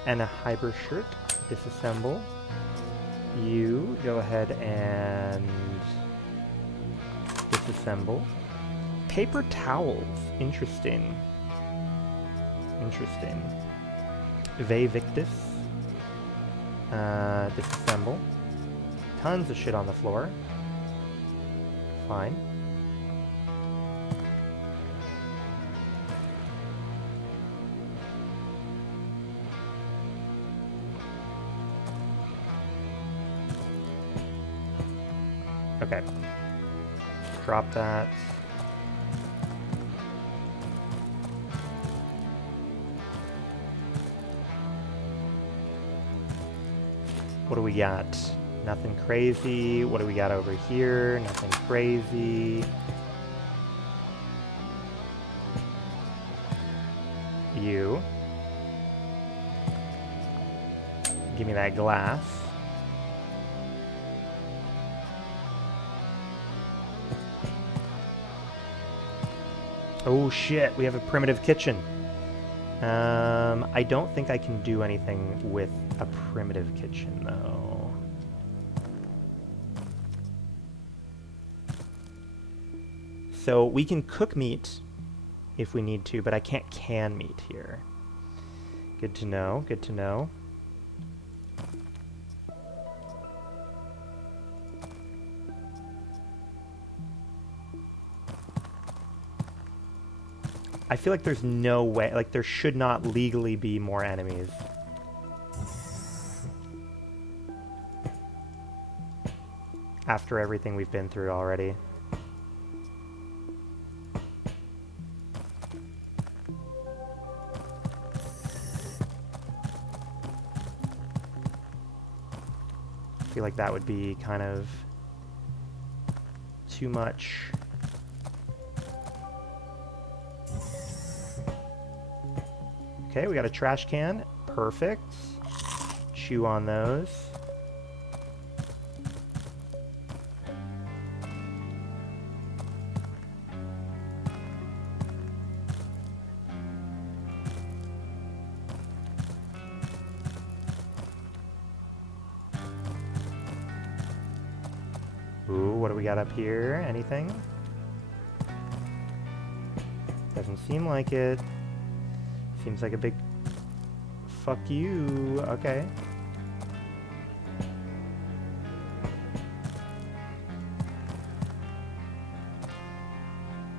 And a Hyper shirt, disassemble. You go ahead and disassemble. Paper towels, interesting. Interesting. Ve Victus. Disassemble. Tons of shit on the floor. Fine. Okay. Drop that. What do we got? Nothing crazy. What do we got over here? Nothing crazy. You. Give me that glass. Oh shit, we have a primitive kitchen. I don't think I can do anything with a primitive kitchen, though. So we can cook meat if we need to, but I can't can meat here. Good to know, good to know. I feel like there's no way, like there should not legally be more enemies. After everything we've been through already. I feel like that would be kind of too much. Okay, we got a trash can. Perfect. Chew on those. Ooh, what do we got up here? Anything? Doesn't seem like it. Seems like a big fuck you. Okay.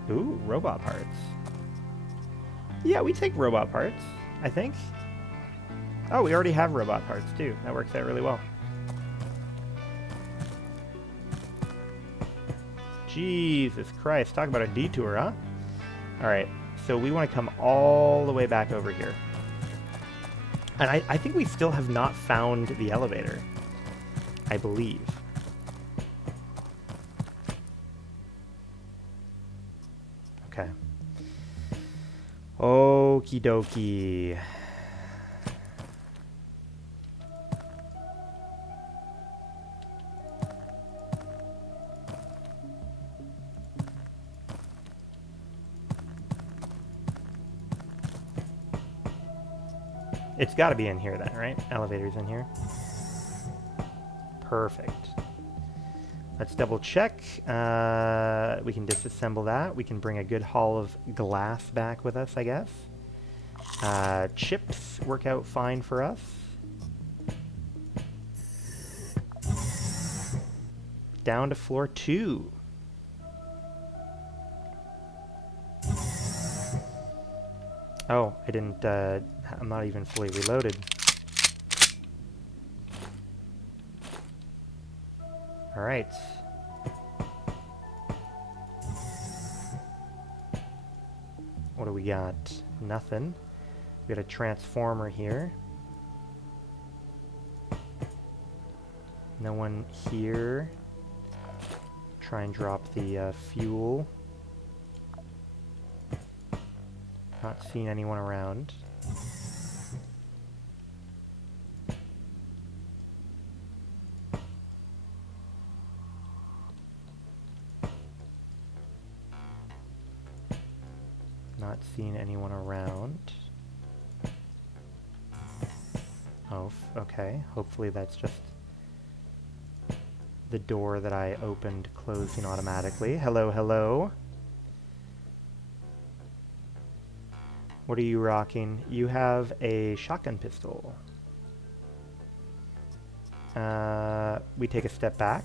Ooh, robot parts. Yeah, we take robot parts, I think. Oh, we already have robot parts too. That works out really well. Jesus Christ, talk about a detour, huh? Alright, so we want to come all the way back over here. And I think we still have not found the elevator. I believe. Okay. Okie dokie. It's got to be in here then, right? Elevator's in here. Perfect. Let's double check. We can disassemble that. We can bring a good haul of glass back with us, I guess. Chips work out fine for us. Down to floor 2. Oh, I didn't, I'm not even fully reloaded. Alright. What do we got? Nothing. We got a transformer here. No one here. Try and drop the fuel. Not seeing anyone around. Not seeing anyone around. Oh, okay. Hopefully that's just the door that I opened closing automatically. Hello, hello. What are you rocking? You have a shotgun pistol. We take a step back.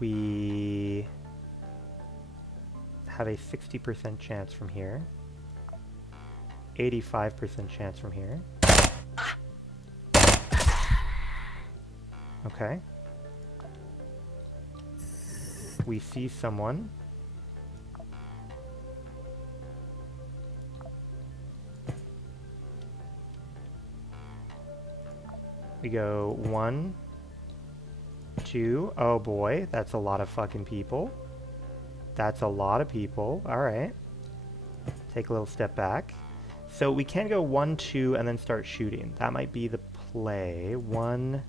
We have a 60% chance from here. 85% chance from here. Okay. We see someone. We go 1, 2. Oh boy, that's a lot of fucking people. That's a lot of people. Alright. Take a little step back. So we can go 1, 2, and then start shooting. That might be the play. 1.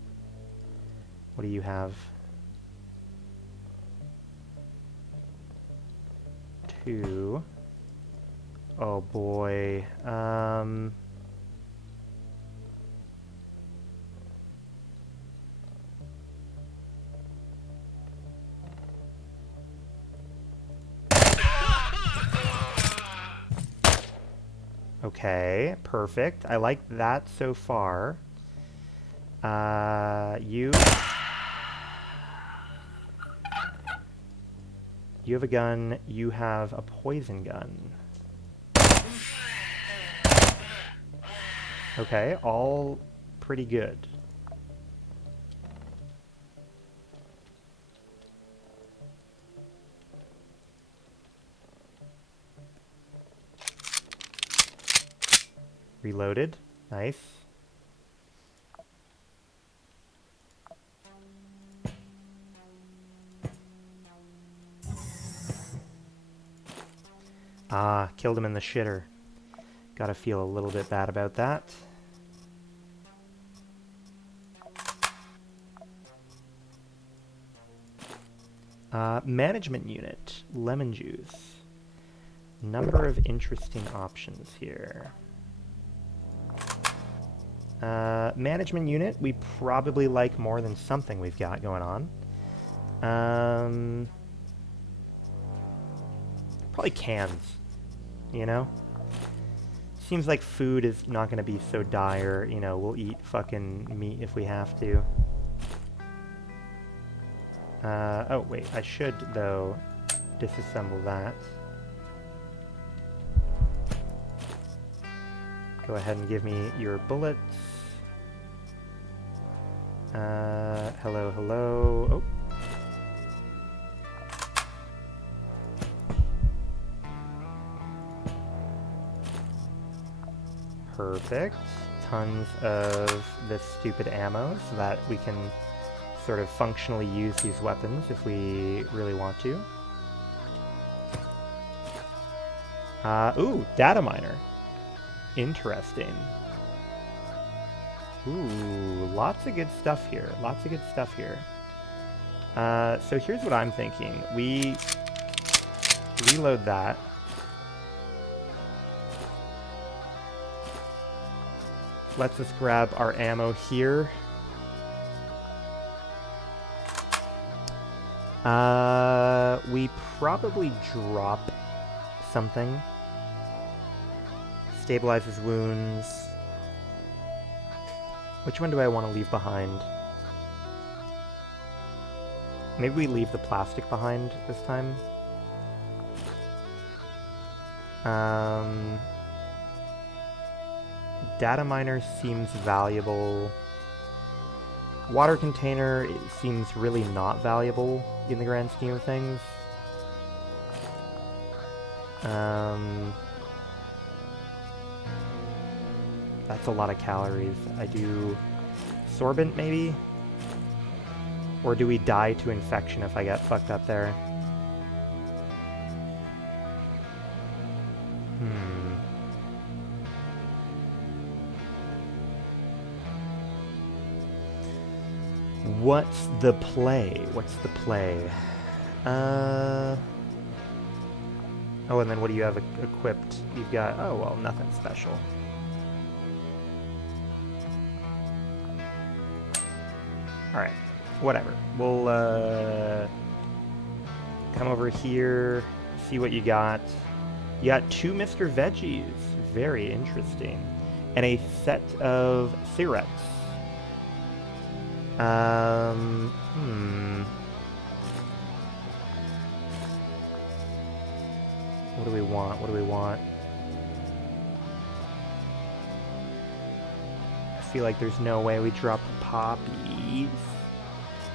What do you have? 2. Oh boy. Okay, perfect. I like that so far. You have a gun. You have a poison gun. Okay, all pretty good. Reloaded. Nice. Ah, killed him in the shitter. Gotta feel a little bit bad about that. Management unit. Lemon juice. Number of interesting options here. Management unit, we probably like more than something we've got going on. Probably cans, you know? Seems like food is not going to be so dire, you know, we'll eat fucking meat if we have to. Oh, wait, I should, though, disassemble that. Go ahead and give me your bullets. Hello, hello. Oh. Perfect. Tons of this stupid ammo so that we can sort of functionally use these weapons if we really want to. Ooh, data miner. Interesting. Ooh, lots of good stuff here. Lots of good stuff here. So here's what I'm thinking. We reload that. Let's just grab our ammo here. We probably drop something. Stabilizes wounds. Which one do I want to leave behind? Maybe we leave the plastic behind this time. Data miner seems valuable. Water container, it seems really not valuable in the grand scheme of things. That's a lot of calories. I do sorbent, maybe? Or do we die to infection if I get fucked up there? What's the play? What's the play? Oh, and then what do you have equipped? You've got... Oh, well, nothing special. Alright, whatever. We'll, come over here, see what you got. You got 2 Mr. Veggies. Very interesting. And a set of cigarettes. What do we want? What do we want? I feel like there's no way we drop poppies.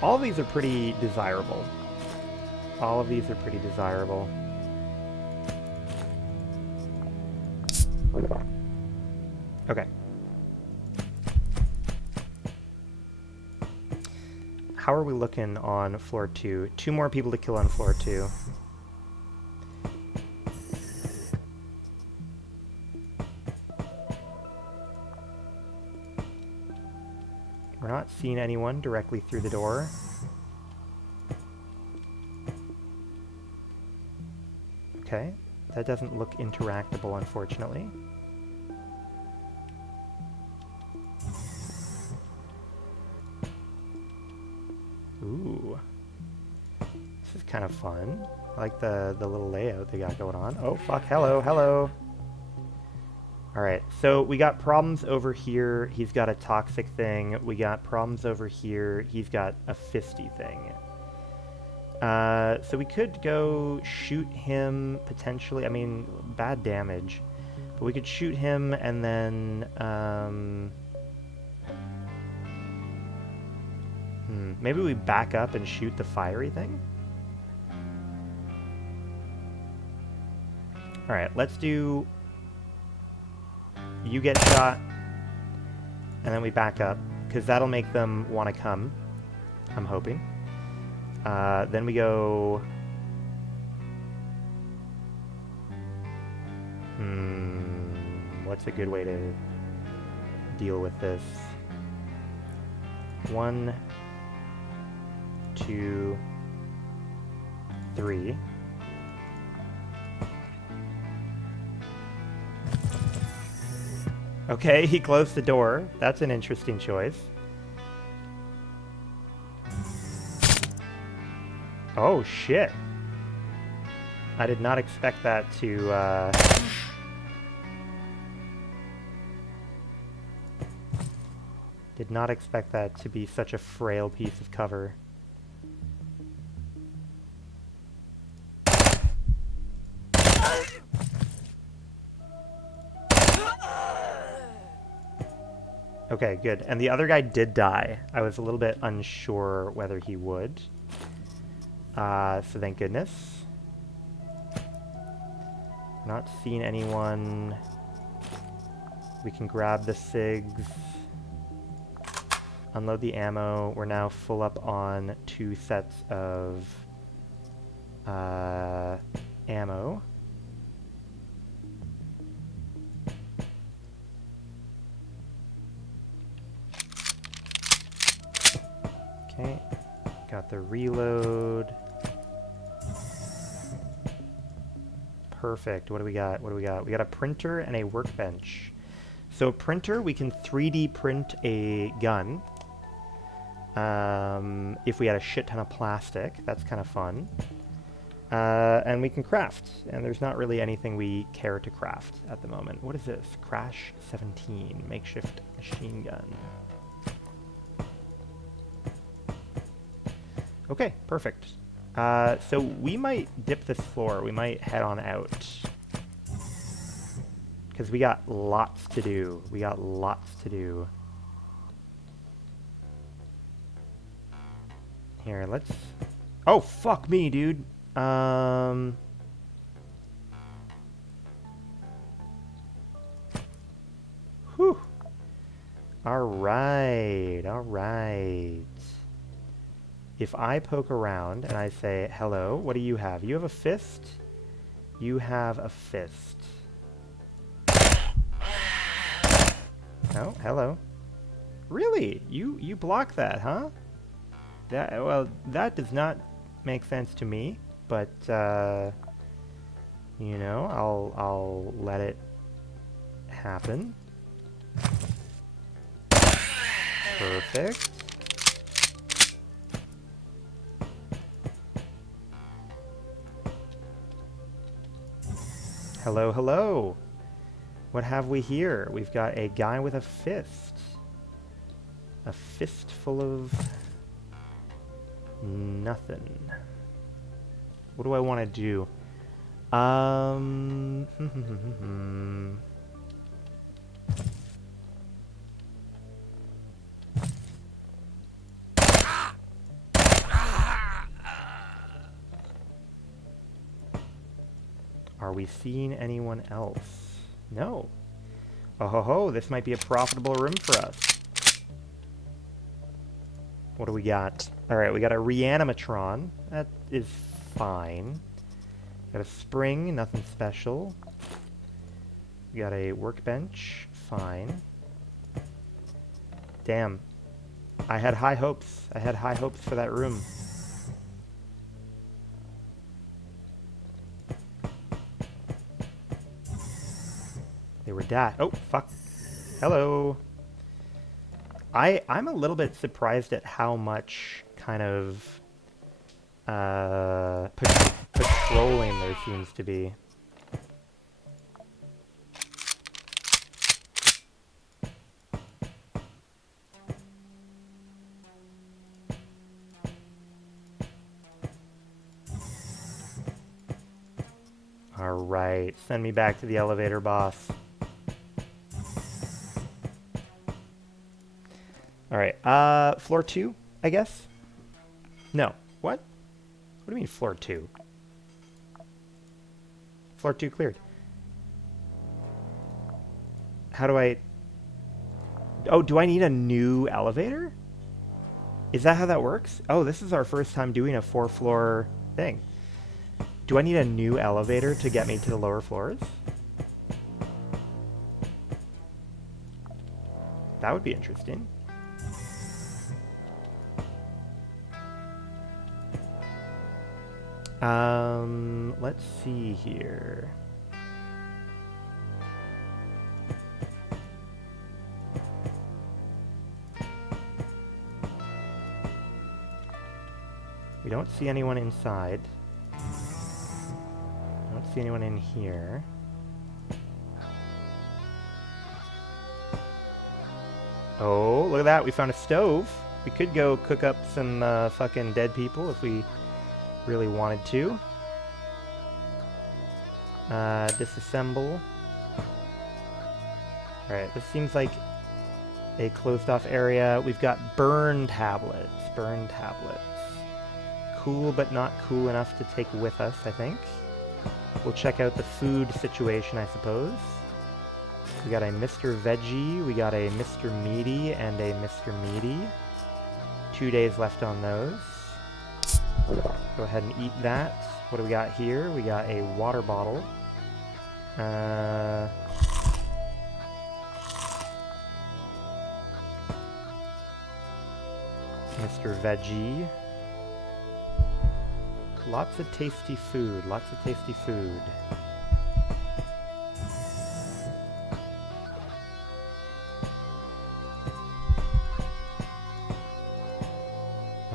All of these are pretty desirable. All of these are pretty desirable. Okay. How are we looking on floor 2? 2 more people to kill on floor 2. We're not seeing anyone directly through the door. Okay, that doesn't look interactable, unfortunately. Ooh. This is kind of fun. I like the little layout they got going on. Oh, fuck. Hello, hello. Alright, so we got problems over here. He's got a toxic thing. We got problems over here. He's got a fisty thing. So we could go shoot him, potentially. I mean, bad damage. But we could shoot him and then... maybe we back up and shoot the fiery thing? Alright, let's do... You get shot, and then we back up, because that'll make them want to come, I'm hoping. Then we go... What's a good way to deal with this? 1, 2, 3. Okay, he closed the door. That's an interesting choice. Oh, shit. I did not expect that to, Did not expect that to be such a frail piece of cover. Okay, good. And the other guy did die. I was a little bit unsure whether he would. So thank goodness. Not seeing anyone. We can grab the SIGs. Unload the ammo. We're now full up on 2 sets of ammo. Okay, got the reload. Perfect. What do we got? What do we got? We got a printer and a workbench. So a printer, we can 3D print a gun. If we had a shit ton of plastic, that's kind of fun. And we can craft, and there's not really anything we care to craft at the moment. What is this? Crash 17, makeshift machine gun. Okay, perfect. So we might dip this floor. We might head on out. Because we got lots to do. We got lots to do. Here, let's... Oh, fuck me, dude. Whew. Alright, alright. If I poke around and I say, hello, what do you have? You have a fist? You have a fist. Oh, hello. Really? You block that, huh? That, well, that does not make sense to me, but, you know, I'll let it happen. Perfect. Hello, hello. What have we here? We've got a guy with a fist. A fist full of nothing. What do I want to do? Are we seeing anyone else? No. Oh ho ho, this might be a profitable room for us. What do we got? Alright, we got a reanimatron. That is fine. Got a spring, nothing special. We got a workbench, fine. Damn. I had high hopes. I had high hopes for that room. They were oh, fuck. Hello. I'm a little bit surprised at how much kind of patrolling there seems to be. All right, send me back to the elevator, boss. All right, floor 2, I guess? No. What? What do you mean floor 2? Floor 2 cleared. How do I... Oh, do I need a new elevator? Is that how that works? Oh, this is our first time doing a 4-floor thing. Do I need a new elevator to get me to the lower floors? That would be interesting. Let's see here. don't see anyone inside. Don't see anyone in here. Oh, look at that. We found a stove. We could go cook up some fucking dead people if we really wanted to. Disassemble. Alright, this seems like a closed off area. We've got burn tablets. Burn tablets. Cool, but not cool enough to take with us, I think. We'll check out the food situation, I suppose. We got a Mr. Veggie, we got a Mr. Meaty, and a Mr. Meaty. 2 days left on those. Go ahead and eat that. What do we got here? We got a water bottle. Mr. Veggie. Lots of tasty food, lots of tasty food.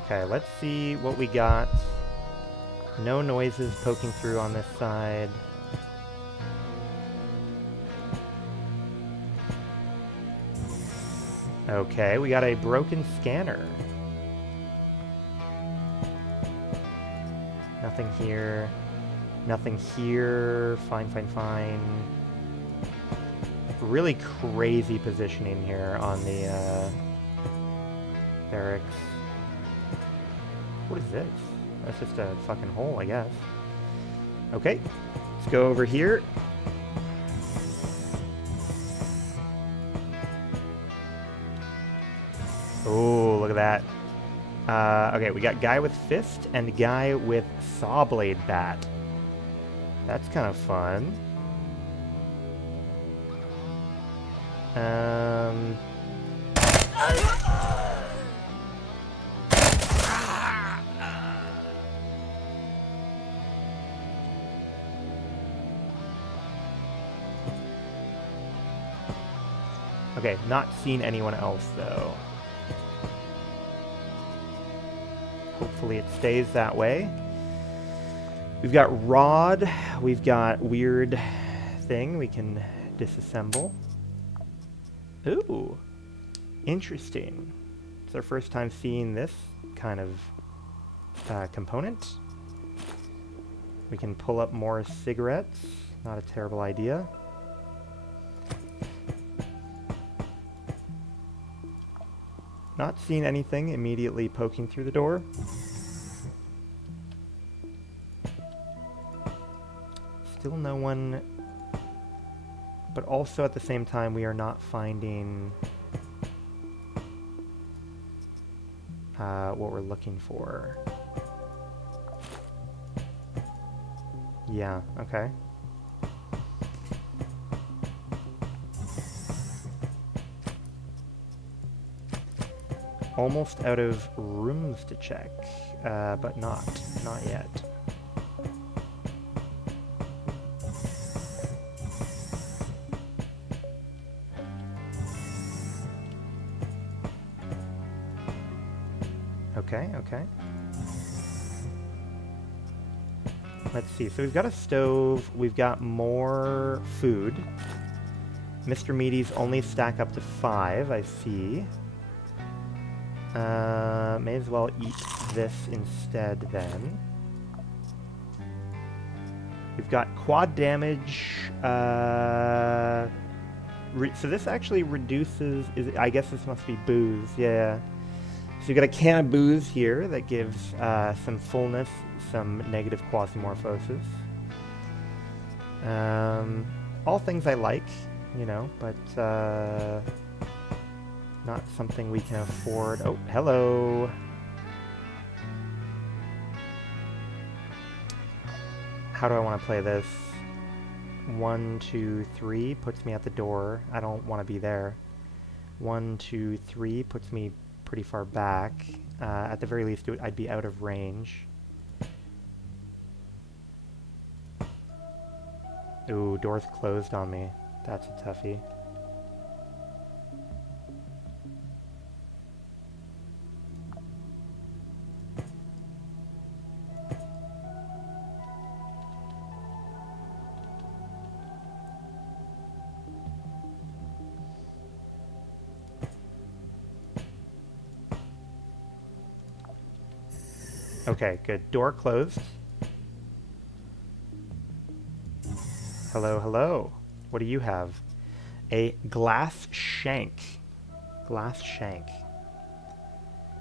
Okay, let's see what we got. No noises poking through on this side. Okay, we got a broken scanner. Nothing here. Nothing here. Fine, fine, fine. Really crazy positioning here on the barracks. What is this? That's just a fucking hole, I guess. Okay, let's go over here. Oh, look at that. Okay, we got guy with fist and guy with saw blade bat. That's kind of fun. Okay, not seen anyone else though. Hopefully it stays that way. We've got rod. We've got weird thing we can disassemble. Ooh, interesting. It's our first time seeing this kind of component. We can pull up more cigarettes. Not a terrible idea. Not seeing anything immediately poking through the door. Still no one, but also at the same time we are not finding what we're looking for. Yeah, okay. Almost out of rooms to check, but not yet. Okay, okay. Let's see, so we've got a stove, we've got more food. Mr. Meaty's only stack up to 5, I see. May as well eat this instead then. We've got quad damage. So this actually reduces, I guess this must be booze, yeah. So you've got a can of booze here that gives some fullness, some negative quasimorphosis. All things I like, you know, but not something we can afford. Oh, hello. How do I want to play this? 1, 2, 3 puts me at the door. I don't want to be there. 1, 2, 3 puts me pretty far back. At the very least, I'd be out of range. Ooh, door's closed on me. That's a toughie. Okay, good. Door closed. Hello, hello. What do you have? A glass shank. Glass shank.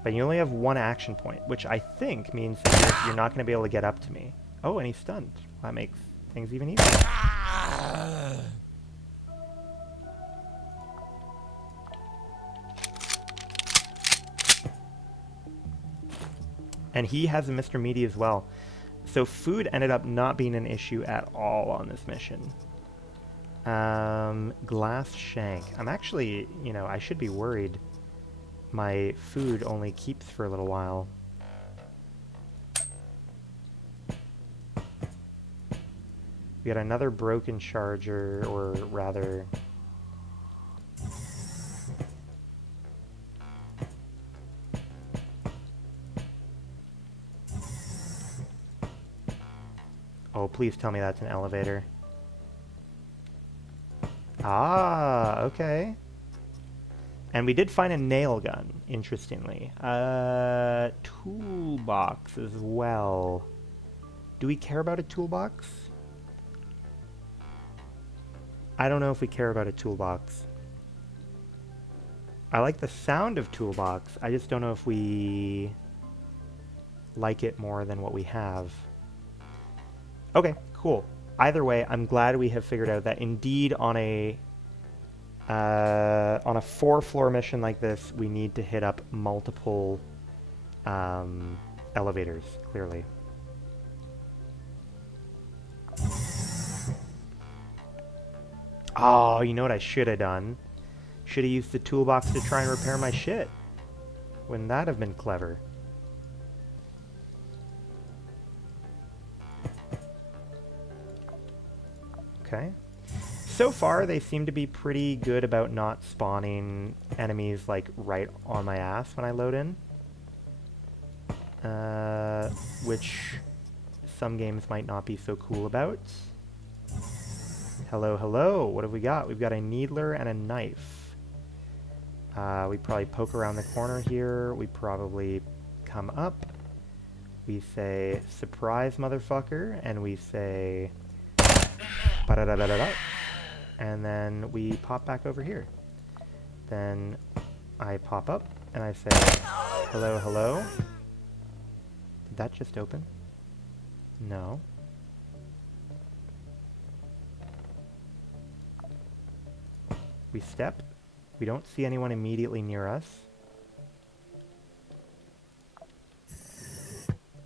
But you only have one action point, which I think means that you're not going to be able to get up to me. Oh, and he's stunned. That makes things even easier. And he has a Mr. Meaty as well. So food ended up not being an issue at all on this mission. Glass shank. I'm actually, you know, I should be worried. My food only keeps for a little while. We got another broken charger, or rather... Oh, please tell me that's an elevator. Ah, okay. And we did find a nail gun, interestingly. Toolbox as well. Do we care about a toolbox? I don't know if we care about a toolbox. I like the sound of toolbox. I just don't know if we like it more than what we have. Okay, cool. Either way, I'm glad we have figured out that indeed on a 4-floor mission like this, we need to hit up multiple elevators, clearly. Oh, you know what I should have done? Should have used the toolbox to try and repair my shit. Wouldn't that have been clever? Okay. So far, they seem to be pretty good about not spawning enemies, like, right on my ass when I load in. Which some games might not be so cool about. Hello, hello. What have we got? We've got a needler and a knife. We probably poke around the corner here. We probably come up. We say, surprise, motherfucker. And we say... ba-da-da-da-da-da. And then we pop back over here. Then I pop up and I say, hello, hello. Did that just open? No. We step. We don't see anyone immediately near us.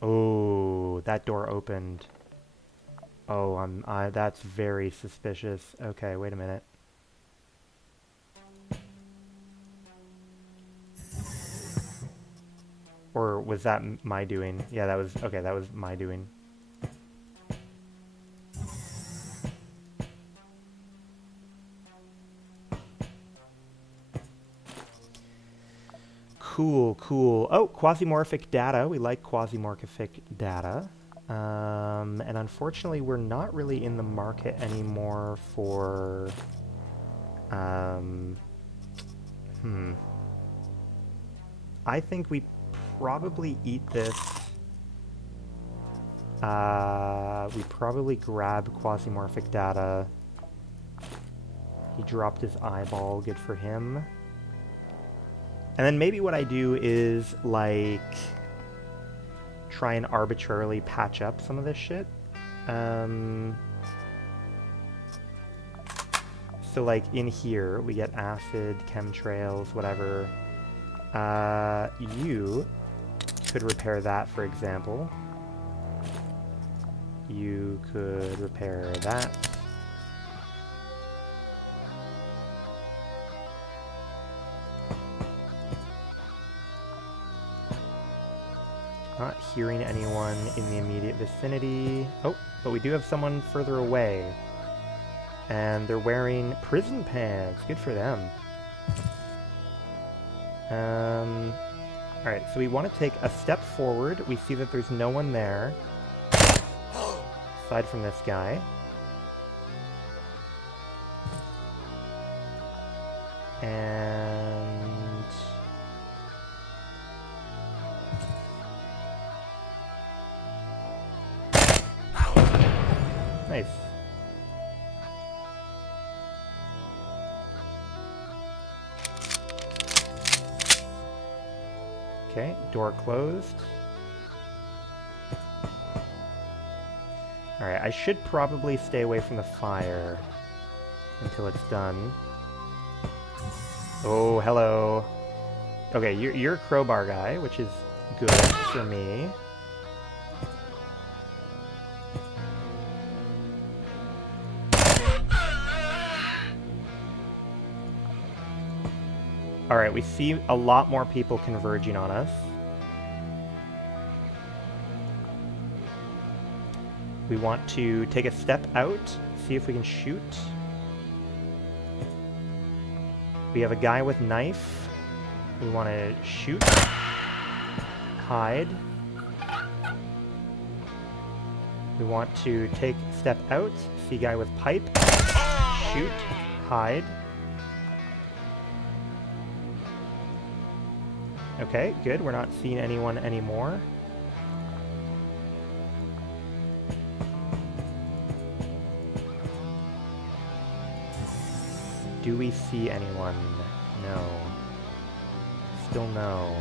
Oh, that door opened. Oh, that's very suspicious. Okay, wait a minute. Or was that my doing? Yeah, that was, okay, that was my doing. Cool, cool. Oh, quasimorphic data. We like quasimorphic data. And unfortunately, we're not really in the market anymore for... I think we probably eat this. We probably grab quasimorphic data. He dropped his eyeball. Good for him. And then maybe what I do is, like... try and arbitrarily patch up some of this shit. So like in here, we get acid, chemtrails, whatever. You could repair that, for example. You could repair that. Not hearing anyone in the immediate vicinity. Oh, but we do have someone further away. And they're wearing prison pants. Good for them. Alright, so we want to take a step forward. We see that there's no one there. Aside from this guy. And... Okay, door closed. Alright, I should probably stay away from the fire until it's done. Oh, hello. Okay, you're a crowbar guy, which is good for me. Alright, we see a lot more people converging on us. We want to take a step out, see if we can shoot. We have a guy with knife. We want to shoot. Hide. We want to take a step out, see guy with pipe. Shoot. Hide. Okay, good. We're not seeing anyone anymore. Do we see anyone? No. Still no.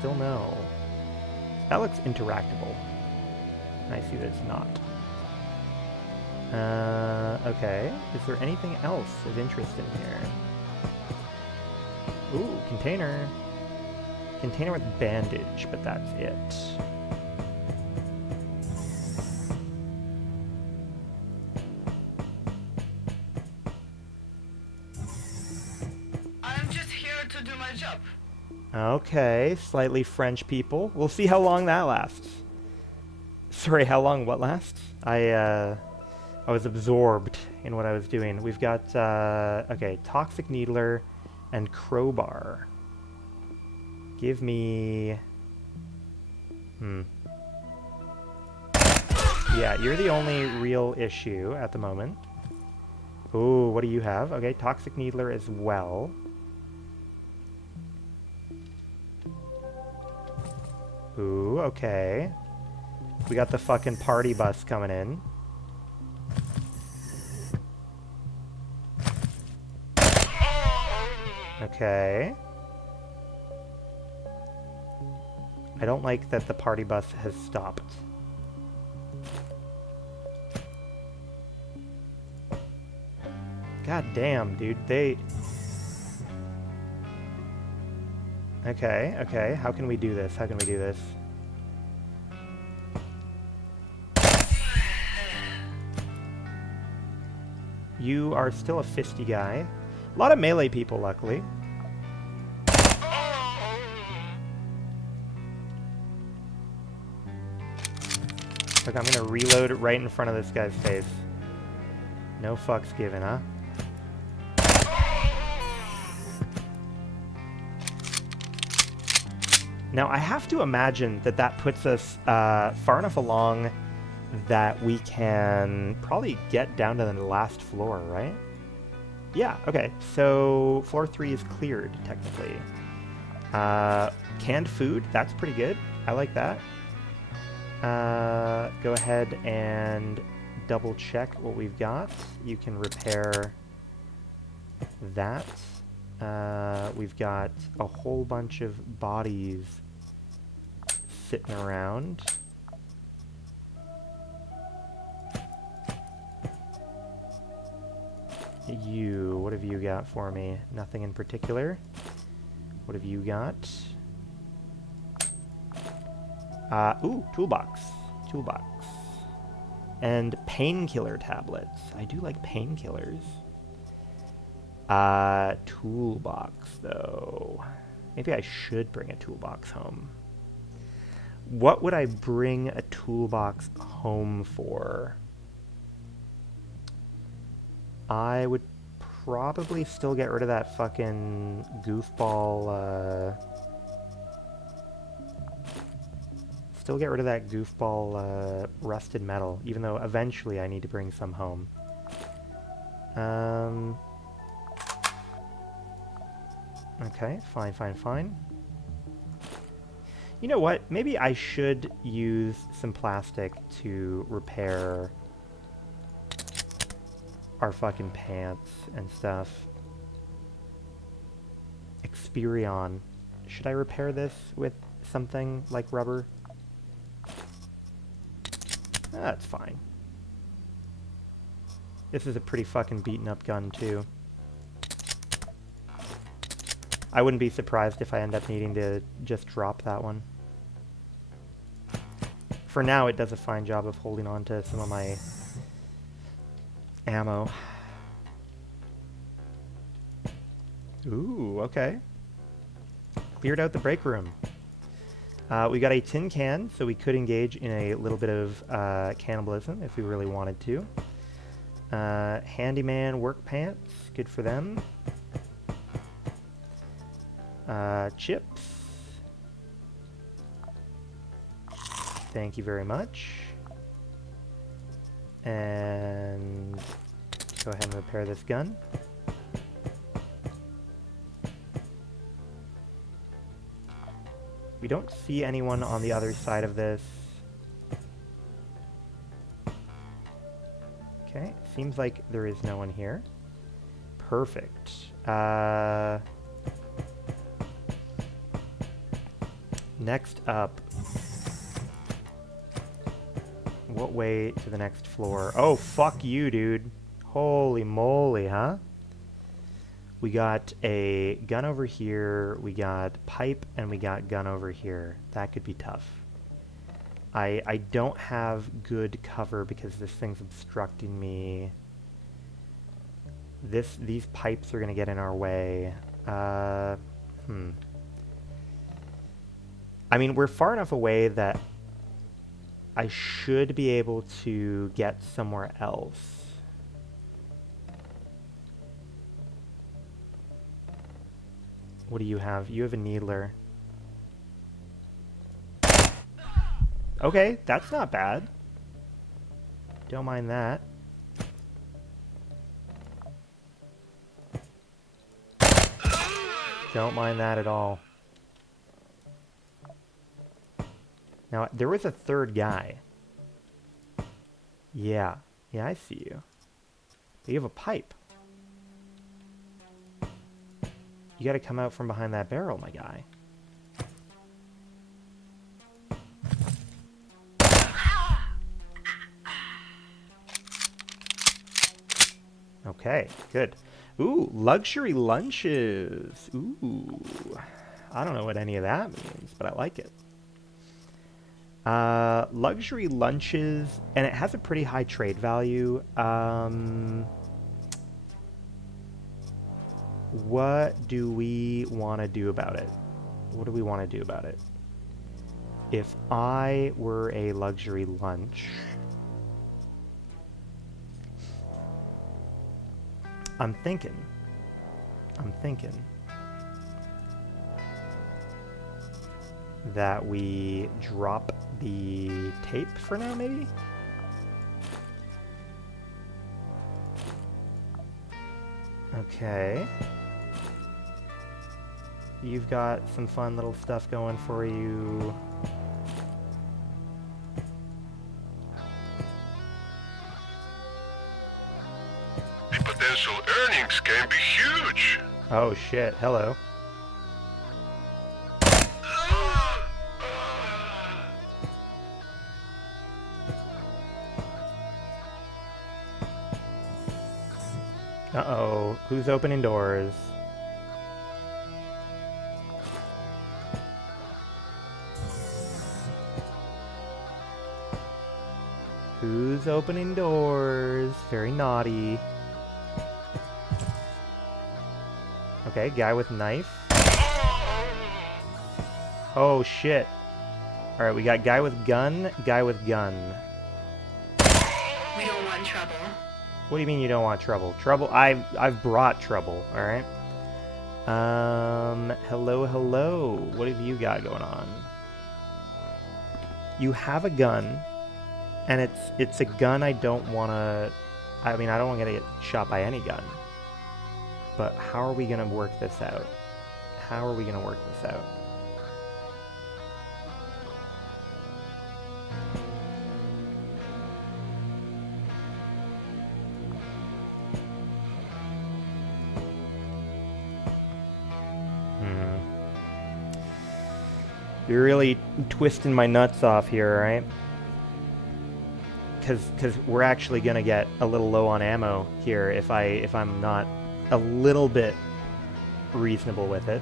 Still no. That looks interactable. I see that it's not. Okay. Is there anything else of interest in here? Ooh, container. Container with bandage, but that's it. I'm just here to do my job. Okay, slightly French people. We'll see how long that lasts. Sorry, how long what lasts? I was absorbed in what I was doing. We've got, okay, Toxic Needler and Crowbar. Give me... Yeah, you're the only real issue at the moment. Ooh, what do you have? Okay, Toxic Needler as well. Ooh, okay. We got the fucking party bus coming in. Okay. I don't like that the party bus has stopped. God damn, dude, they... Okay, okay, how can we do this? How can we do this? You are still a fisty guy. A lot of melee people, luckily. Look, I'm gonna reload right in front of this guy's face. No fucks given, huh? Now, I have to imagine that that puts us far enough along that we can probably get down to the last floor, right? Yeah, okay. So, floor 3 is cleared, technically. Canned food, that's pretty good. I like that. Go ahead and double check what we've got. You can repair that. We've got a whole bunch of bodies sitting around. You, what have you got for me? Nothing in particular. What have you got? Ooh, toolbox. Toolbox. And painkiller tablets. I do like painkillers. Toolbox, though. Maybe I should bring a toolbox home. What would I bring a toolbox home for? I would probably still get rid of that fucking goofball, still get rid of that goofball, rusted metal, even though eventually I need to bring some home. Okay, fine, fine, fine. You know what? Maybe I should use some plastic to repair our fucking pants and stuff. Experion. Should I repair this with something like rubber? That's fine. This is a pretty fucking beaten up gun too. I wouldn't be surprised if I end up needing to just drop that one. For now, it does a fine job of holding on to some of my ammo. Ooh, okay. Cleared out the break room. We got a tin can, so we could engage in a little bit of cannibalism if we really wanted to. Handyman work pants, good for them. Chips. Thank you very much. And go ahead and repair this gun. We don't see anyone on the other side of this. Okay, seems like there is no one here. Perfect. Next up. What way to the next floor? Oh, fuck you, dude. Holy moly, huh? We got a gun over here, we got pipe, and we got gun over here. That could be tough. I don't have good cover because this thing's obstructing me. These pipes are going to get in our way. I mean, we're far enough away that I should be able to get somewhere else. What do you have? You have a needler. Okay, that's not bad. Don't mind that. Don't mind that at all. Now, there was a third guy. Yeah. Yeah, I see you. But you have a pipe. You gotta come out from behind that barrel, my guy. Okay, good. Ooh, luxury lunches. Ooh. I don't know what any of that means, but I like it. Luxury lunches, and it has a pretty high trade value. What do we want to do about it? What do we want to do about it? If I were a luxury lunch, I'm thinking that we drop the tape for now, maybe? Okay. You've got some fun little stuff going for you. The potential earnings can be huge. Oh shit, hello. Uh-oh, who's opening doors? Who's opening doors? Very naughty. Okay, guy with knife. Oh shit. Alright, we got guy with gun, guy with gun. We don't want trouble. What do you mean you don't want trouble? Trouble? I've brought trouble, alright? Hello, hello. What have you got going on? You have a gun, and it's a gun I don't want to... I mean, I don't want to get shot by any gun. But how are we going to work this out? How are we going to work this out? You're really twisting my nuts off here, right? Because we're actually gonna get a little low on ammo here if I'm not a little bit reasonable with it.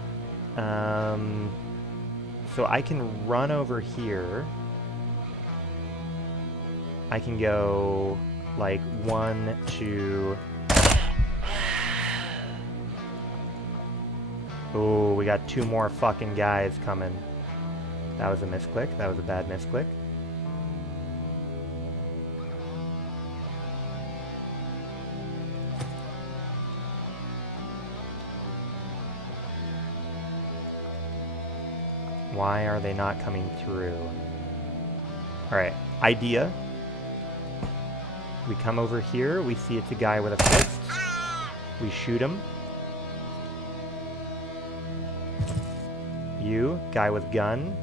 So I can run over here. I can go like 1, 2. Oh, we got 2 more fucking guys coming. That was a misclick. That was a bad misclick. Why are they not coming through? Alright, idea. We come over here, we see it's a guy with a fist. We shoot him. You, guy with gun.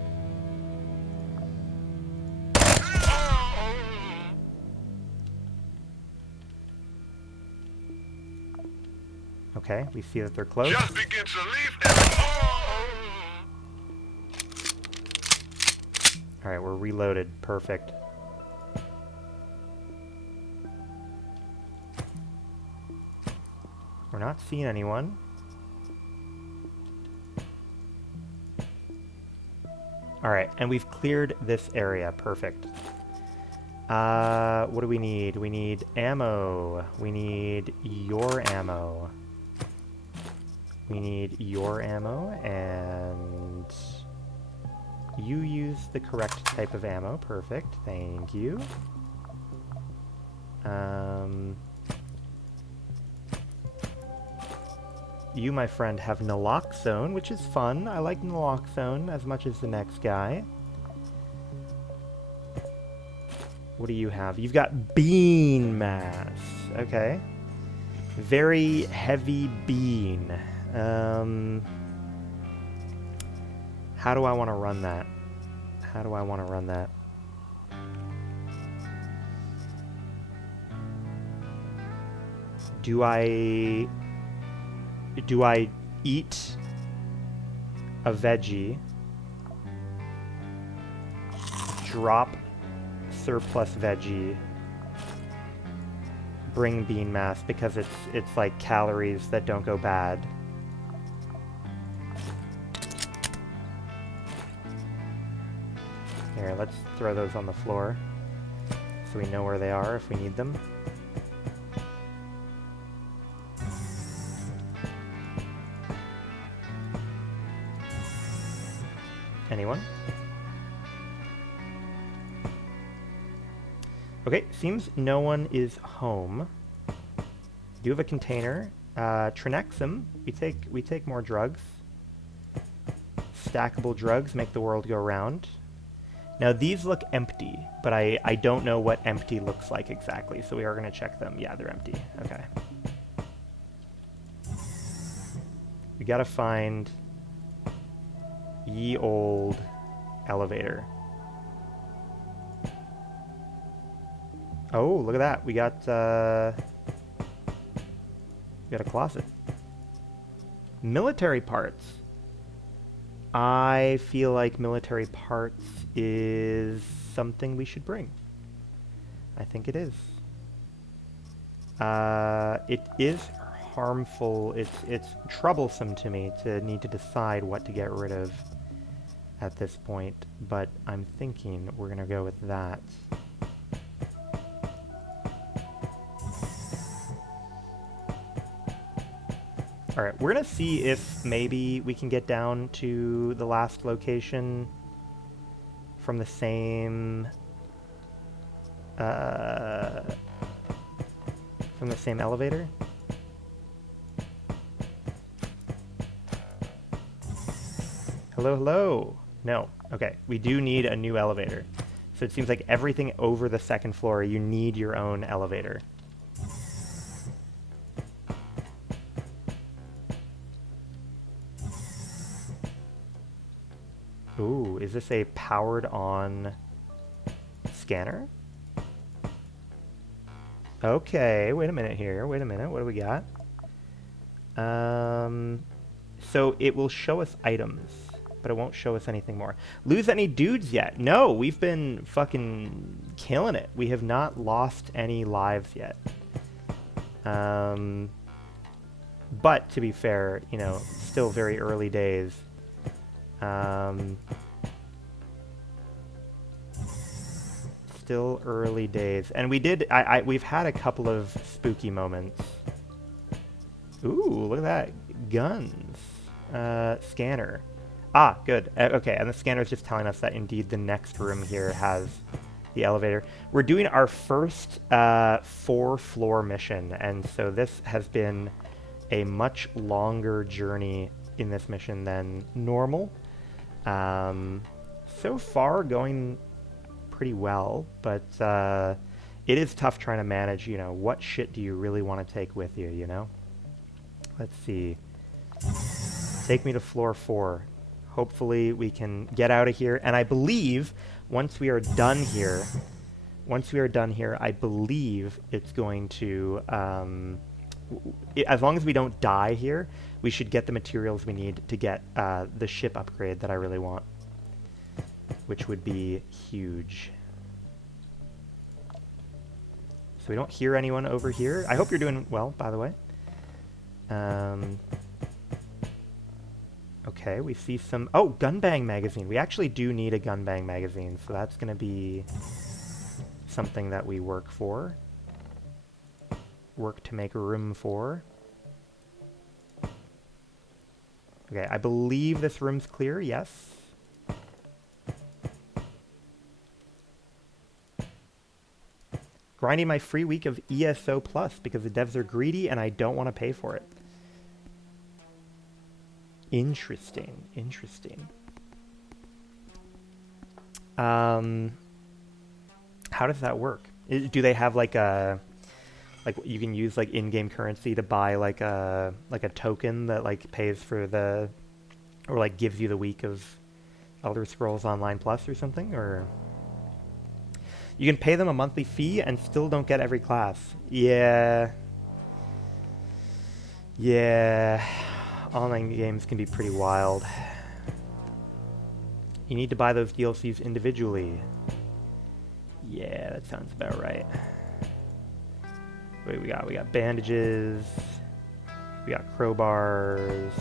Okay, we see that they're close. Just begin to leave and Alright, we're reloaded. Perfect. We're not seeing anyone. Alright, and we've cleared this area. Perfect. What do we need? We need ammo. We need your ammo. We need your ammo, and you use the correct type of ammo. Perfect. Thank you. You, my friend, have naloxone, which is fun. I like naloxone as much as the next guy. What do you have? You've got bean mass. Okay. Very heavy bean. How do I want to run that? How do I want to run that? Do I eat a veggie, drop surplus veggie, bring bean mass because it's like calories that don't go bad? Here, let's throw those on the floor so we know where they are if we need them. Anyone? Okay, seems no one is home. Do have a container. Trinexum. We take more drugs. Stackable drugs make the world go round. Now these look empty, but I don't know what empty looks like exactly, so we are going to check them. Yeah, they're empty. Okay. We gotta find ye old elevator. Oh, look at that. We got a closet. Military parts. I feel like military parts is something we should bring. I think it is. It is harmful. It's troublesome to me to need to decide what to get rid of at this point, but I'm thinking we're gonna go with that. Alright, we're gonna see if maybe we can get down to the last location from the same elevator. Hello, hello. No. Okay, we do need a new elevator. So it seems like everything over the second floor, you need your own elevator. Ooh, is this a powered on scanner? Okay, wait a minute here. Wait a minute. What do we got? So it will show us items, but it won't show us anything more. Lose any dudes yet? No, we've been fucking killing it. We have not lost any lives yet. But to be fair, you know, still very early days. Still early days. And we did, we've had a couple of spooky moments. Ooh, look at that. Guns. Scanner. Ah, good. Okay, and the scanner is just telling us that indeed the next room here has the elevator. We're doing our first 4-floor mission, and so this has been a much longer journey in this mission than normal. So far, going pretty well, but it is tough trying to manage, you know, what shit do you really want to take with you, you know? Let's see. Take me to floor 4. Hopefully we can get out of here, and I believe once we are done here, I believe it's going to, as long as we don't die here, we should get the materials we need to get the ship upgrade that I really want, which would be huge. So we don't hear anyone over here. I hope you're doing well, by the way. Okay, we see some... Oh, gunbang magazine. We actually do need a gunbang magazine, so that's going to be something that we work for. Work to make room for. Okay, I believe this room's clear, yes. Grinding my free week of ESO Plus because the devs are greedy and I don't want to pay for it. Interesting, interesting. How does that work? Do they have like a... Like you can use like in-game currency to buy like a token that like pays for the, or like gives you the week of Elder Scrolls Online Plus or something, or you can pay them a monthly fee and still don't get every class. Yeah. Online games can be pretty wild. You need to buy those DLCs individually. Yeah, that sounds about right. Wait, we got bandages, we got crowbars,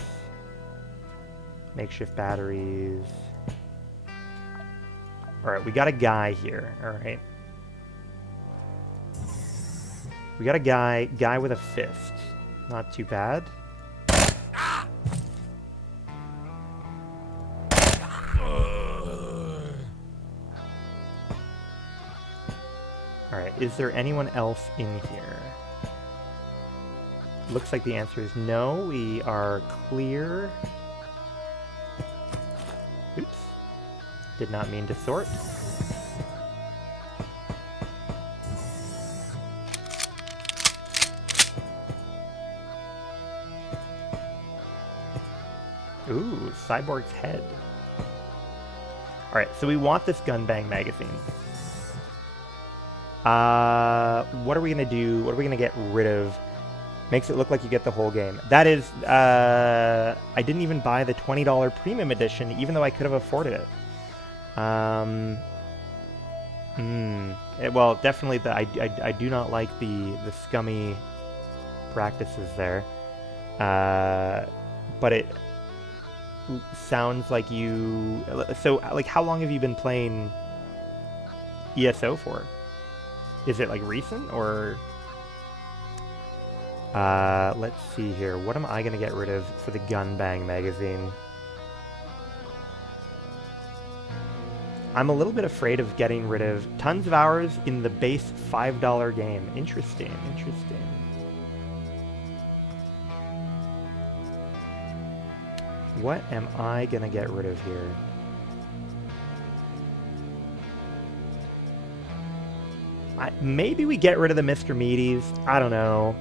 makeshift batteries. Alright, we got a guy here, alright. We got a guy with a fist. Not too bad. Alright, is there anyone else in here? Looks like the answer is no. We are clear. Oops. Did not mean to sort. Ooh, Cyborg's head. Alright, so we want this gunbang magazine. What are we gonna do? What are we gonna get rid of? Makes it look like you get the whole game. That is, I didn't even buy the $20 premium edition, even though I could have afforded it. Well, definitely, I do not like the scummy practices there. But it sounds like you... So, like, how long have you been playing ESO for? Is it, like, recent, or... let's see here. What am I going to get rid of for the Gunbang magazine? I'm a little bit afraid of getting rid of tons of hours in the base $5 game. Interesting, interesting. What am I going to get rid of here? Maybe we get rid of the Mr. Meaties. I don't know.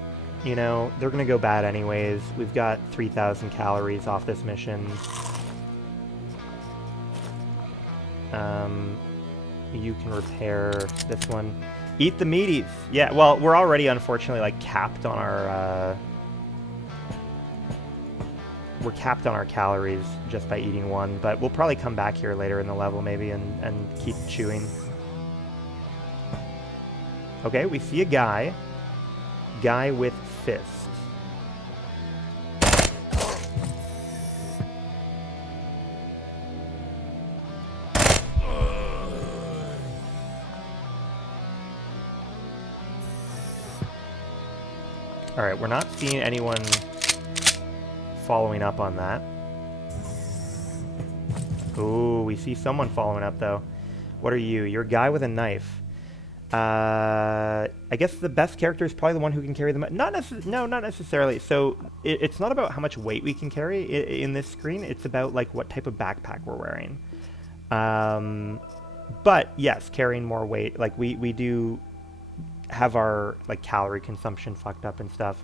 You know, they're going to go bad anyways. We've got 3,000 calories off this mission. You can repair this one. Eat the meaties. Yeah, well, we're already, unfortunately, like, capped on our, we're capped on our calories just by eating one, but we'll probably come back here later in the level maybe and keep chewing. Okay, we see a guy. Guy with fist. Alright, we're not seeing anyone following up on that. Ooh, we see someone following up, though. What are you? You're a guy with a knife. I guess the best character is probably the one who can carry them. No, not necessarily. So it's not about how much weight we can carry in this screen. It's about like what type of backpack we're wearing. But yes, carrying more weight. Like we do have our like calorie consumption fucked up and stuff.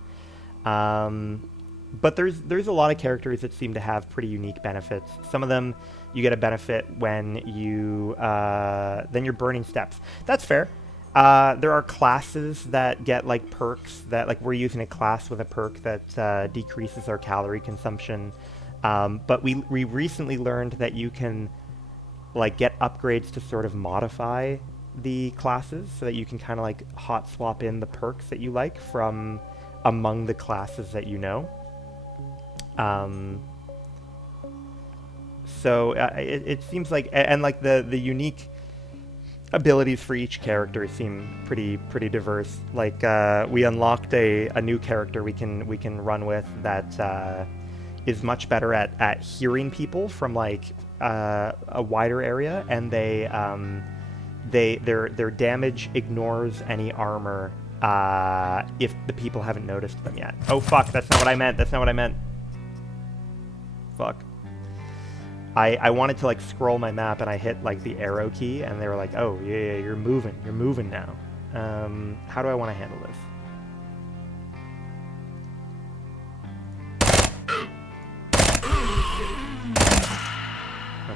But there's a lot of characters that seem to have pretty unique benefits. Some of them you get a benefit when you then you're burning steps. That's fair. There are classes that get like perks that like we're using a class with a perk that decreases our calorie consumption. But we recently learned that you can like get upgrades to sort of modify the classes so that you can kind of like hot swap in the perks that you like from among the classes that you know. So it seems like and like the unique abilities for each character seem pretty diverse. Like we unlocked a new character we can run with that is much better at hearing people from like a wider area, and their damage ignores any armor if the people haven't noticed them yet. Oh fuck, that's not what I meant. That's not what I meant. Fuck. I wanted to like scroll my map and I hit like the arrow key and they were like, oh yeah, you're moving now. How do I want to handle this?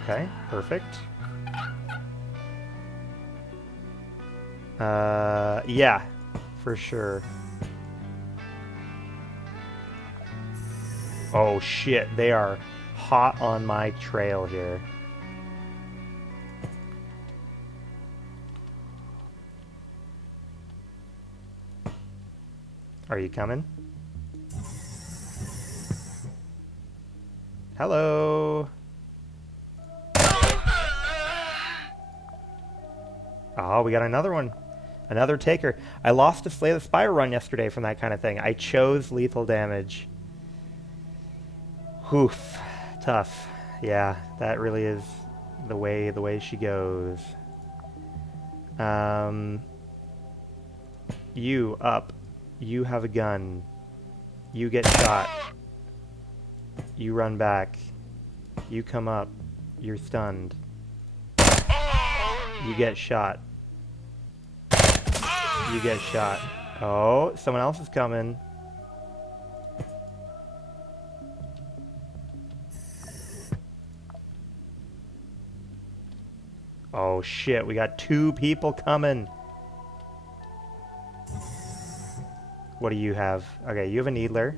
Okay, perfect. Yeah, for sure. Oh shit, they are hot on my trail here. Are you coming? Hello. Oh, we got another one. Another taker. I lost a Slay the Spire run yesterday from that kind of thing. I chose lethal damage. Oof. Tough. Yeah, that really is the way she goes. You up. You have a gun. You get shot. You run back. You come up. You're stunned. You get shot. You get shot. Oh, someone else is coming. Oh shit, we got 2 people coming. What do you have? Okay, you have a needler.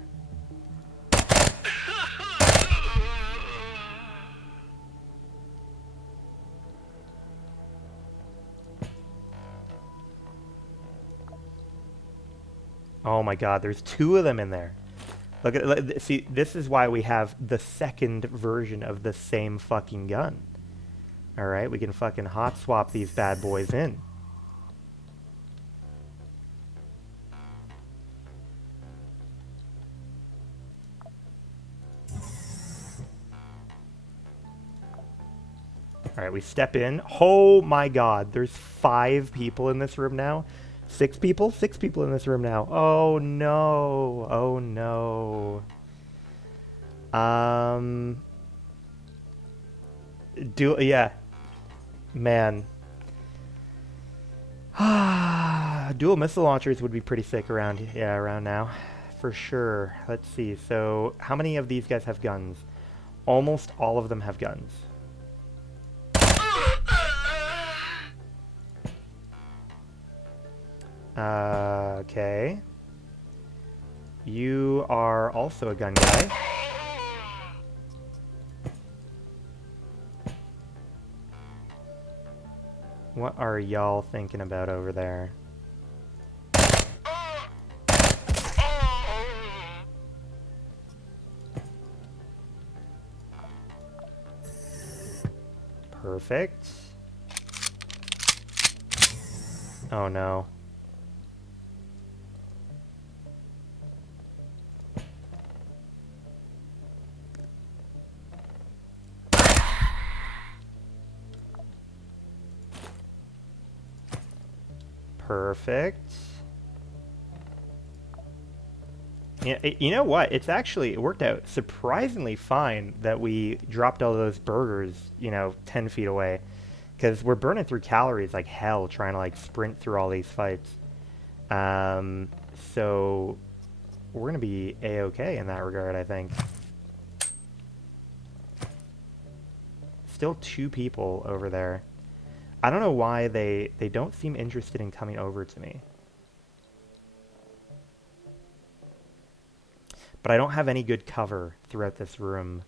Oh my god, there's 2 of them in there. Look at, see, this is why we have the second version of the same fucking gun. Alright, we can fucking hot swap these bad boys in. Alright, we step in. Oh my god, there's 5 people in this room now. 6 people? 6 people in this room now. Oh no. Oh no. Yeah. Man. Dual missile launchers would be pretty sick around now. For sure. Let's see. So, how many of these guys have guns? Almost all of them have guns. Okay. You are also a gun guy. What are y'all thinking about over there? Perfect. Oh no. Perfect. Yeah, you know what? It worked out surprisingly fine that we dropped all those burgers, 10 feet away. Because we're burning through calories like hell trying to, like, sprint through all these fights. So we're going to be A-okay in that regard, I think. Still 2 people over there. I don't know why they don't seem interested in coming over to me. But I don't have any good cover throughout this room.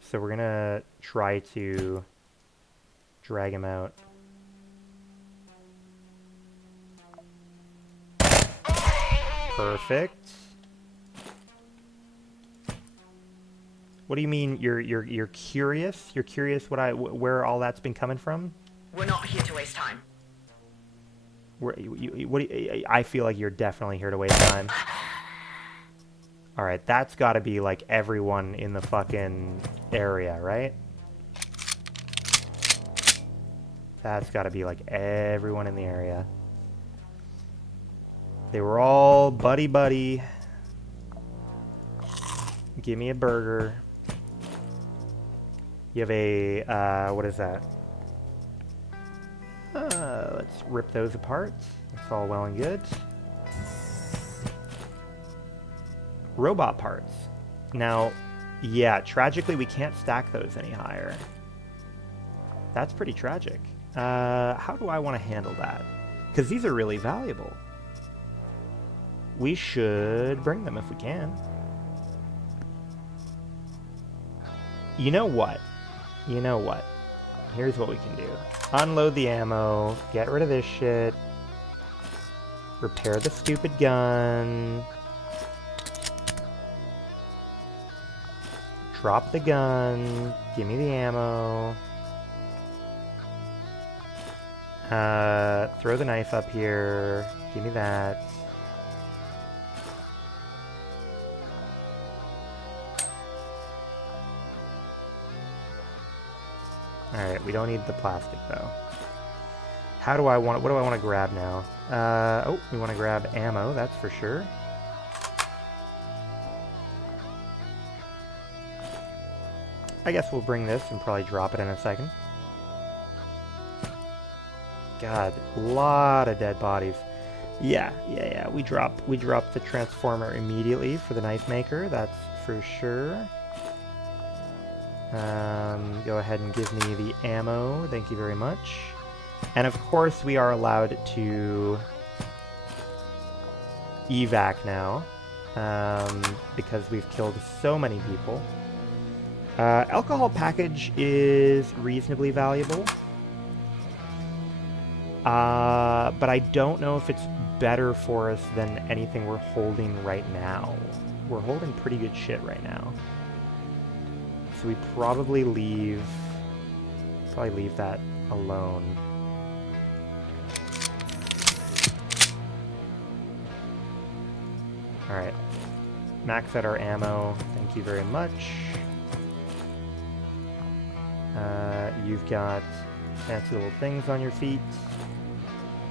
So we're gonna try to drag him out. Perfect. What do you mean you're curious? You're curious where all that's been coming from? We're not here to waste time. I feel like you're definitely here to waste time. Alright, that's gotta be like everyone in the fucking area, right? That's gotta be like everyone in the area. They were all buddy-buddy. Give me a burger. You have a, what is that? Let's rip those apart. That's all well and good. Robot parts. Now, yeah, tragically we can't stack those any higher. That's pretty tragic. How do I want to handle that? Because these are really valuable. We should bring them if we can. You know what? You know what? Here's what we can do. Unload the ammo. Get rid of this shit. Repair the stupid gun. Drop the gun. Give me the ammo. Throw the knife up here. Give me that. Alright, we don't need the plastic though. What do I want to grab now? Oh, we want to grab ammo, that's for sure. I guess we'll bring this and probably drop it in a second. God, a lot of dead bodies. Yeah. We drop the transformer immediately for the knife maker, that's for sure. Go ahead and give me the ammo, thank you very much. And of course we are allowed to evac now, because we've killed so many people. Alcohol package is reasonably valuable. But I don't know if it's better for us than anything we're holding right now. We're holding pretty good shit right now. So we probably leave that alone. Alright. Max out our ammo. Thank you very much. You've got fancy little things on your feet.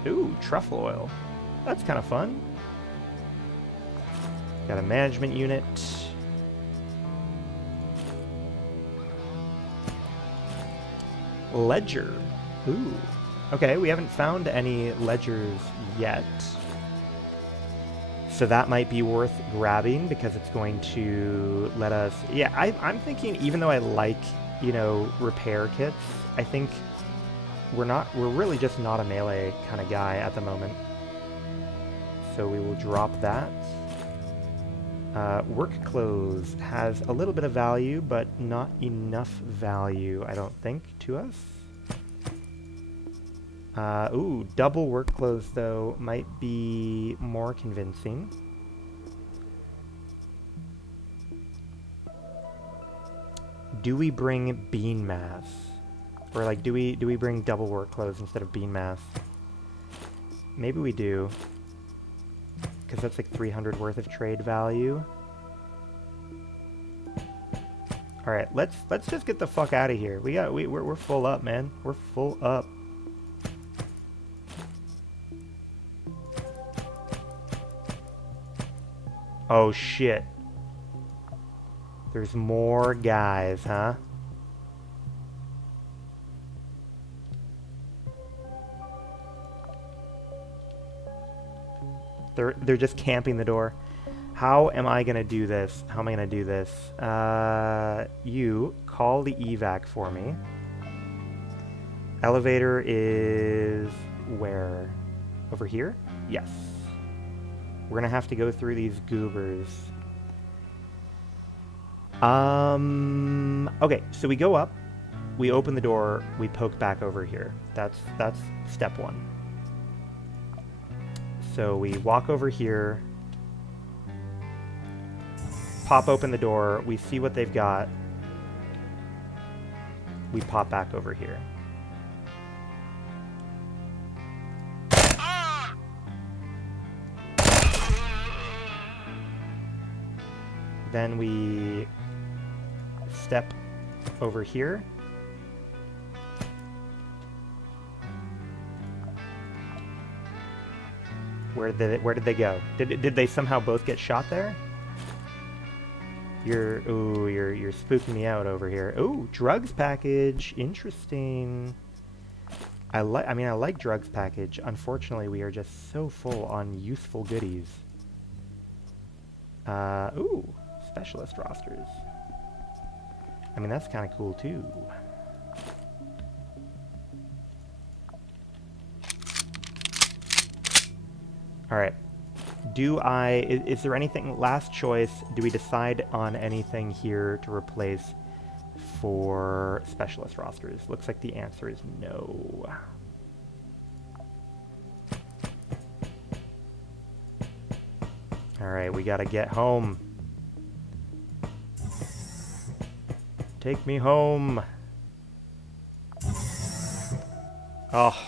Ooh, truffle oil. That's kind of fun. Got a management unit. Ledger. Ooh. Okay, we haven't found any ledgers yet. So that might be worth grabbing because it's going to let us... Yeah, I'm thinking even though I like, repair kits, I think we're really just not a melee kind of guy at the moment. So we will drop that. Work clothes has a little bit of value, but not enough value, I don't think, to us. Ooh, double work clothes, though, might be more convincing. Do we bring bean mass? Or, like, do we bring double work clothes instead of bean mass? Maybe we do. Because that's like 300 worth of trade value. Alright, let's just get the fuck out of here. We're full up, man. We're full up. Oh shit. There's more guys, huh? They're just camping the door. How am I gonna do this? How am I gonna do this? You call the evac for me. Elevator is where? Over here? Yes. We're gonna have to go through these goobers. Okay, so we go up, we open the door, we poke back over here. That's step one. So we walk over here, pop open the door, we see what they've got, we pop back over here. Then we step over here. Where did they go? Did they somehow both get shot there? You're spooking me out over here. Ooh, drugs package. Interesting. I like drugs package. Unfortunately, we are just so full on useful goodies. Ooh, specialist rosters. I mean, that's kind of cool too. All right. Is there anything, last choice, do we decide on anything here to replace for specialist rosters? Looks like the answer is no. All right, we gotta get home. Take me home. Oh.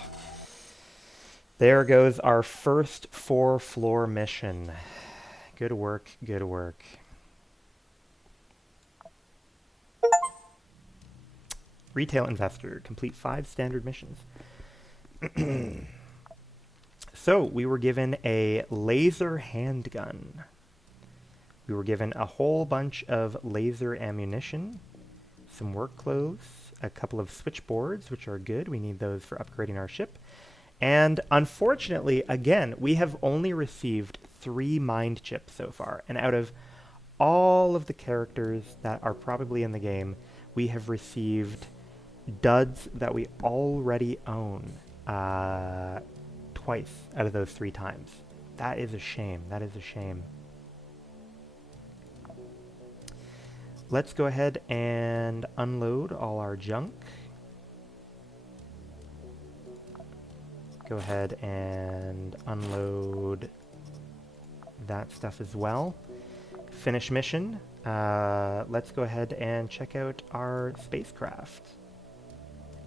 There goes our first 4-floor mission. Good work, good work. Retail investor, complete 5 standard missions. So, we were given a laser handgun. We were given a whole bunch of laser ammunition, some work clothes, a couple of switchboards, which are good. We need those for upgrading our ship. And unfortunately, again, we have only received 3 mind chips so far. And out of all of the characters that are probably in the game, we have received duds that we already own twice out of those 3 times. That is a shame. That is a shame. Let's go ahead and unload all our junk. Go ahead and unload that stuff as well. Finish mission. Let's go ahead and check out our spacecraft.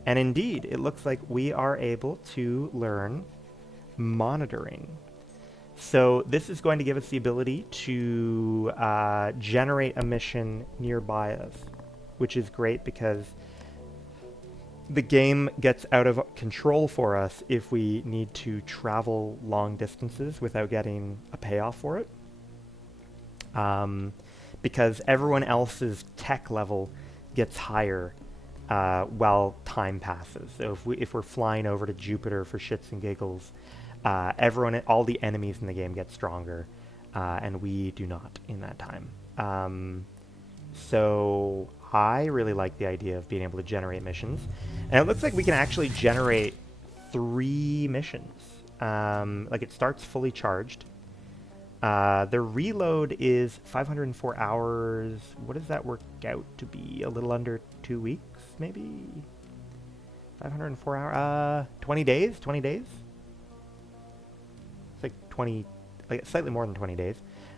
And indeed, it looks like we are able to learn monitoring. So this is going to give us the ability to generate a mission nearby us, which is great because the game gets out of control for us if we need to travel long distances without getting a payoff for it. Because everyone else's tech level gets higher while time passes. So if we're flying over to Jupiter for shits and giggles, all the enemies in the game get stronger, and we do not in that time. So I really like the idea of being able to generate missions. And it looks like we can actually generate 3 missions. Like, it starts fully charged. The reload is 504 hours. What does that work out to be? A little under 2 weeks, maybe? 504 hours? 20 days? 20 days? It's like 20, like slightly more than 20 days.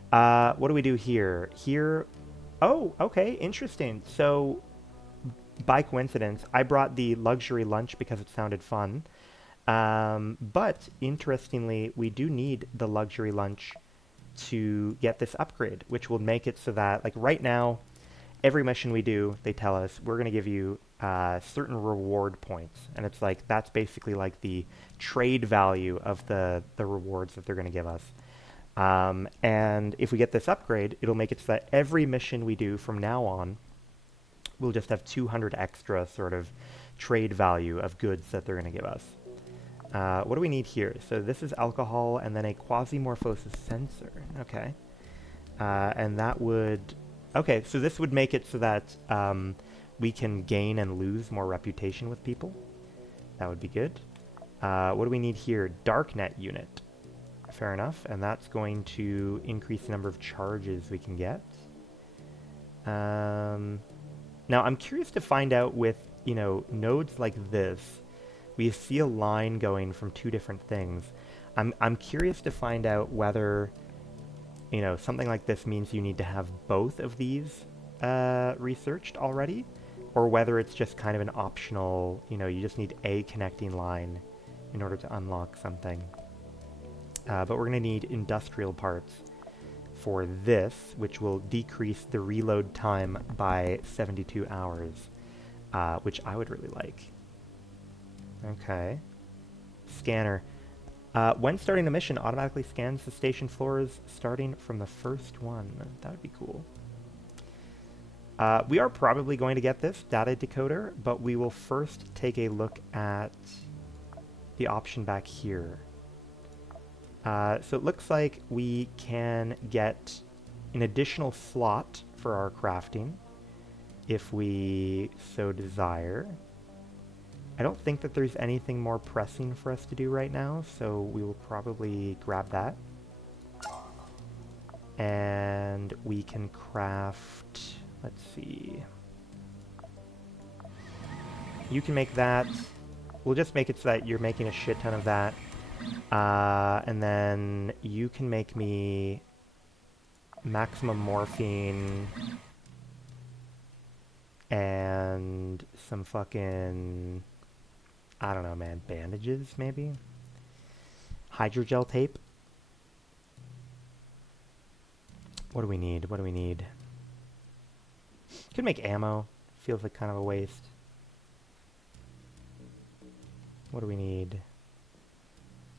What do we do here? Here, oh, okay, interesting. So, by coincidence, I brought the luxury lunch because it sounded fun. But, interestingly, we do need the luxury lunch to get this upgrade, which will make it so that, like right now, every mission we do, they tell us, we're going to give you certain reward points. And it's like, that's basically like the trade value of the rewards that they're going to give us. And if we get this upgrade, it'll make it so that every mission we do from now on, we'll just have 200 extra sort of trade value of goods that they're going to give us. What do we need here? So this is alcohol and then a quasimorphosis sensor. Okay. And that would... Okay, so this would make it so that we can gain and lose more reputation with people. That would be good. What do we need here? Darknet unit. Fair enough. And that's going to increase the number of charges we can get. Now, I'm curious to find out with, you know, nodes like this, we see a line going from two different things. I'm curious to find out whether, you know, something like this means you need to have both of these researched already, or whether it's just kind of an optional, you know, you just need a connecting line in order to unlock something. But we're going to need industrial parts for this, which will decrease the reload time by 72 hours, which I would really like. Okay. Scanner. When starting the mission, automatically scans the station floors starting from the first one. That would be cool. We are probably going to get this data decoder, but we will first take a look at the option back here. So it looks like we can get an additional slot for our crafting if we so desire. I don't think that there's anything more pressing for us to do right now, so we will probably grab that. And we can craft, let's see. You can make that. We'll just make it so that you're making a shit ton of that. And then you can make me maximum morphine and some fucking... I don't know, man. Bandages, maybe? Hydrogel tape? What do we need? What do we need? Could make ammo. Feels like kind of a waste. What do we need?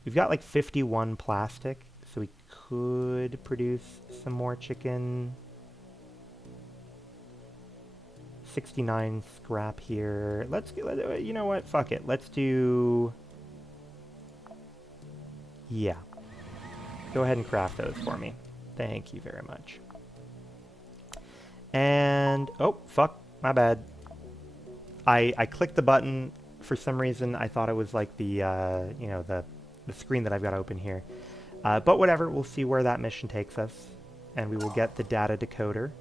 We've got like 51 plastic, so we could produce some more chicken. 69 scrap here. Let's get, you know what? Fuck it. Let's do... Yeah. Go ahead and craft those for me. Thank you very much. And... Oh, fuck. My bad. I clicked the button. For some reason, I thought it was like the, you know, the screen that I've got open here. But whatever. We'll see where that mission takes us. And we will get the data decoder.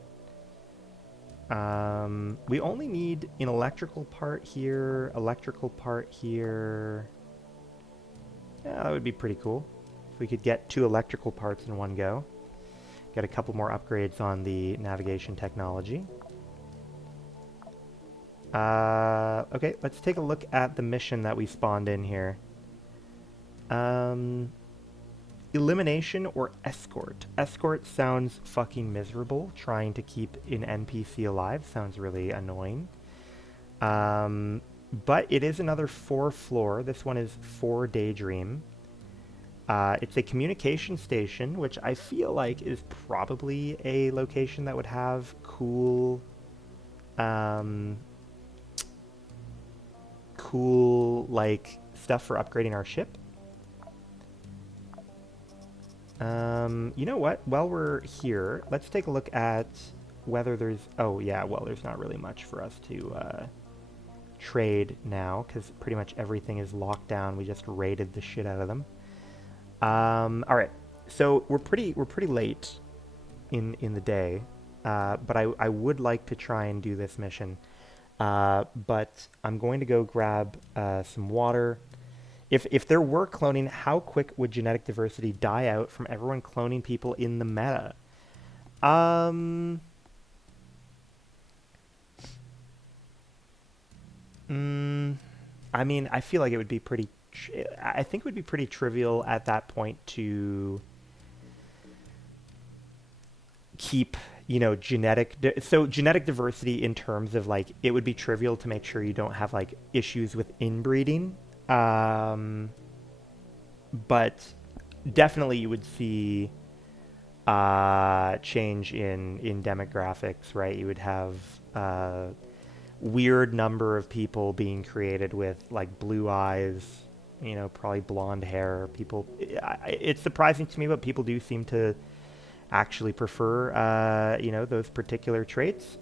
We only need an electrical part here, electrical part here. Yeah, that would be pretty cool. If we could get 2 electrical parts in one go. Get a couple more upgrades on the navigation technology. Okay, let's take a look at the mission that we spawned in here. Elimination or escort. Escort sounds fucking miserable. Trying to keep an NPC alive sounds really annoying. But it is another 4 floor. This one is 4 Daydream. It's a communication station, which I feel like is probably a location that would have cool, like, stuff for upgrading our ship. You know what? While we're here, let's take a look at whether there's... Oh, yeah, well, there's not really much for us to trade now, because pretty much everything is locked down. We just raided the shit out of them. Alright, So we're pretty late in the day, but I would like to try and do this mission. But I'm going to go grab some water. If there were cloning, how quick would genetic diversity die out from everyone cloning people in the meta? Um, mm, I mean, I feel like it would be pretty. I think it would be pretty trivial at that point to keep, so genetic diversity in terms of like it would be trivial to make sure you don't have like issues with inbreeding. Um, but definitely you would see change in demographics, right? You would have weird number of people being created with like blue eyes, probably blonde hair. It's surprising to me, but people do seem to actually prefer, those particular traits.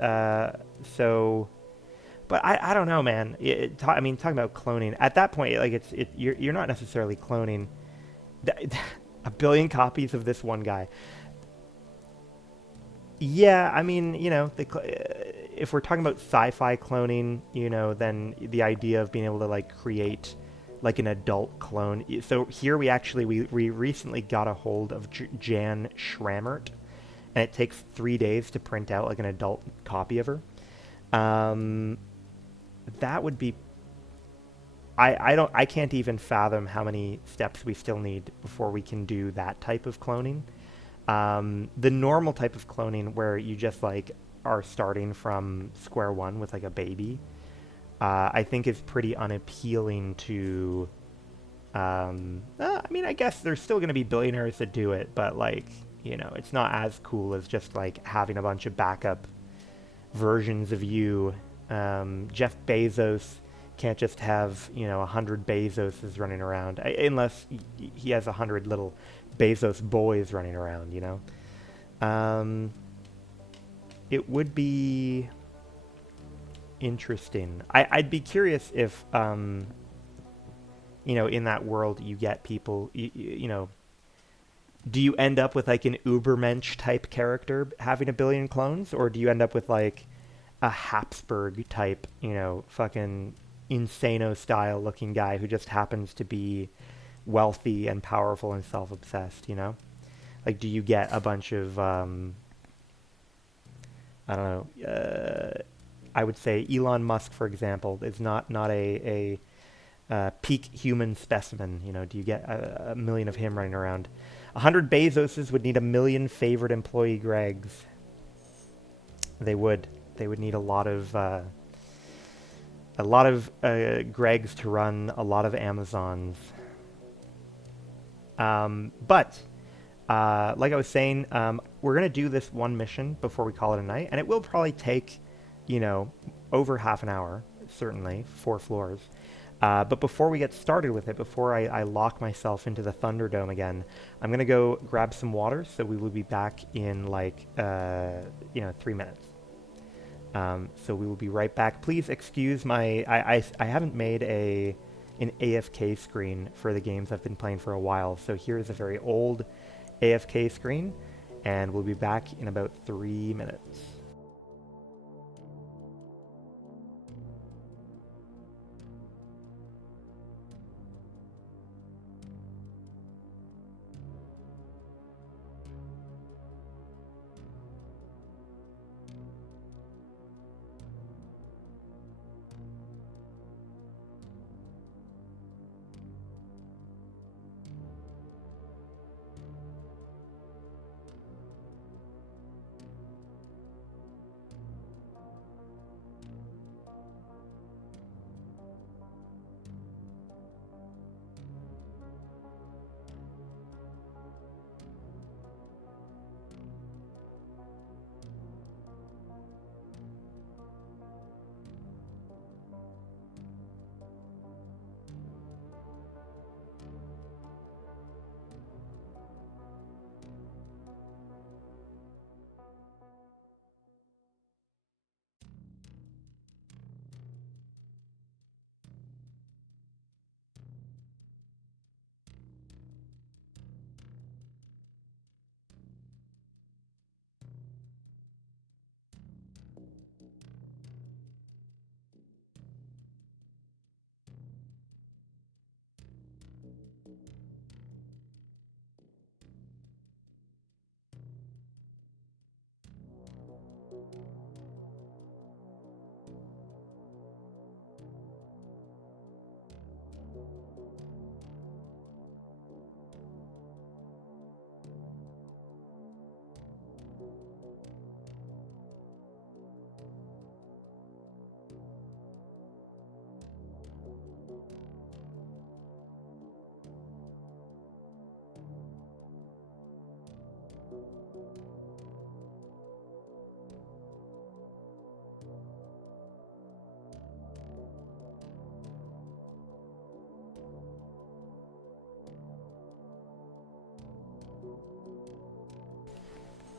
But I don't know, man. I mean, talking about cloning at that point, like you're not necessarily cloning a billion copies of this one guy. Yeah, I mean, if we're talking about sci-fi cloning, then the idea of being able to like create like an adult clone. So here we recently got a hold of Jan Schrammert, and it takes 3 days to print out like an adult copy of her. Um, that would be. I can't even fathom how many steps we still need before we can do that type of cloning. The normal type of cloning where you just like are starting from square one with like a baby, I think is pretty unappealing to. I mean, I guess there's still going to be billionaires that do it, but like, it's not as cool as just like having a bunch of backup versions of you. Jeff Bezos can't just have 100 Bezoses running around, unless he has 100 little Bezos boys running around. Um, it would be interesting. I'd be curious if in that world you get people, do you end up with like an Ubermensch type character having a billion clones, or do you end up with like a Habsburg type, fucking insano style looking guy who just happens to be wealthy and powerful and self-obsessed? Like, do you get a bunch of, I don't know, I would say Elon Musk, for example, is not a peak human specimen. Do you get a million of him running around? 100 Bezoses would need a million favorite employee Gregs. They would. They would need a lot of Gregs to run a lot of Amazons. But like I was saying, we're gonna do this one mission before we call it a night, and it will probably take, over half an hour, certainly 4 floors. But before we get started with it, before I lock myself into the Thunderdome again, I'm going to go grab some water, so we will be back in like, 3 minutes. So we will be right back. Please excuse I haven't made an AFK screen for the games I've been playing for a while, so here's a very old AFK screen, and we'll be back in about 3 minutes.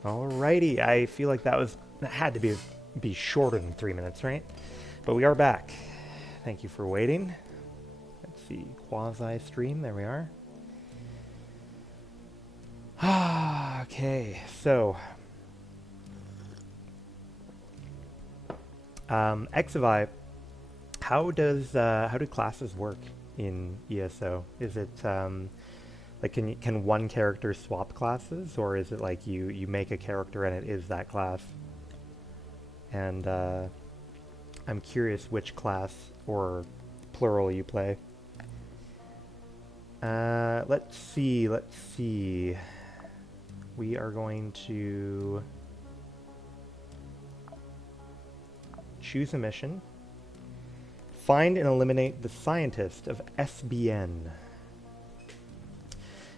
Alrighty, I feel like that had to be shorter than 3 minutes, right? But we are back. Thank you for waiting. Let's see, quasi stream. There we are. Okay, so Exavi, how do classes work in ESO? Is it like can one character swap classes, or is it like you make a character and it is that class? And I'm curious which class or plural you play. Let's see. We are going to choose a mission. Find and eliminate the scientist of SBN.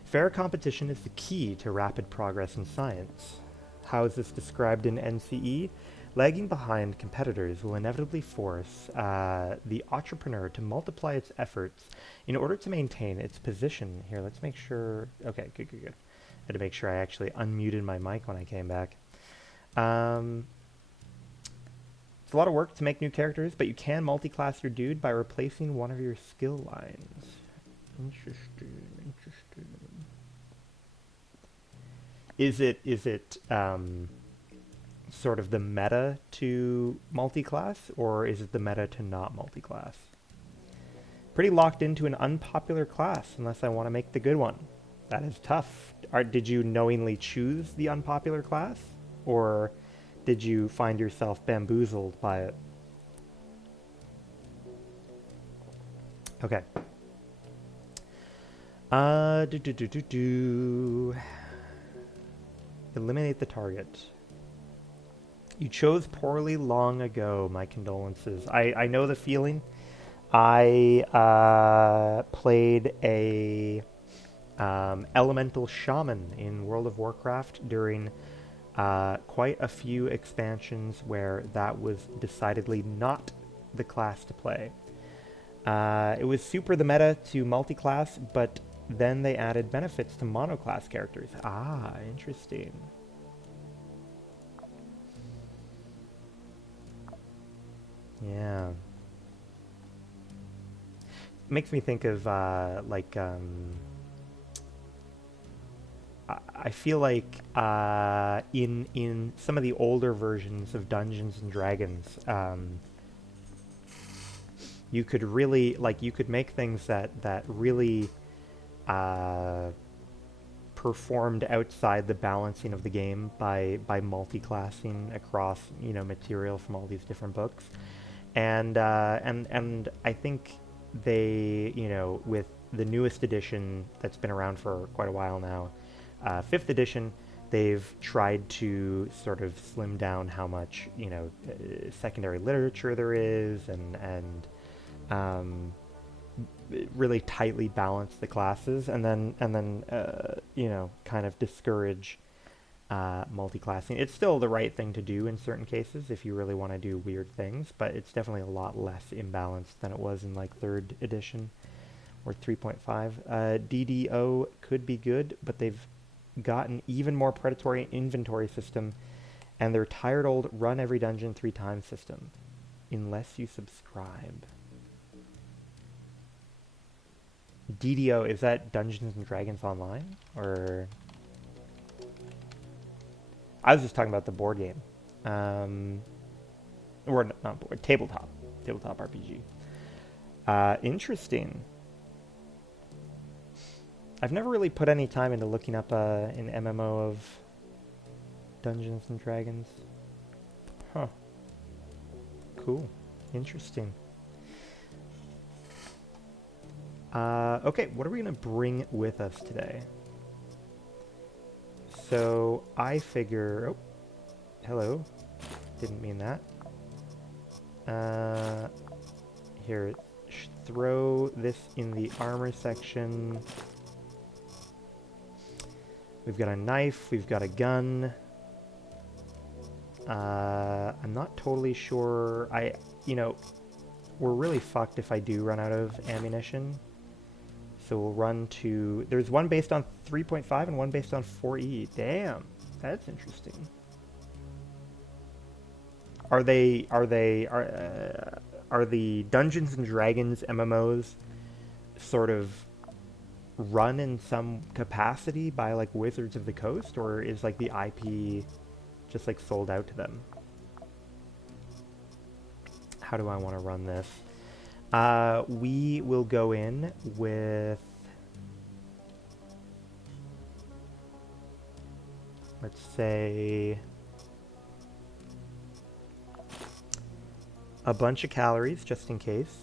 Fair competition is the key to rapid progress in science. How is this described in NCE? Lagging behind competitors will inevitably force the entrepreneur to multiply its efforts in order to maintain its position. Here, let's make sure... Okay, good. I had to make sure I actually unmuted my mic when I came back. It's a lot of work to make new characters, but you can multi-class your dude by replacing one of your skill lines. Interesting. Is it sort of the meta to multi-class, or is it the meta to not multi-class? Pretty locked into an unpopular class unless I want to make the good one. That is tough. Did you knowingly choose the unpopular class, or did you find yourself bamboozled by it? Okay. Eliminate the target. You chose poorly long ago. My condolences. I know the feeling. I played a elemental shaman in World of Warcraft during quite a few expansions where that was decidedly not the class to play. It was super the meta to multi-class, but then they added benefits to monoclass characters. Ah, interesting. Yeah. Makes me think of, I feel like in some of the older versions of Dungeons and Dragons, you could really, you could make things that really performed outside the balancing of the game by multi-classing across, material from all these different books. And I think they, with the newest edition that's been around for quite a while now, 5th edition, they've tried to sort of slim down how much, secondary literature there is, and really tightly balance the classes, and then kind of discourage multi-classing. It's still the right thing to do in certain cases if you really want to do weird things, but it's definitely a lot less imbalanced than it was in 3rd edition or 3.5. DDO could be good, but they've got an even more predatory inventory system, and their tired old run every dungeon 3 times system, unless you subscribe. DDO, is that Dungeons and Dragons Online, or... I was just talking about the board game. Or not board, tabletop RPG. Interesting. I've never really put any time into looking up an MMO of Dungeons and Dragons. Huh. Cool. Interesting. Okay, what are we going to bring with us today? So, I figure... Oh, hello. Didn't mean that. Here, throw this in the armor section. We've got a knife, we've got a gun. I'm not totally sure. We're really fucked if I do run out of ammunition. So we'll run to... There's one based on 3.5 and one based on 4E. Damn, that's interesting. Are the Dungeons and Dragons MMOs sort of run in some capacity by like Wizards of the Coast, or is like the IP just like sold out to them? How do I want to run this? We will go in with, let's say, a bunch of calories, just in case.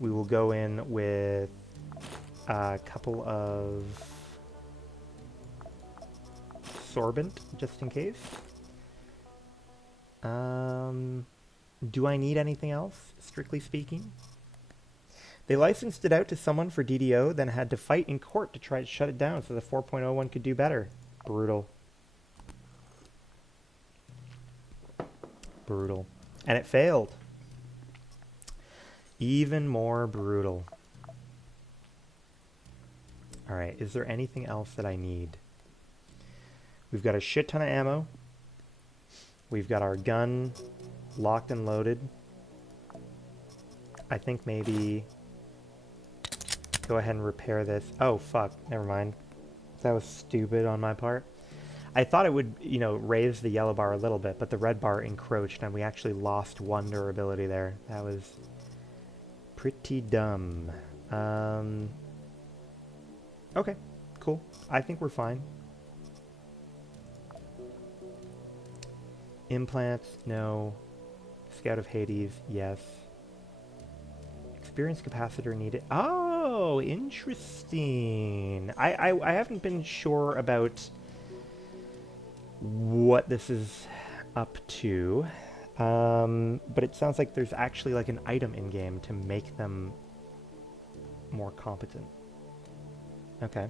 We will go in with a couple of sorbent, just in case. Do I need anything else, strictly speaking? They licensed it out to someone for DDO, then had to fight in court to try to shut it down so the 4.0 one could do better. Brutal. Brutal. And it failed. Even more brutal. Alright, is there anything else that I need? We've got a shit ton of ammo. We've got our gun locked and loaded. I think maybe go ahead and repair this. Oh, fuck. Never mind. That was stupid on my part. I thought it would, raise the yellow bar a little bit, but the red bar encroached and we actually lost one durability there. That was pretty dumb. Okay, cool. I think we're fine. Implants, no. Scout of Hades, yes. Experience capacitor needed. Oh, interesting. I haven't been sure about what this is up to. But it sounds like there's actually like an item in game to make them more competent. Okay.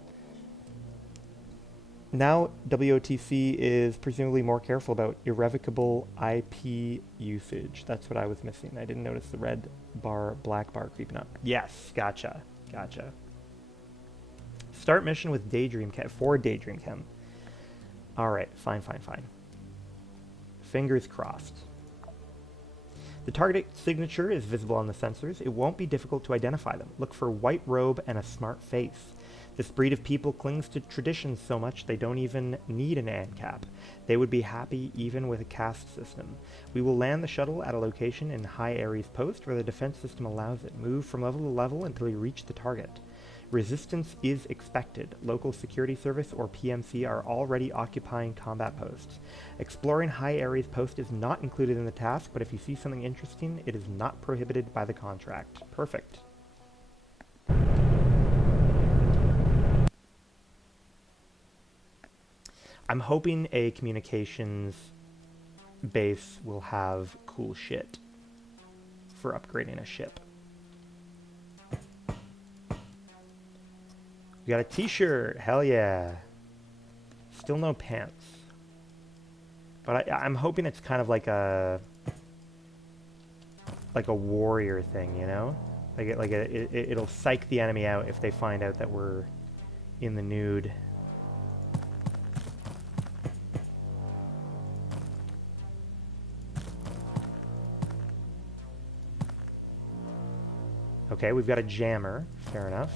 Now, WOTC is presumably more careful about irrevocable IP usage. That's what I was missing. I didn't notice the red bar, black bar creeping up. Yes, gotcha. Gotcha. Start mission with Daydream Chem, for Daydream Chem. Alright, fine. Fingers crossed. The target signature is visible on the sensors. It won't be difficult to identify them. Look for white robe and a smart face. This breed of people clings to traditions so much they don't even need an ANCAP. They would be happy even with a caste system. We will land the shuttle at a location in High Ares Post where the defense system allows it. Move from level to level until you reach the target. Resistance is expected. Local security service or PMC are already occupying combat posts. Exploring High Ares Post is not included in the task, but if you see something interesting, it is not prohibited by the contract. Perfect. I'm hoping a communications base will have cool shit for upgrading a ship. We got a t-shirt. Hell yeah. Still no pants. But I'm hoping it's kind of like a warrior thing, you know? It'll psych the enemy out if they find out that we're in the nude. Okay, we've got a jammer. Fair enough.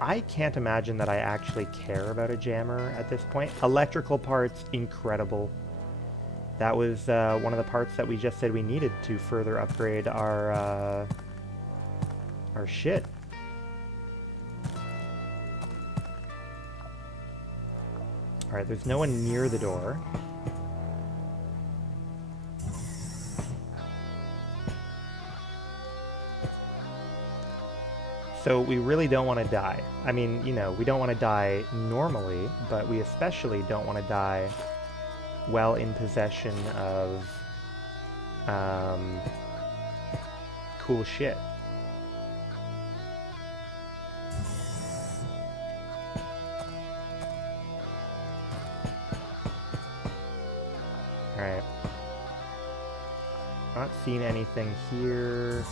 I can't imagine that I actually care about a jammer at this point. Electrical parts, incredible. That was one of the parts that we just said we needed to further upgrade our shit. Alright, there's no one near the door. So we really don't want to die. I mean, you know, we don't want to die normally, but we especially don't want to die while in possession of cool shit. Alright. Not seeing anything here.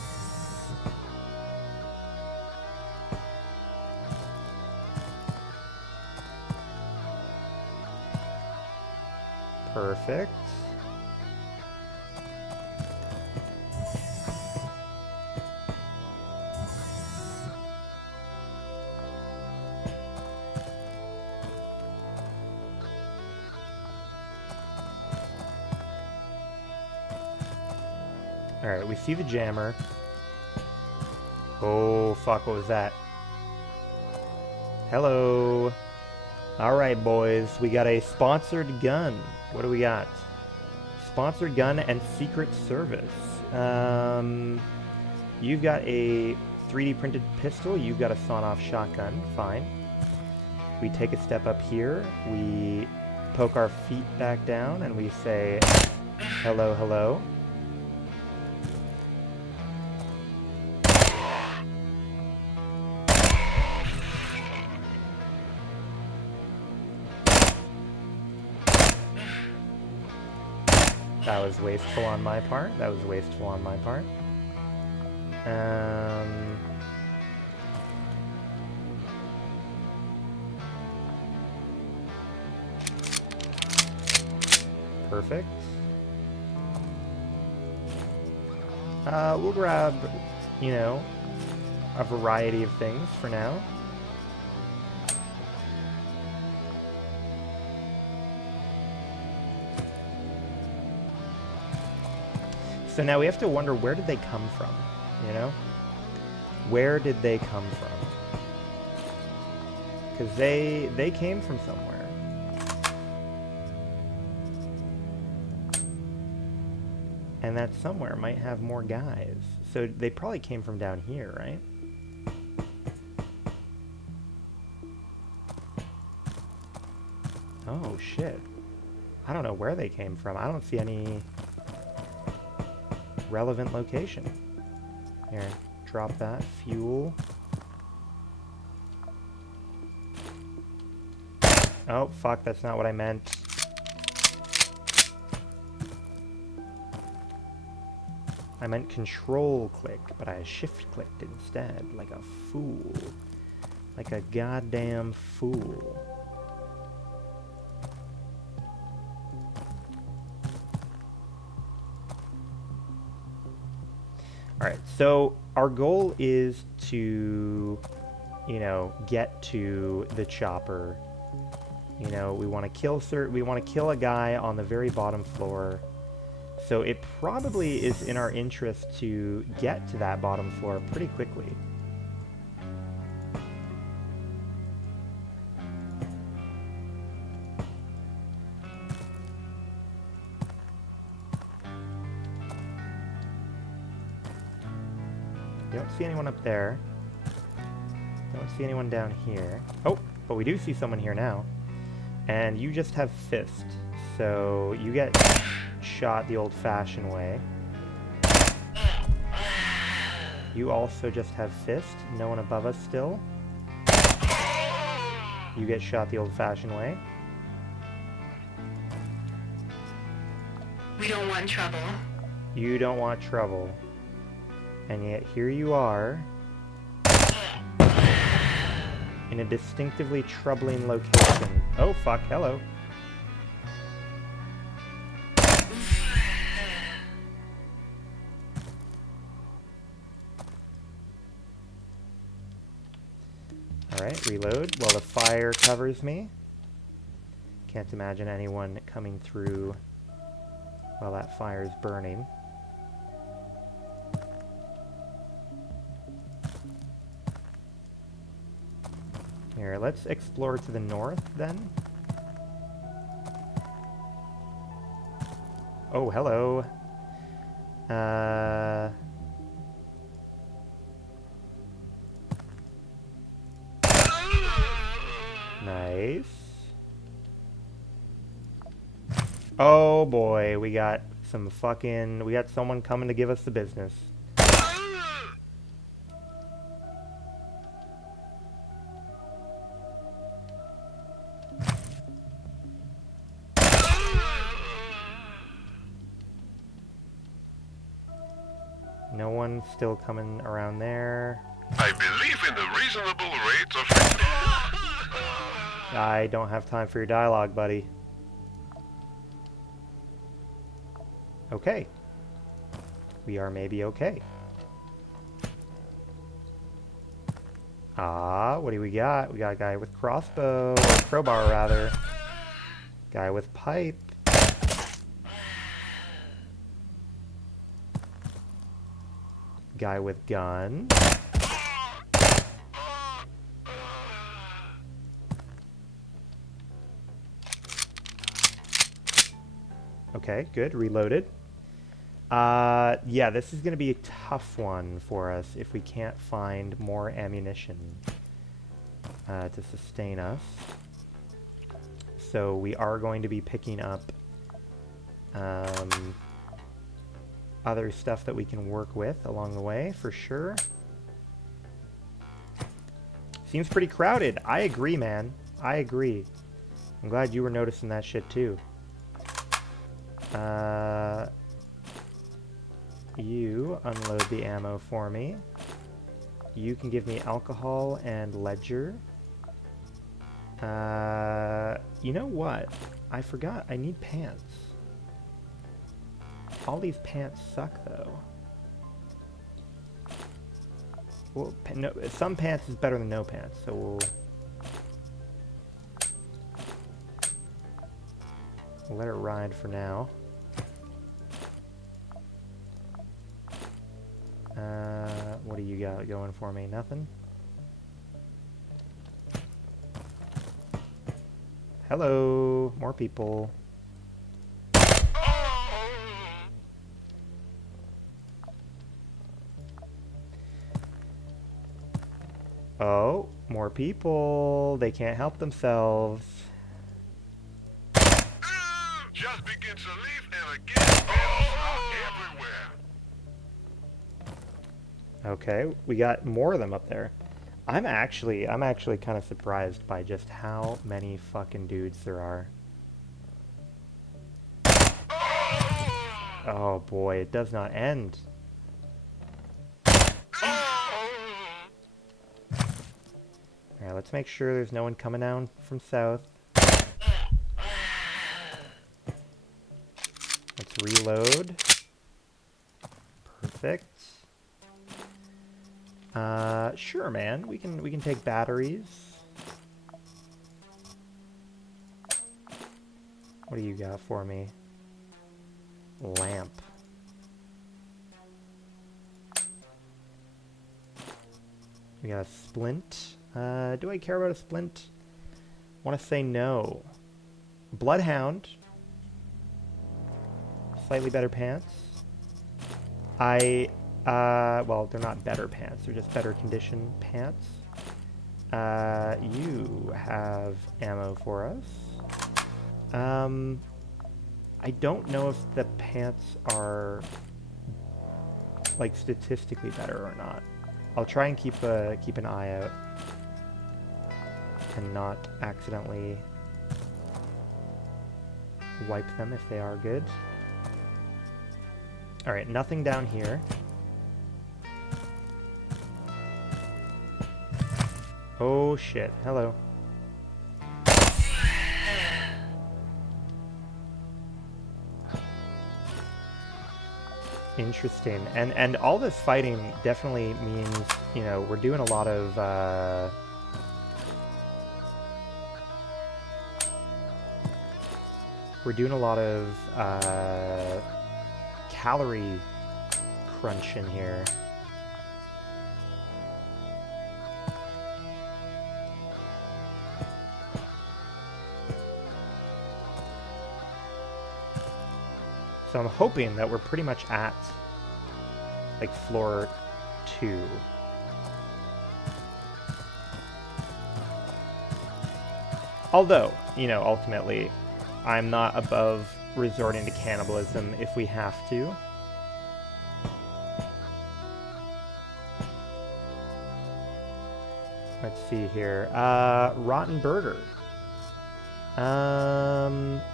Perfect. Alright, we see the jammer. Oh, fuck, what was that? Hello. Alright, boys, we got a sponsored gun. What do we got? Sponsored gun and secret service. You've got a 3D printed pistol. You've got a sawn-off shotgun. Fine. We take a step up here. We poke our feet back down and we say, hello, hello. That was wasteful on my part. That was wasteful on my part. Perfect. We'll grab, you know, a variety of things for now. So now we have to wonder, where did they come from, you know? Where did they come from? Because they came from somewhere. And that somewhere might have more guys. So they probably came from down here, right? Oh, shit. I don't know where they came from. I don't see any relevant location. Here, drop that. Fuel. Oh, fuck, that's not what I meant. I meant control click, but I shift clicked instead, like a fool. Like a goddamn fool. Alright, so our goal is to, you know, get to the chopper. You know, we want to kill a guy on the very bottom floor. So it probably is in our interest to get to that bottom floor pretty quickly. Don't see anyone up there. Don't see anyone down here. Oh, but we do see someone here now. And you just have fist. So you get shot the old-fashioned way. You also just have fist. No one above us still. You get shot the old-fashioned way. We don't want trouble. You don't want trouble. And yet here you are, in a distinctively troubling location. Oh fuck, hello. Alright, reload while the fire covers me. Can't imagine anyone coming through while that fire is burning. Here, let's explore to the north then. Oh, hello. Nice. Oh boy, we got someone coming to give us the business. No one still coming around there. I believe in the reasonable rates of... I don't have time for your dialogue, buddy. Okay. We are maybe okay. Ah, what do we got? We got a guy with crossbow, or crowbar rather. Guy with pipe. Guy with gun. Okay, good. Reloaded. Yeah, this is going to be a tough one for us if we can't find more ammunition to sustain us. So we are going to be picking up other stuff that we can work with along the way, for sure. Seems pretty crowded. I agree, man. I agree. I'm glad you were noticing that shit, too. You unload the ammo for me. You can give me alcohol and ledger. You know what? I forgot. I need pants. All these pants suck, though. Well, no, some pants is better than no pants, so we'll let it ride for now. What do you got going for me? Nothing? Hello, more people. Oh, more people. They can't help themselves. Just begin to leave and again, battles are everywhere. Okay, we got more of them up there. I'm actually kind of surprised by just how many fucking dudes there are. Oh boy, it does not end. Alright, let's make sure there's no one coming down from south. Let's reload. Perfect. Sure, man. We can take batteries. What do you got for me? Lamp. We got a splint. Do I care about a splint? Want to say no. Bloodhound. Slightly better pants. Well, they're not better pants. They're just better condition pants. You have ammo for us. I don't know if the pants are, like, statistically better or not. I'll try and keep an eye out and not accidentally wipe them if they are good. Alright, nothing down here. Oh shit, hello. Interesting. And all this fighting definitely means, you know, we're doing a lot of calorie crunch in here. So I'm hoping that we're pretty much at, like, floor 2. Although, you know, ultimately, I'm not above resorting to cannibalism if we have to. Let's see here. Rotten burger.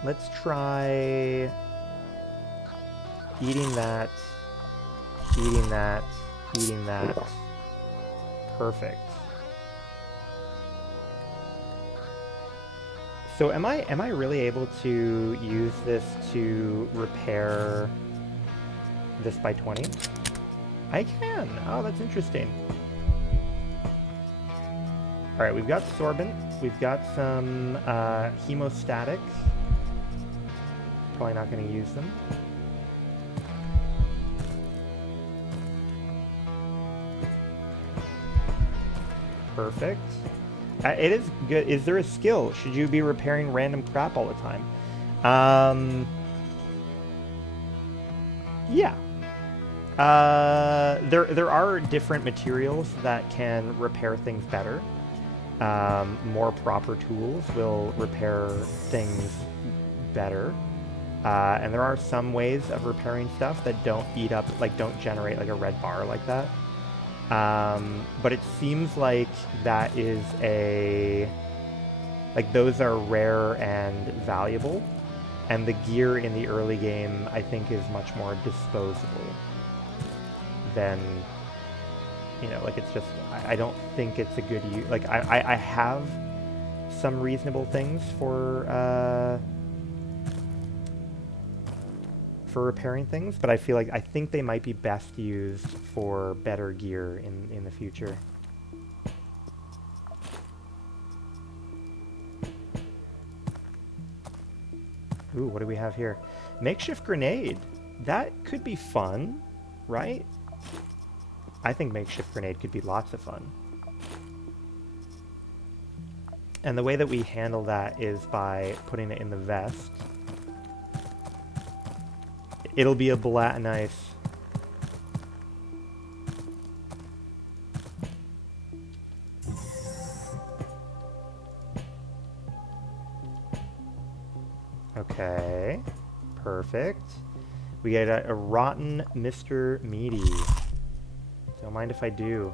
Let's try eating that, eating that, eating that. Perfect. So am I really able to use this to repair this by 20? I can. Oh, that's interesting. All right, we've got sorbent. We've got some hemostatic. Probably not going to use them. Perfect. It is good. Is there a skill? Should you be repairing random crap all the time? Yeah. There are different materials that can repair things better. More proper tools will repair things better. And there are some ways of repairing stuff that don't eat up, like don't generate like a red bar like that. But it seems like that is like those are rare and valuable. And the gear in the early game, I think, is much more disposable than, you know, like it's just, I don't think it's a good use. Like I have some reasonable things for repairing things, but I feel like I think they might be best used for better gear in the future. Ooh, what do we have here? Makeshift grenade. That could be fun, right? I think makeshift grenade could be lots of fun. And the way that we handle that is by putting it in the vest. It'll be a nice. Okay, perfect. We get a rotten Mr. Meaty. Don't mind if I do.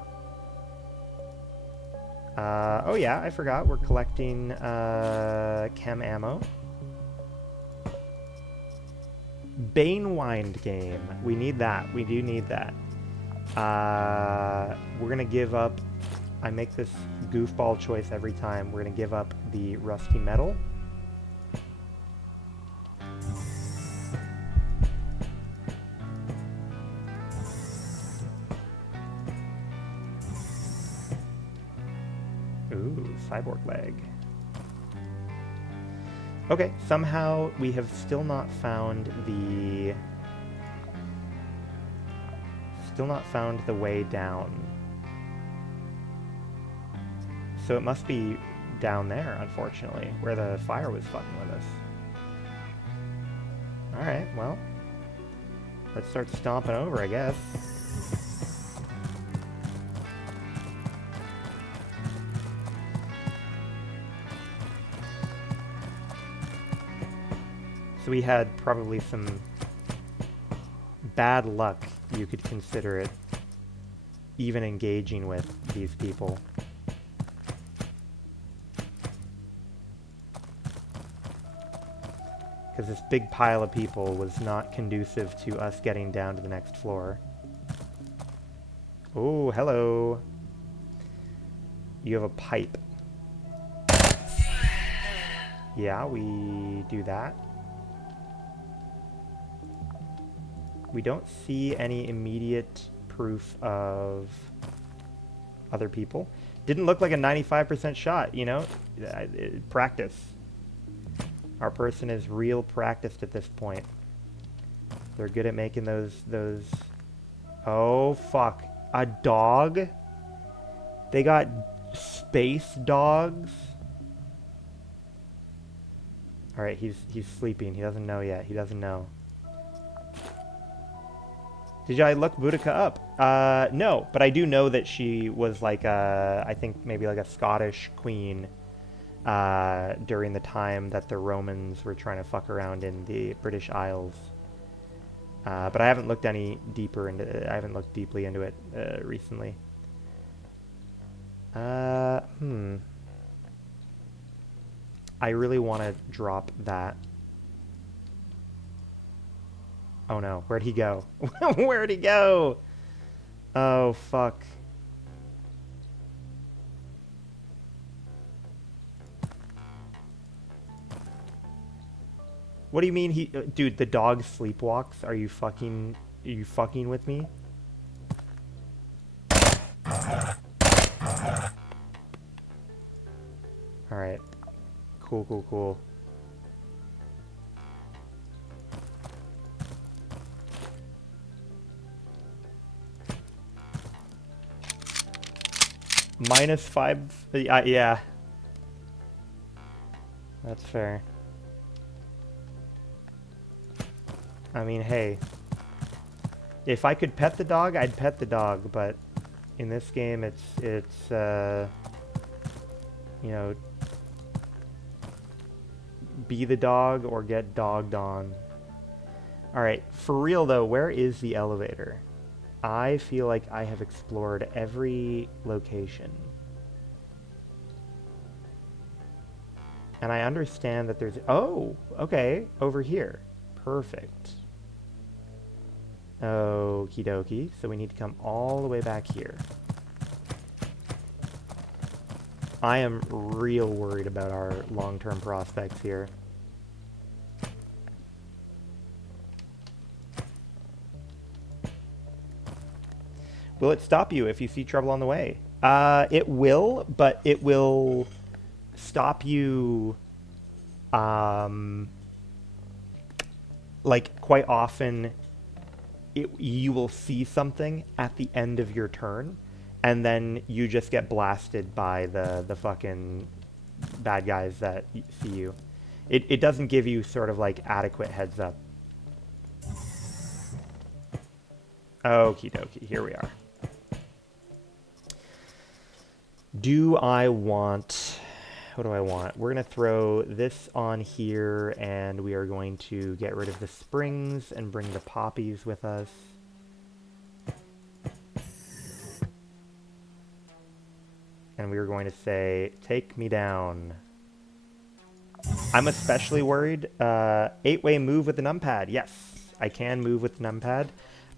Oh yeah, I forgot. We're collecting chem ammo. Banewind game. We need that. We do need that. We're gonna give up. I make this goofball choice every time. We're gonna give up the rusty metal. Ooh, cyborg leg. Okay, somehow we have still not found the way down. So it must be down there, unfortunately, where the fire was fucking with us. Alright, well, let's start stomping over, I guess. So we had probably some bad luck, you could consider it, even engaging with these people. Because this big pile of people was not conducive to us getting down to the next floor. Oh, hello. You have a pipe. Yeah, we do that. We don't see any immediate proof of other people. Didn't look like a 95% shot, you know? Practice. Our person is real practiced at this point. They're good at making those... Oh, fuck. A dog? They got space dogs? Alright, he's sleeping. He doesn't know yet. He doesn't know. Did I look Boudica up? No, but I do know that she was like I think maybe like a Scottish queen during the time that the Romans were trying to fuck around in the British Isles. But I haven't looked any deeper into it. I haven't looked deeply into it recently. I really want to drop that. Oh no, where'd he go? Where'd he go? Oh, fuck. What do you mean he... dude, the dog sleepwalks? Are you fucking with me? Alright. Cool, cool, cool. -5... yeah. That's fair. I mean, hey. If I could pet the dog, I'd pet the dog, but in this game, it's you know, be the dog or get dogged on. Alright, for real though, where is the elevator? I feel like I have explored every location. And I understand that there's... oh, okay, over here. Perfect. Okie dokie. So we need to come all the way back here. I am real worried about our long-term prospects here. Will it stop you if you see trouble on the way? It will, but it will stop you, like, quite often, you will see something at the end of your turn, and then you just get blasted by the fucking bad guys that see you. It doesn't give you sort of, like, adequate heads up. Okie dokie, here we are. Do I want... what do I want? We're going to throw this on here, and we are going to get rid of the springs and bring the poppies with us. And we are going to say, take me down. I'm especially worried. 8-way move with the numpad. Yes, I can move with the numpad.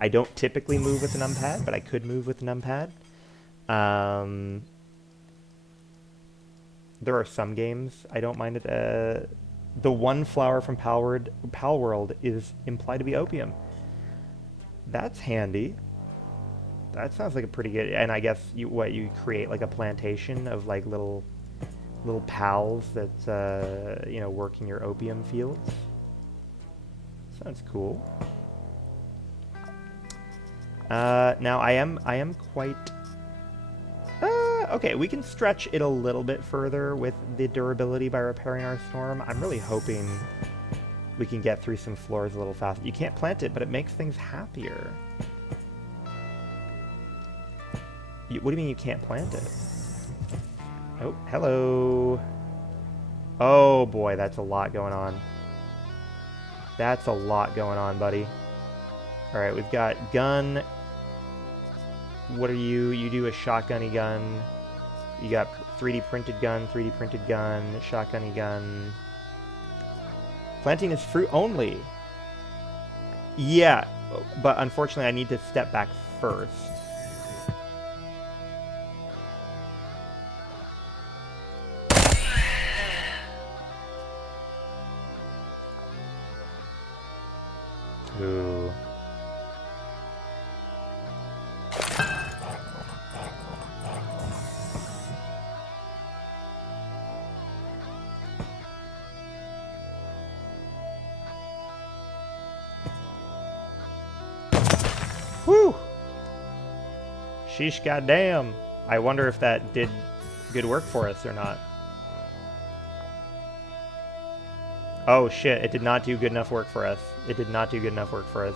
I don't typically move with the numpad, but I could move with the numpad. There are some games I don't mind it. The one flower from Palworld is implied to be opium. That's handy. That sounds like a pretty good... and I guess you create like a plantation of like little pals that you know, work in your opium fields. Sounds cool. Now I am quite... okay, we can stretch it a little bit further with the durability by repairing our storm. I'm really hoping we can get through some floors a little faster. You can't plant it, but it makes things happier. What do you mean you can't plant it? Oh, hello. Oh boy, that's a lot going on. That's a lot going on, buddy. Alright, we've got gun. What are you? You do a shotgunny gun. You got 3D printed gun, shotgunny gun. Planting is fruit only. Yeah, but unfortunately I need to step back first. Ooh. Whew! Sheesh, goddamn. I wonder if that did good work for us or not. Oh shit, it did not do good enough work for us. It did not do good enough work for us.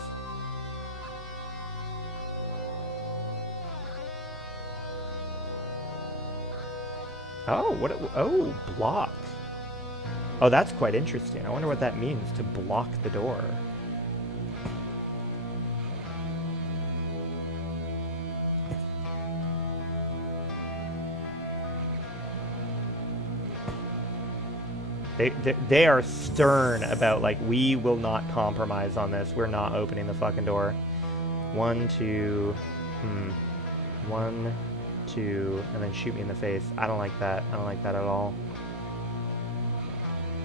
Oh, oh, block. Oh, that's quite interesting. I wonder what that means, to block the door. They are stern about, like, we will not compromise on this. We're not opening the fucking door. 1, 2, 1, 2, and then shoot me in the face. I don't like that. I don't like that at all.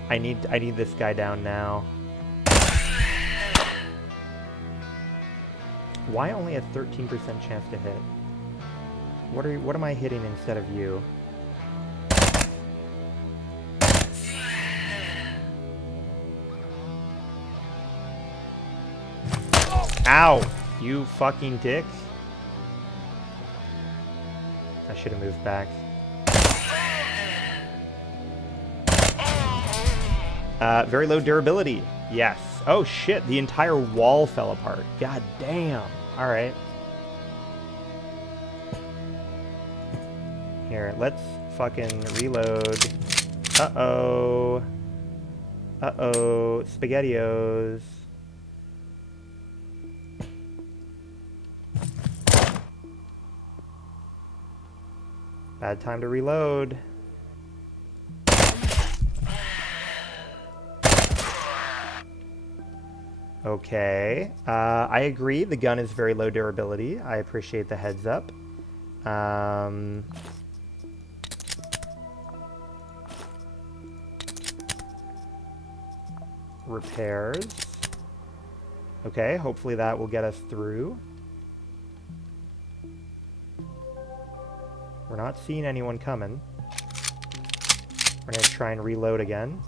I need this guy down now. Why only a 13% chance to hit? What am I hitting instead of you? Ow! You fucking dick. I should have moved back. Very low durability. Yes. Oh shit, the entire wall fell apart. God damn. Alright. Here, let's fucking reload. Uh-oh. Uh-oh. SpaghettiOs. Bad time to reload. Okay. I agree. The gun is very low durability. I appreciate the heads up. Repairs. Okay, hopefully that will get us through. We're not seeing anyone coming. We're going to try and reload again.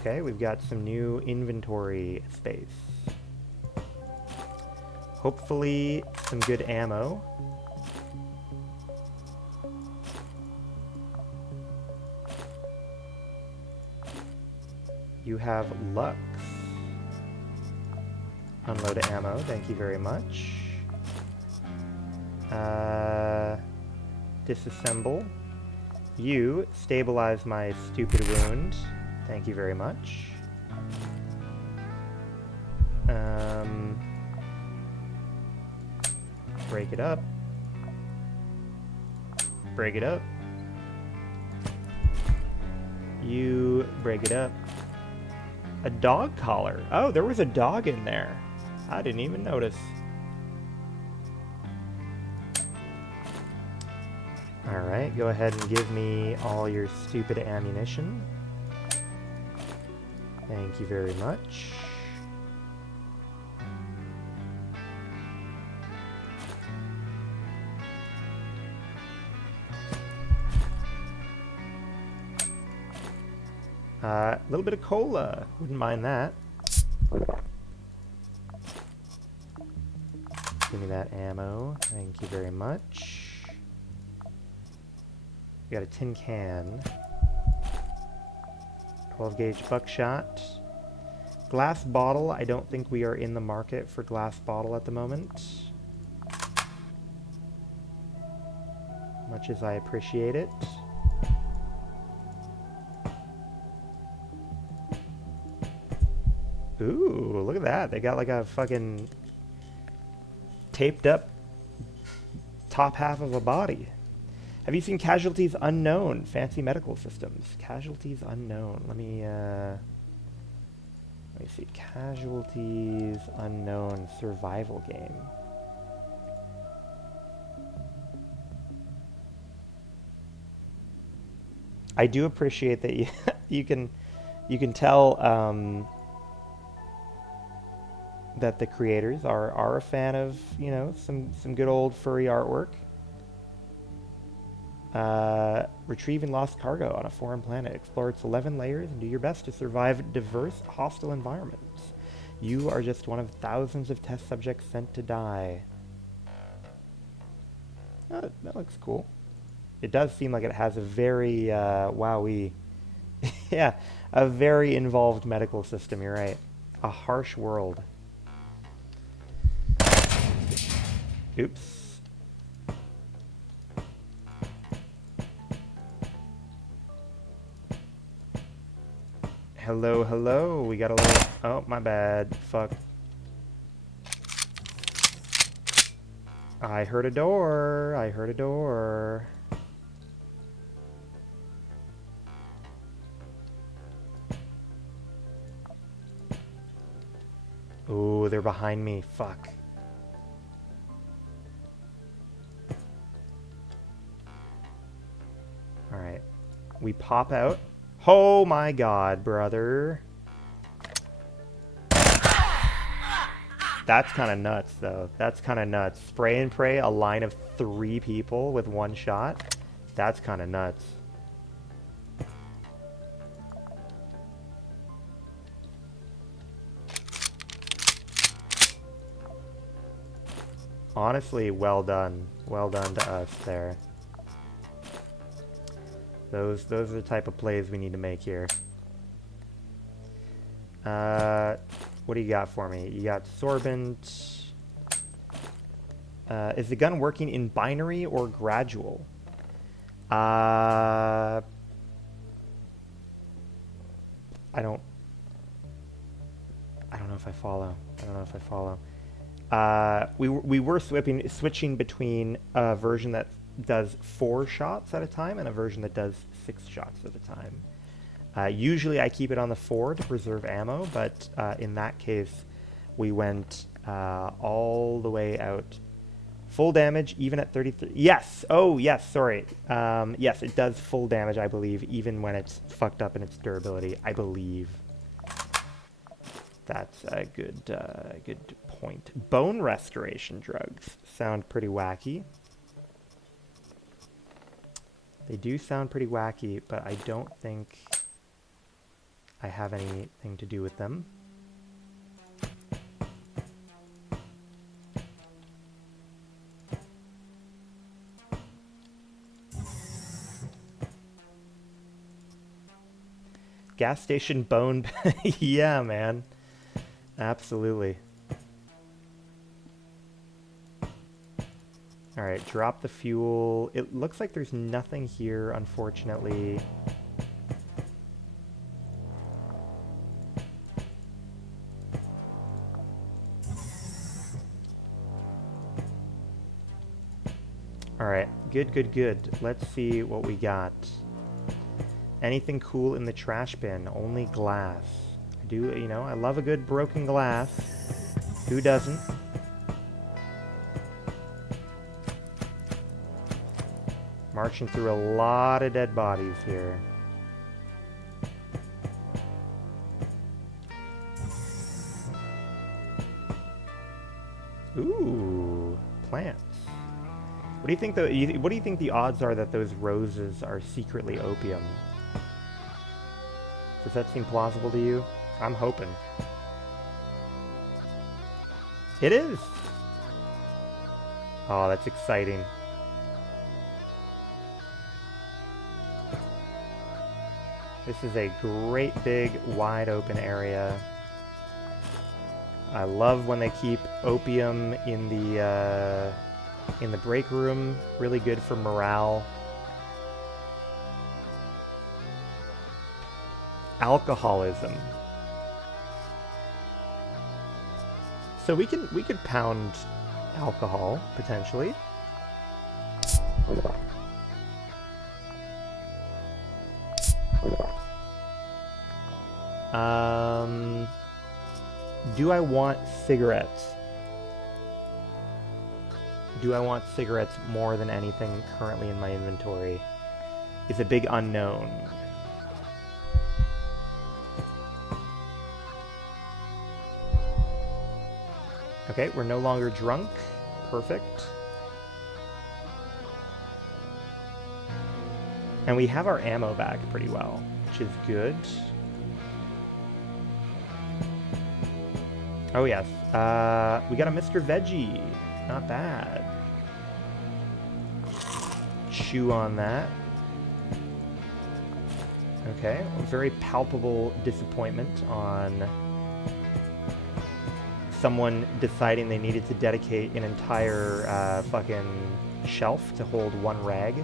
Okay, we've got some new inventory space. Hopefully some good ammo. You have Lux. Unload ammo, thank you very much. Disassemble. You stabilize my stupid wound. Thank you very much. Break it up. Break it up. You break it up. A dog collar. Oh, there was a dog in there. I didn't even notice. Alright, go ahead and give me all your stupid ammunition. Thank you very much. A little bit of cola. Wouldn't mind that. Give me that ammo. Thank you very much. We got a tin can. 12 gauge buckshot. Glass bottle. I don't think we are in the market for glass bottle at the moment. Much as I appreciate it. Ooh, look at that. They got like a fucking taped up top half of a body. Have you seen Casualties Unknown? Fancy medical systems. Casualties Unknown. Let me see. Casualties Unknown survival game. I do appreciate that you you can tell that the creators are a fan of, you know, some good old furry artwork. Retrieving lost cargo on a foreign planet. Explore its 11 layers and do your best to survive diverse, hostile environments. You are just one of thousands of test subjects sent to die. Oh, that looks cool. It does seem like it has a very, wowee. Yeah, a very involved medical system, you're right. A harsh world. Oops. Hello, hello. We got a little... Oh, my bad. Fuck. I heard a door. I heard a door. Ooh, they're behind me. Fuck. Alright. We pop out. Oh my god, brother. That's kind of nuts, though. That's kind of nuts. Spray and pray a line of 3 people with 1 shot? That's kind of nuts. Honestly, well done. Well done to us there. Those are the type of plays we need to make here. What do you got for me? You got Sorbent. Is the gun working in binary or gradual? I don't know if I follow. We were switching between a version that does 4 shots at a time and a version that does 6 shots at a time. Usually I keep it on the 4 to preserve ammo, but in that case we went all the way out. Full damage even at 33. Yes! Oh, yes, sorry. Yes, it does full damage, I believe, even when it's fucked up in its durability, I believe. That's a good point. Bone restoration drugs sound pretty wacky. They do sound pretty wacky, but I don't think I have anything to do with them. Gas station bone... Yeah, man. Absolutely. Alright, drop the fuel. It looks like there's nothing here, unfortunately. Alright, good. Let's see what we got. Anything cool in the trash bin? Only glass. I love a good broken glass. Who doesn't? Marching through a lot of dead bodies here. Ooh, plants. What do you think what do you think the odds are that those roses are secretly opium? Does that seem plausible to you? I'm hoping. It is! Oh, that's exciting. This is a great big wide open area. I love when they keep opium in the break room. Really good for morale. Alcoholism. So we could pound alcohol potentially. Do I want cigarettes? Do I want cigarettes more than anything currently in my inventory? It's a big unknown. Okay, we're no longer drunk. Perfect. And we have our ammo back pretty well, which is good. Oh yes, we got a Mr. Veggie. Not bad. Chew on that. Okay, a very palpable disappointment on someone deciding they needed to dedicate an entire fucking shelf to hold one rag.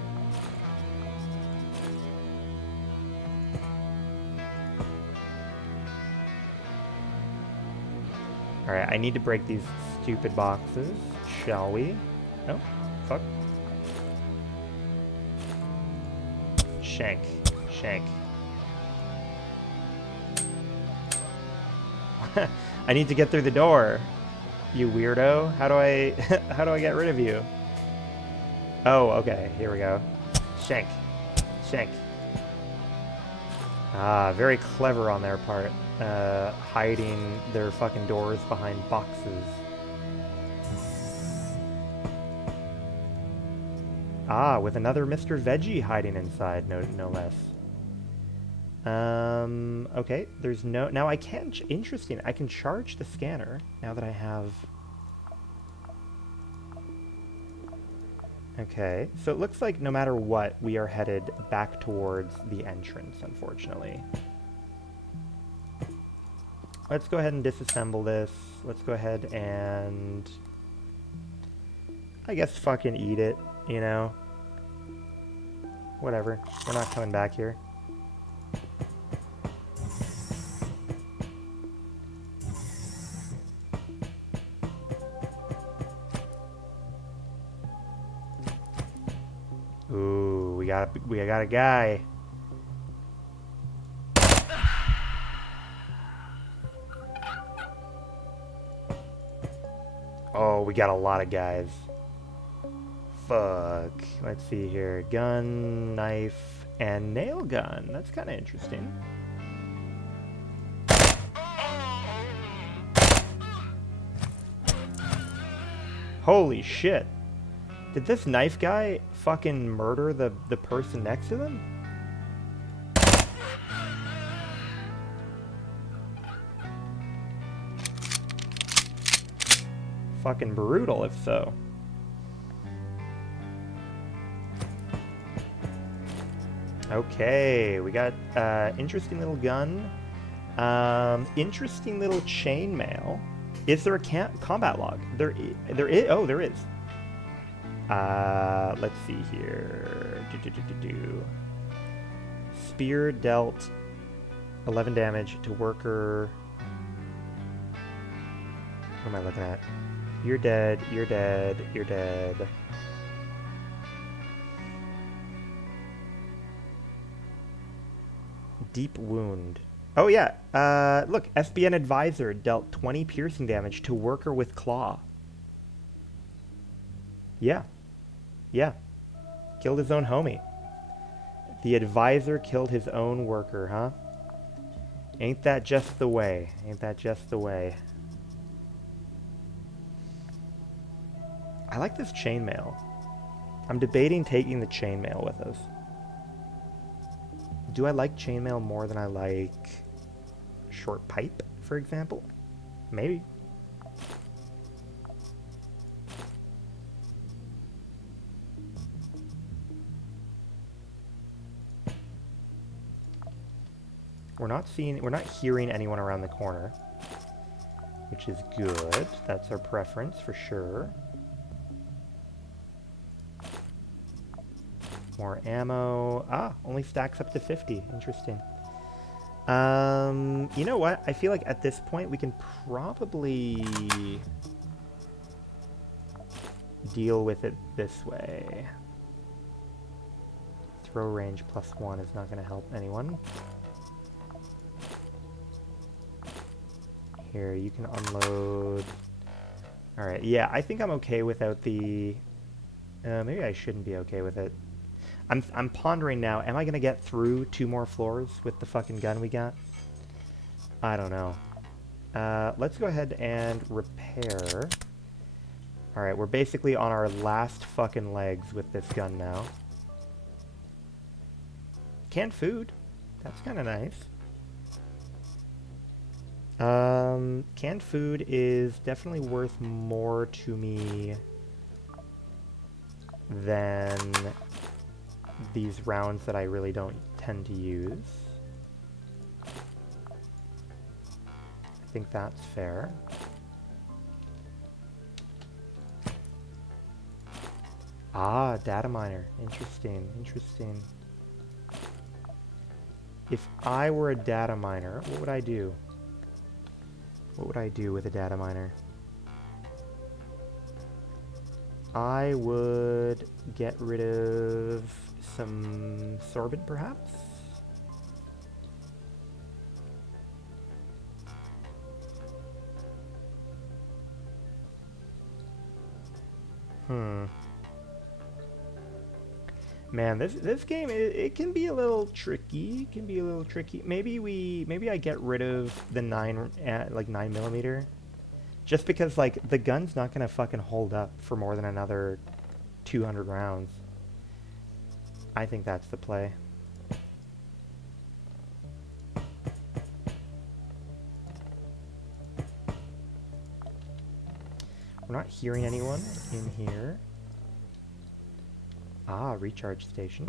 Alright, I need to break these stupid boxes, shall we? Oh, fuck. Shank. Shank. I need to get through the door. You weirdo. How do I how do I get rid of you? Oh, okay. Here we go. Shank. Shank. Ah, very clever on their part. Hiding their fucking doors behind boxes. Ah, with another Mr. Veggie hiding inside, no less. Okay, there's no... Now I can... Interesting, I can charge the scanner now that I have... Okay, so it looks like no matter what, we are headed back towards the entrance, unfortunately. Let's go ahead and disassemble this. Let's go ahead and... I guess fucking eat it, you know? Whatever, we're not coming back here. Ooh, we got a guy. Oh, we got a lot of guys. Fuck. Let's see here. Gun, knife, and nail gun. That's kind of interesting. Holy shit. Did this knife guy fucking murder the person next to them? Fucking brutal, if so. Okay, we got interesting little gun. Interesting little chainmail. Is there a combat log? There is. Oh, there is. Let's see here. Spear dealt 11 damage to worker. What am I looking at? You're dead, you're dead, you're dead. Deep wound. Oh yeah, look, SBN advisor dealt 20 piercing damage to worker with claw. Yeah. Yeah. Killed his own homie. The advisor killed his own worker, huh? Ain't that just the way? Ain't that just the way? I like this chainmail. I'm debating taking the chainmail with us. Do I like chainmail more than I like short pipe, for example? Maybe. We're not hearing anyone around the corner, which is good. That's our preference for sure. More ammo. Ah, only stacks up to 50. Interesting. You know what? I feel like at this point we can probably deal with it this way. Throw range +1 is not going to help anyone. Here, you can unload. Alright, yeah, I think I'm okay without the... maybe I shouldn't be okay with it. I'm pondering now, am I going to get through 2 more floors with the fucking gun we got? I don't know. Let's go ahead and repair. Alright, we're basically on our last fucking legs with this gun now. Canned food. That's kind of nice. Canned food is definitely worth more to me than these rounds that I really don't tend to use. I think that's fair. Ah, data miner. Interesting, interesting. If I were a data miner, what would I do? What would I do with a data miner? I would get rid of some sorbent, perhaps? Man, this game, it can be a little tricky. It can be a little tricky. Maybe I get rid of the 9mm. Just because, like, the gun's not gonna fucking hold up for more than another 200 rounds. I think that's the play. We're not hearing anyone in here. Ah, recharge station.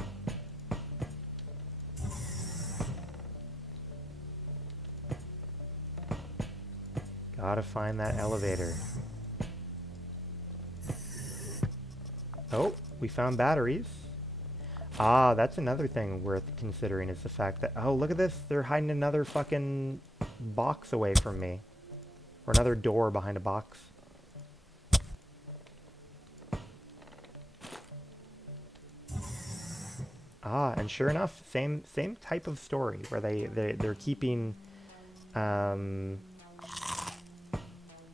Gotta find that elevator. Oh, we found batteries. Ah, that's another thing worth considering is the fact that, oh, look at this. They're hiding another fucking box away from me. Or another door behind a box. Ah, and sure enough, same type of story where they're keeping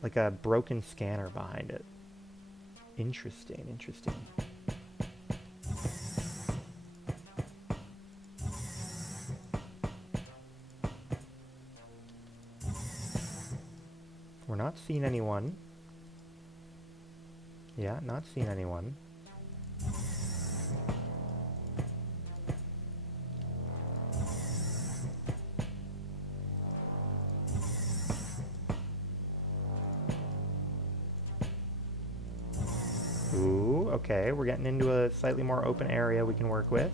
like a broken scanner behind it. Interesting, interesting. We're not seeing anyone. Yeah, not seeing anyone. Ooh, okay, we're getting into a slightly more open area we can work with.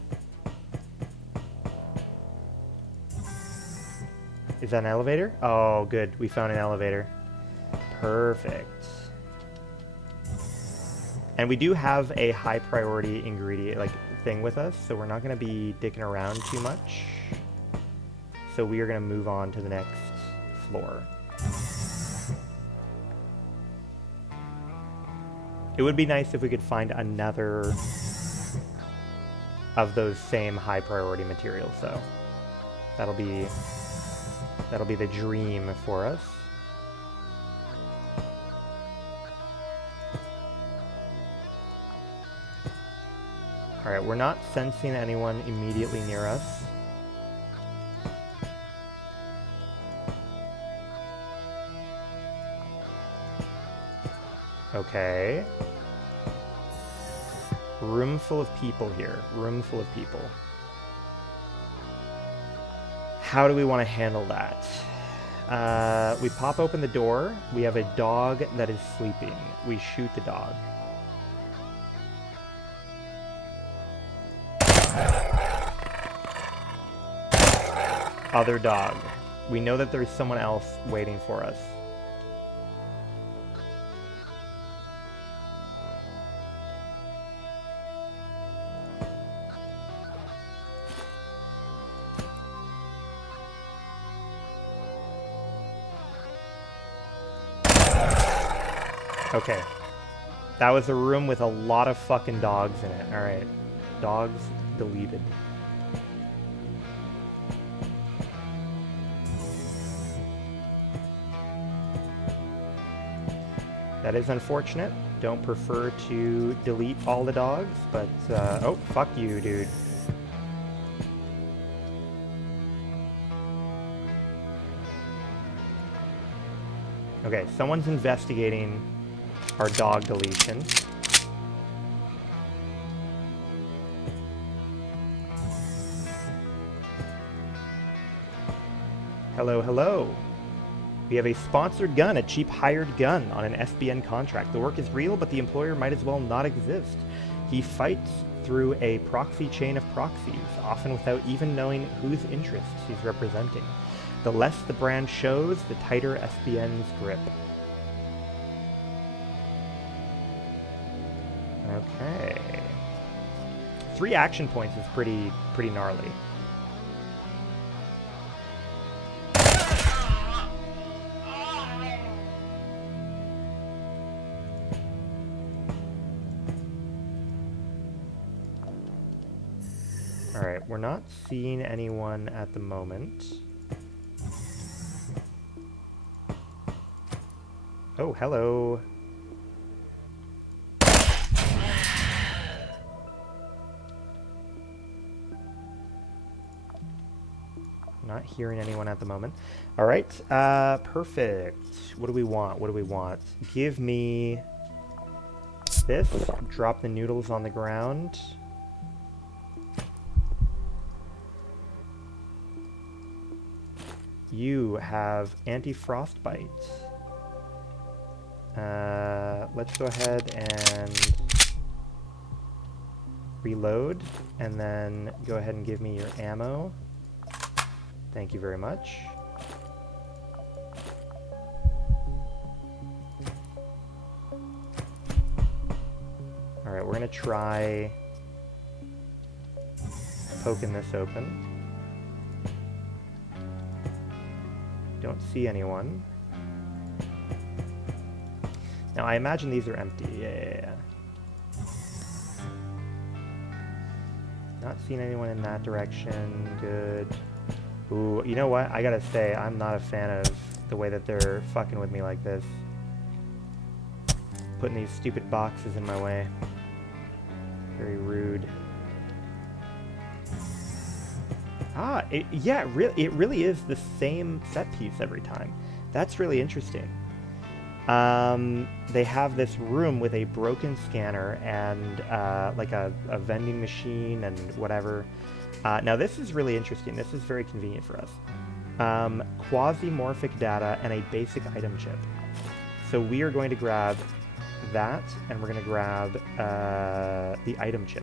Is that an elevator? Oh, good. We found an elevator. Perfect. And we do have a high priority ingredient, like, thing with us, so we're not going to be dicking around too much. So we are going to move on to the next floor. It would be nice if we could find another of those same high priority materials, so that'll be the dream for us. All right, we're not sensing anyone immediately near us. Okay. Room full of people here. Room full of people. How do we want to handle that? We pop open the door. We have a dog that is sleeping. We shoot the dog. Other dog. We know that there's someone else waiting for us. Okay. That was a room with a lot of fucking dogs in it. Alright. Dogs deleted. That is unfortunate. Don't prefer to delete all the dogs, but, oh, fuck you, dude. Okay, someone's investigating our dog deletion. Hello, hello. We have a sponsored gun, a cheap hired gun on an SBN contract. The work is real, but the employer might as well not exist. He fights through a proxy chain of proxies, often without even knowing whose interests he's representing. The less the brand shows, the tighter SBN's grip. Okay. 3 action points is pretty gnarly. Alright, we're not seeing anyone at the moment. Oh, hello. Not hearing anyone at the moment. Alright, perfect. What do we want? What do we want? Give me this. Drop the noodles on the ground. You have anti-frostbite. Let's go ahead and reload, and then go ahead and give me your ammo. Thank you very much. Alright, we're gonna try poking this open. Don't see anyone. Now, I imagine these are empty. Yeah. Not seeing anyone in that direction. Good. Ooh, you know what? I gotta say, I'm not a fan of the way that they're fucking with me like this. Putting these stupid boxes in my way. Very rude. Ah, yeah, it really is the same set piece every time. That's really interesting. They have this room with a broken scanner and like a vending machine and whatever. Now this is really interesting. This is very convenient for us. Quasimorphic data and a basic item chip. So we are going to grab that, and we're going to grab the item chip.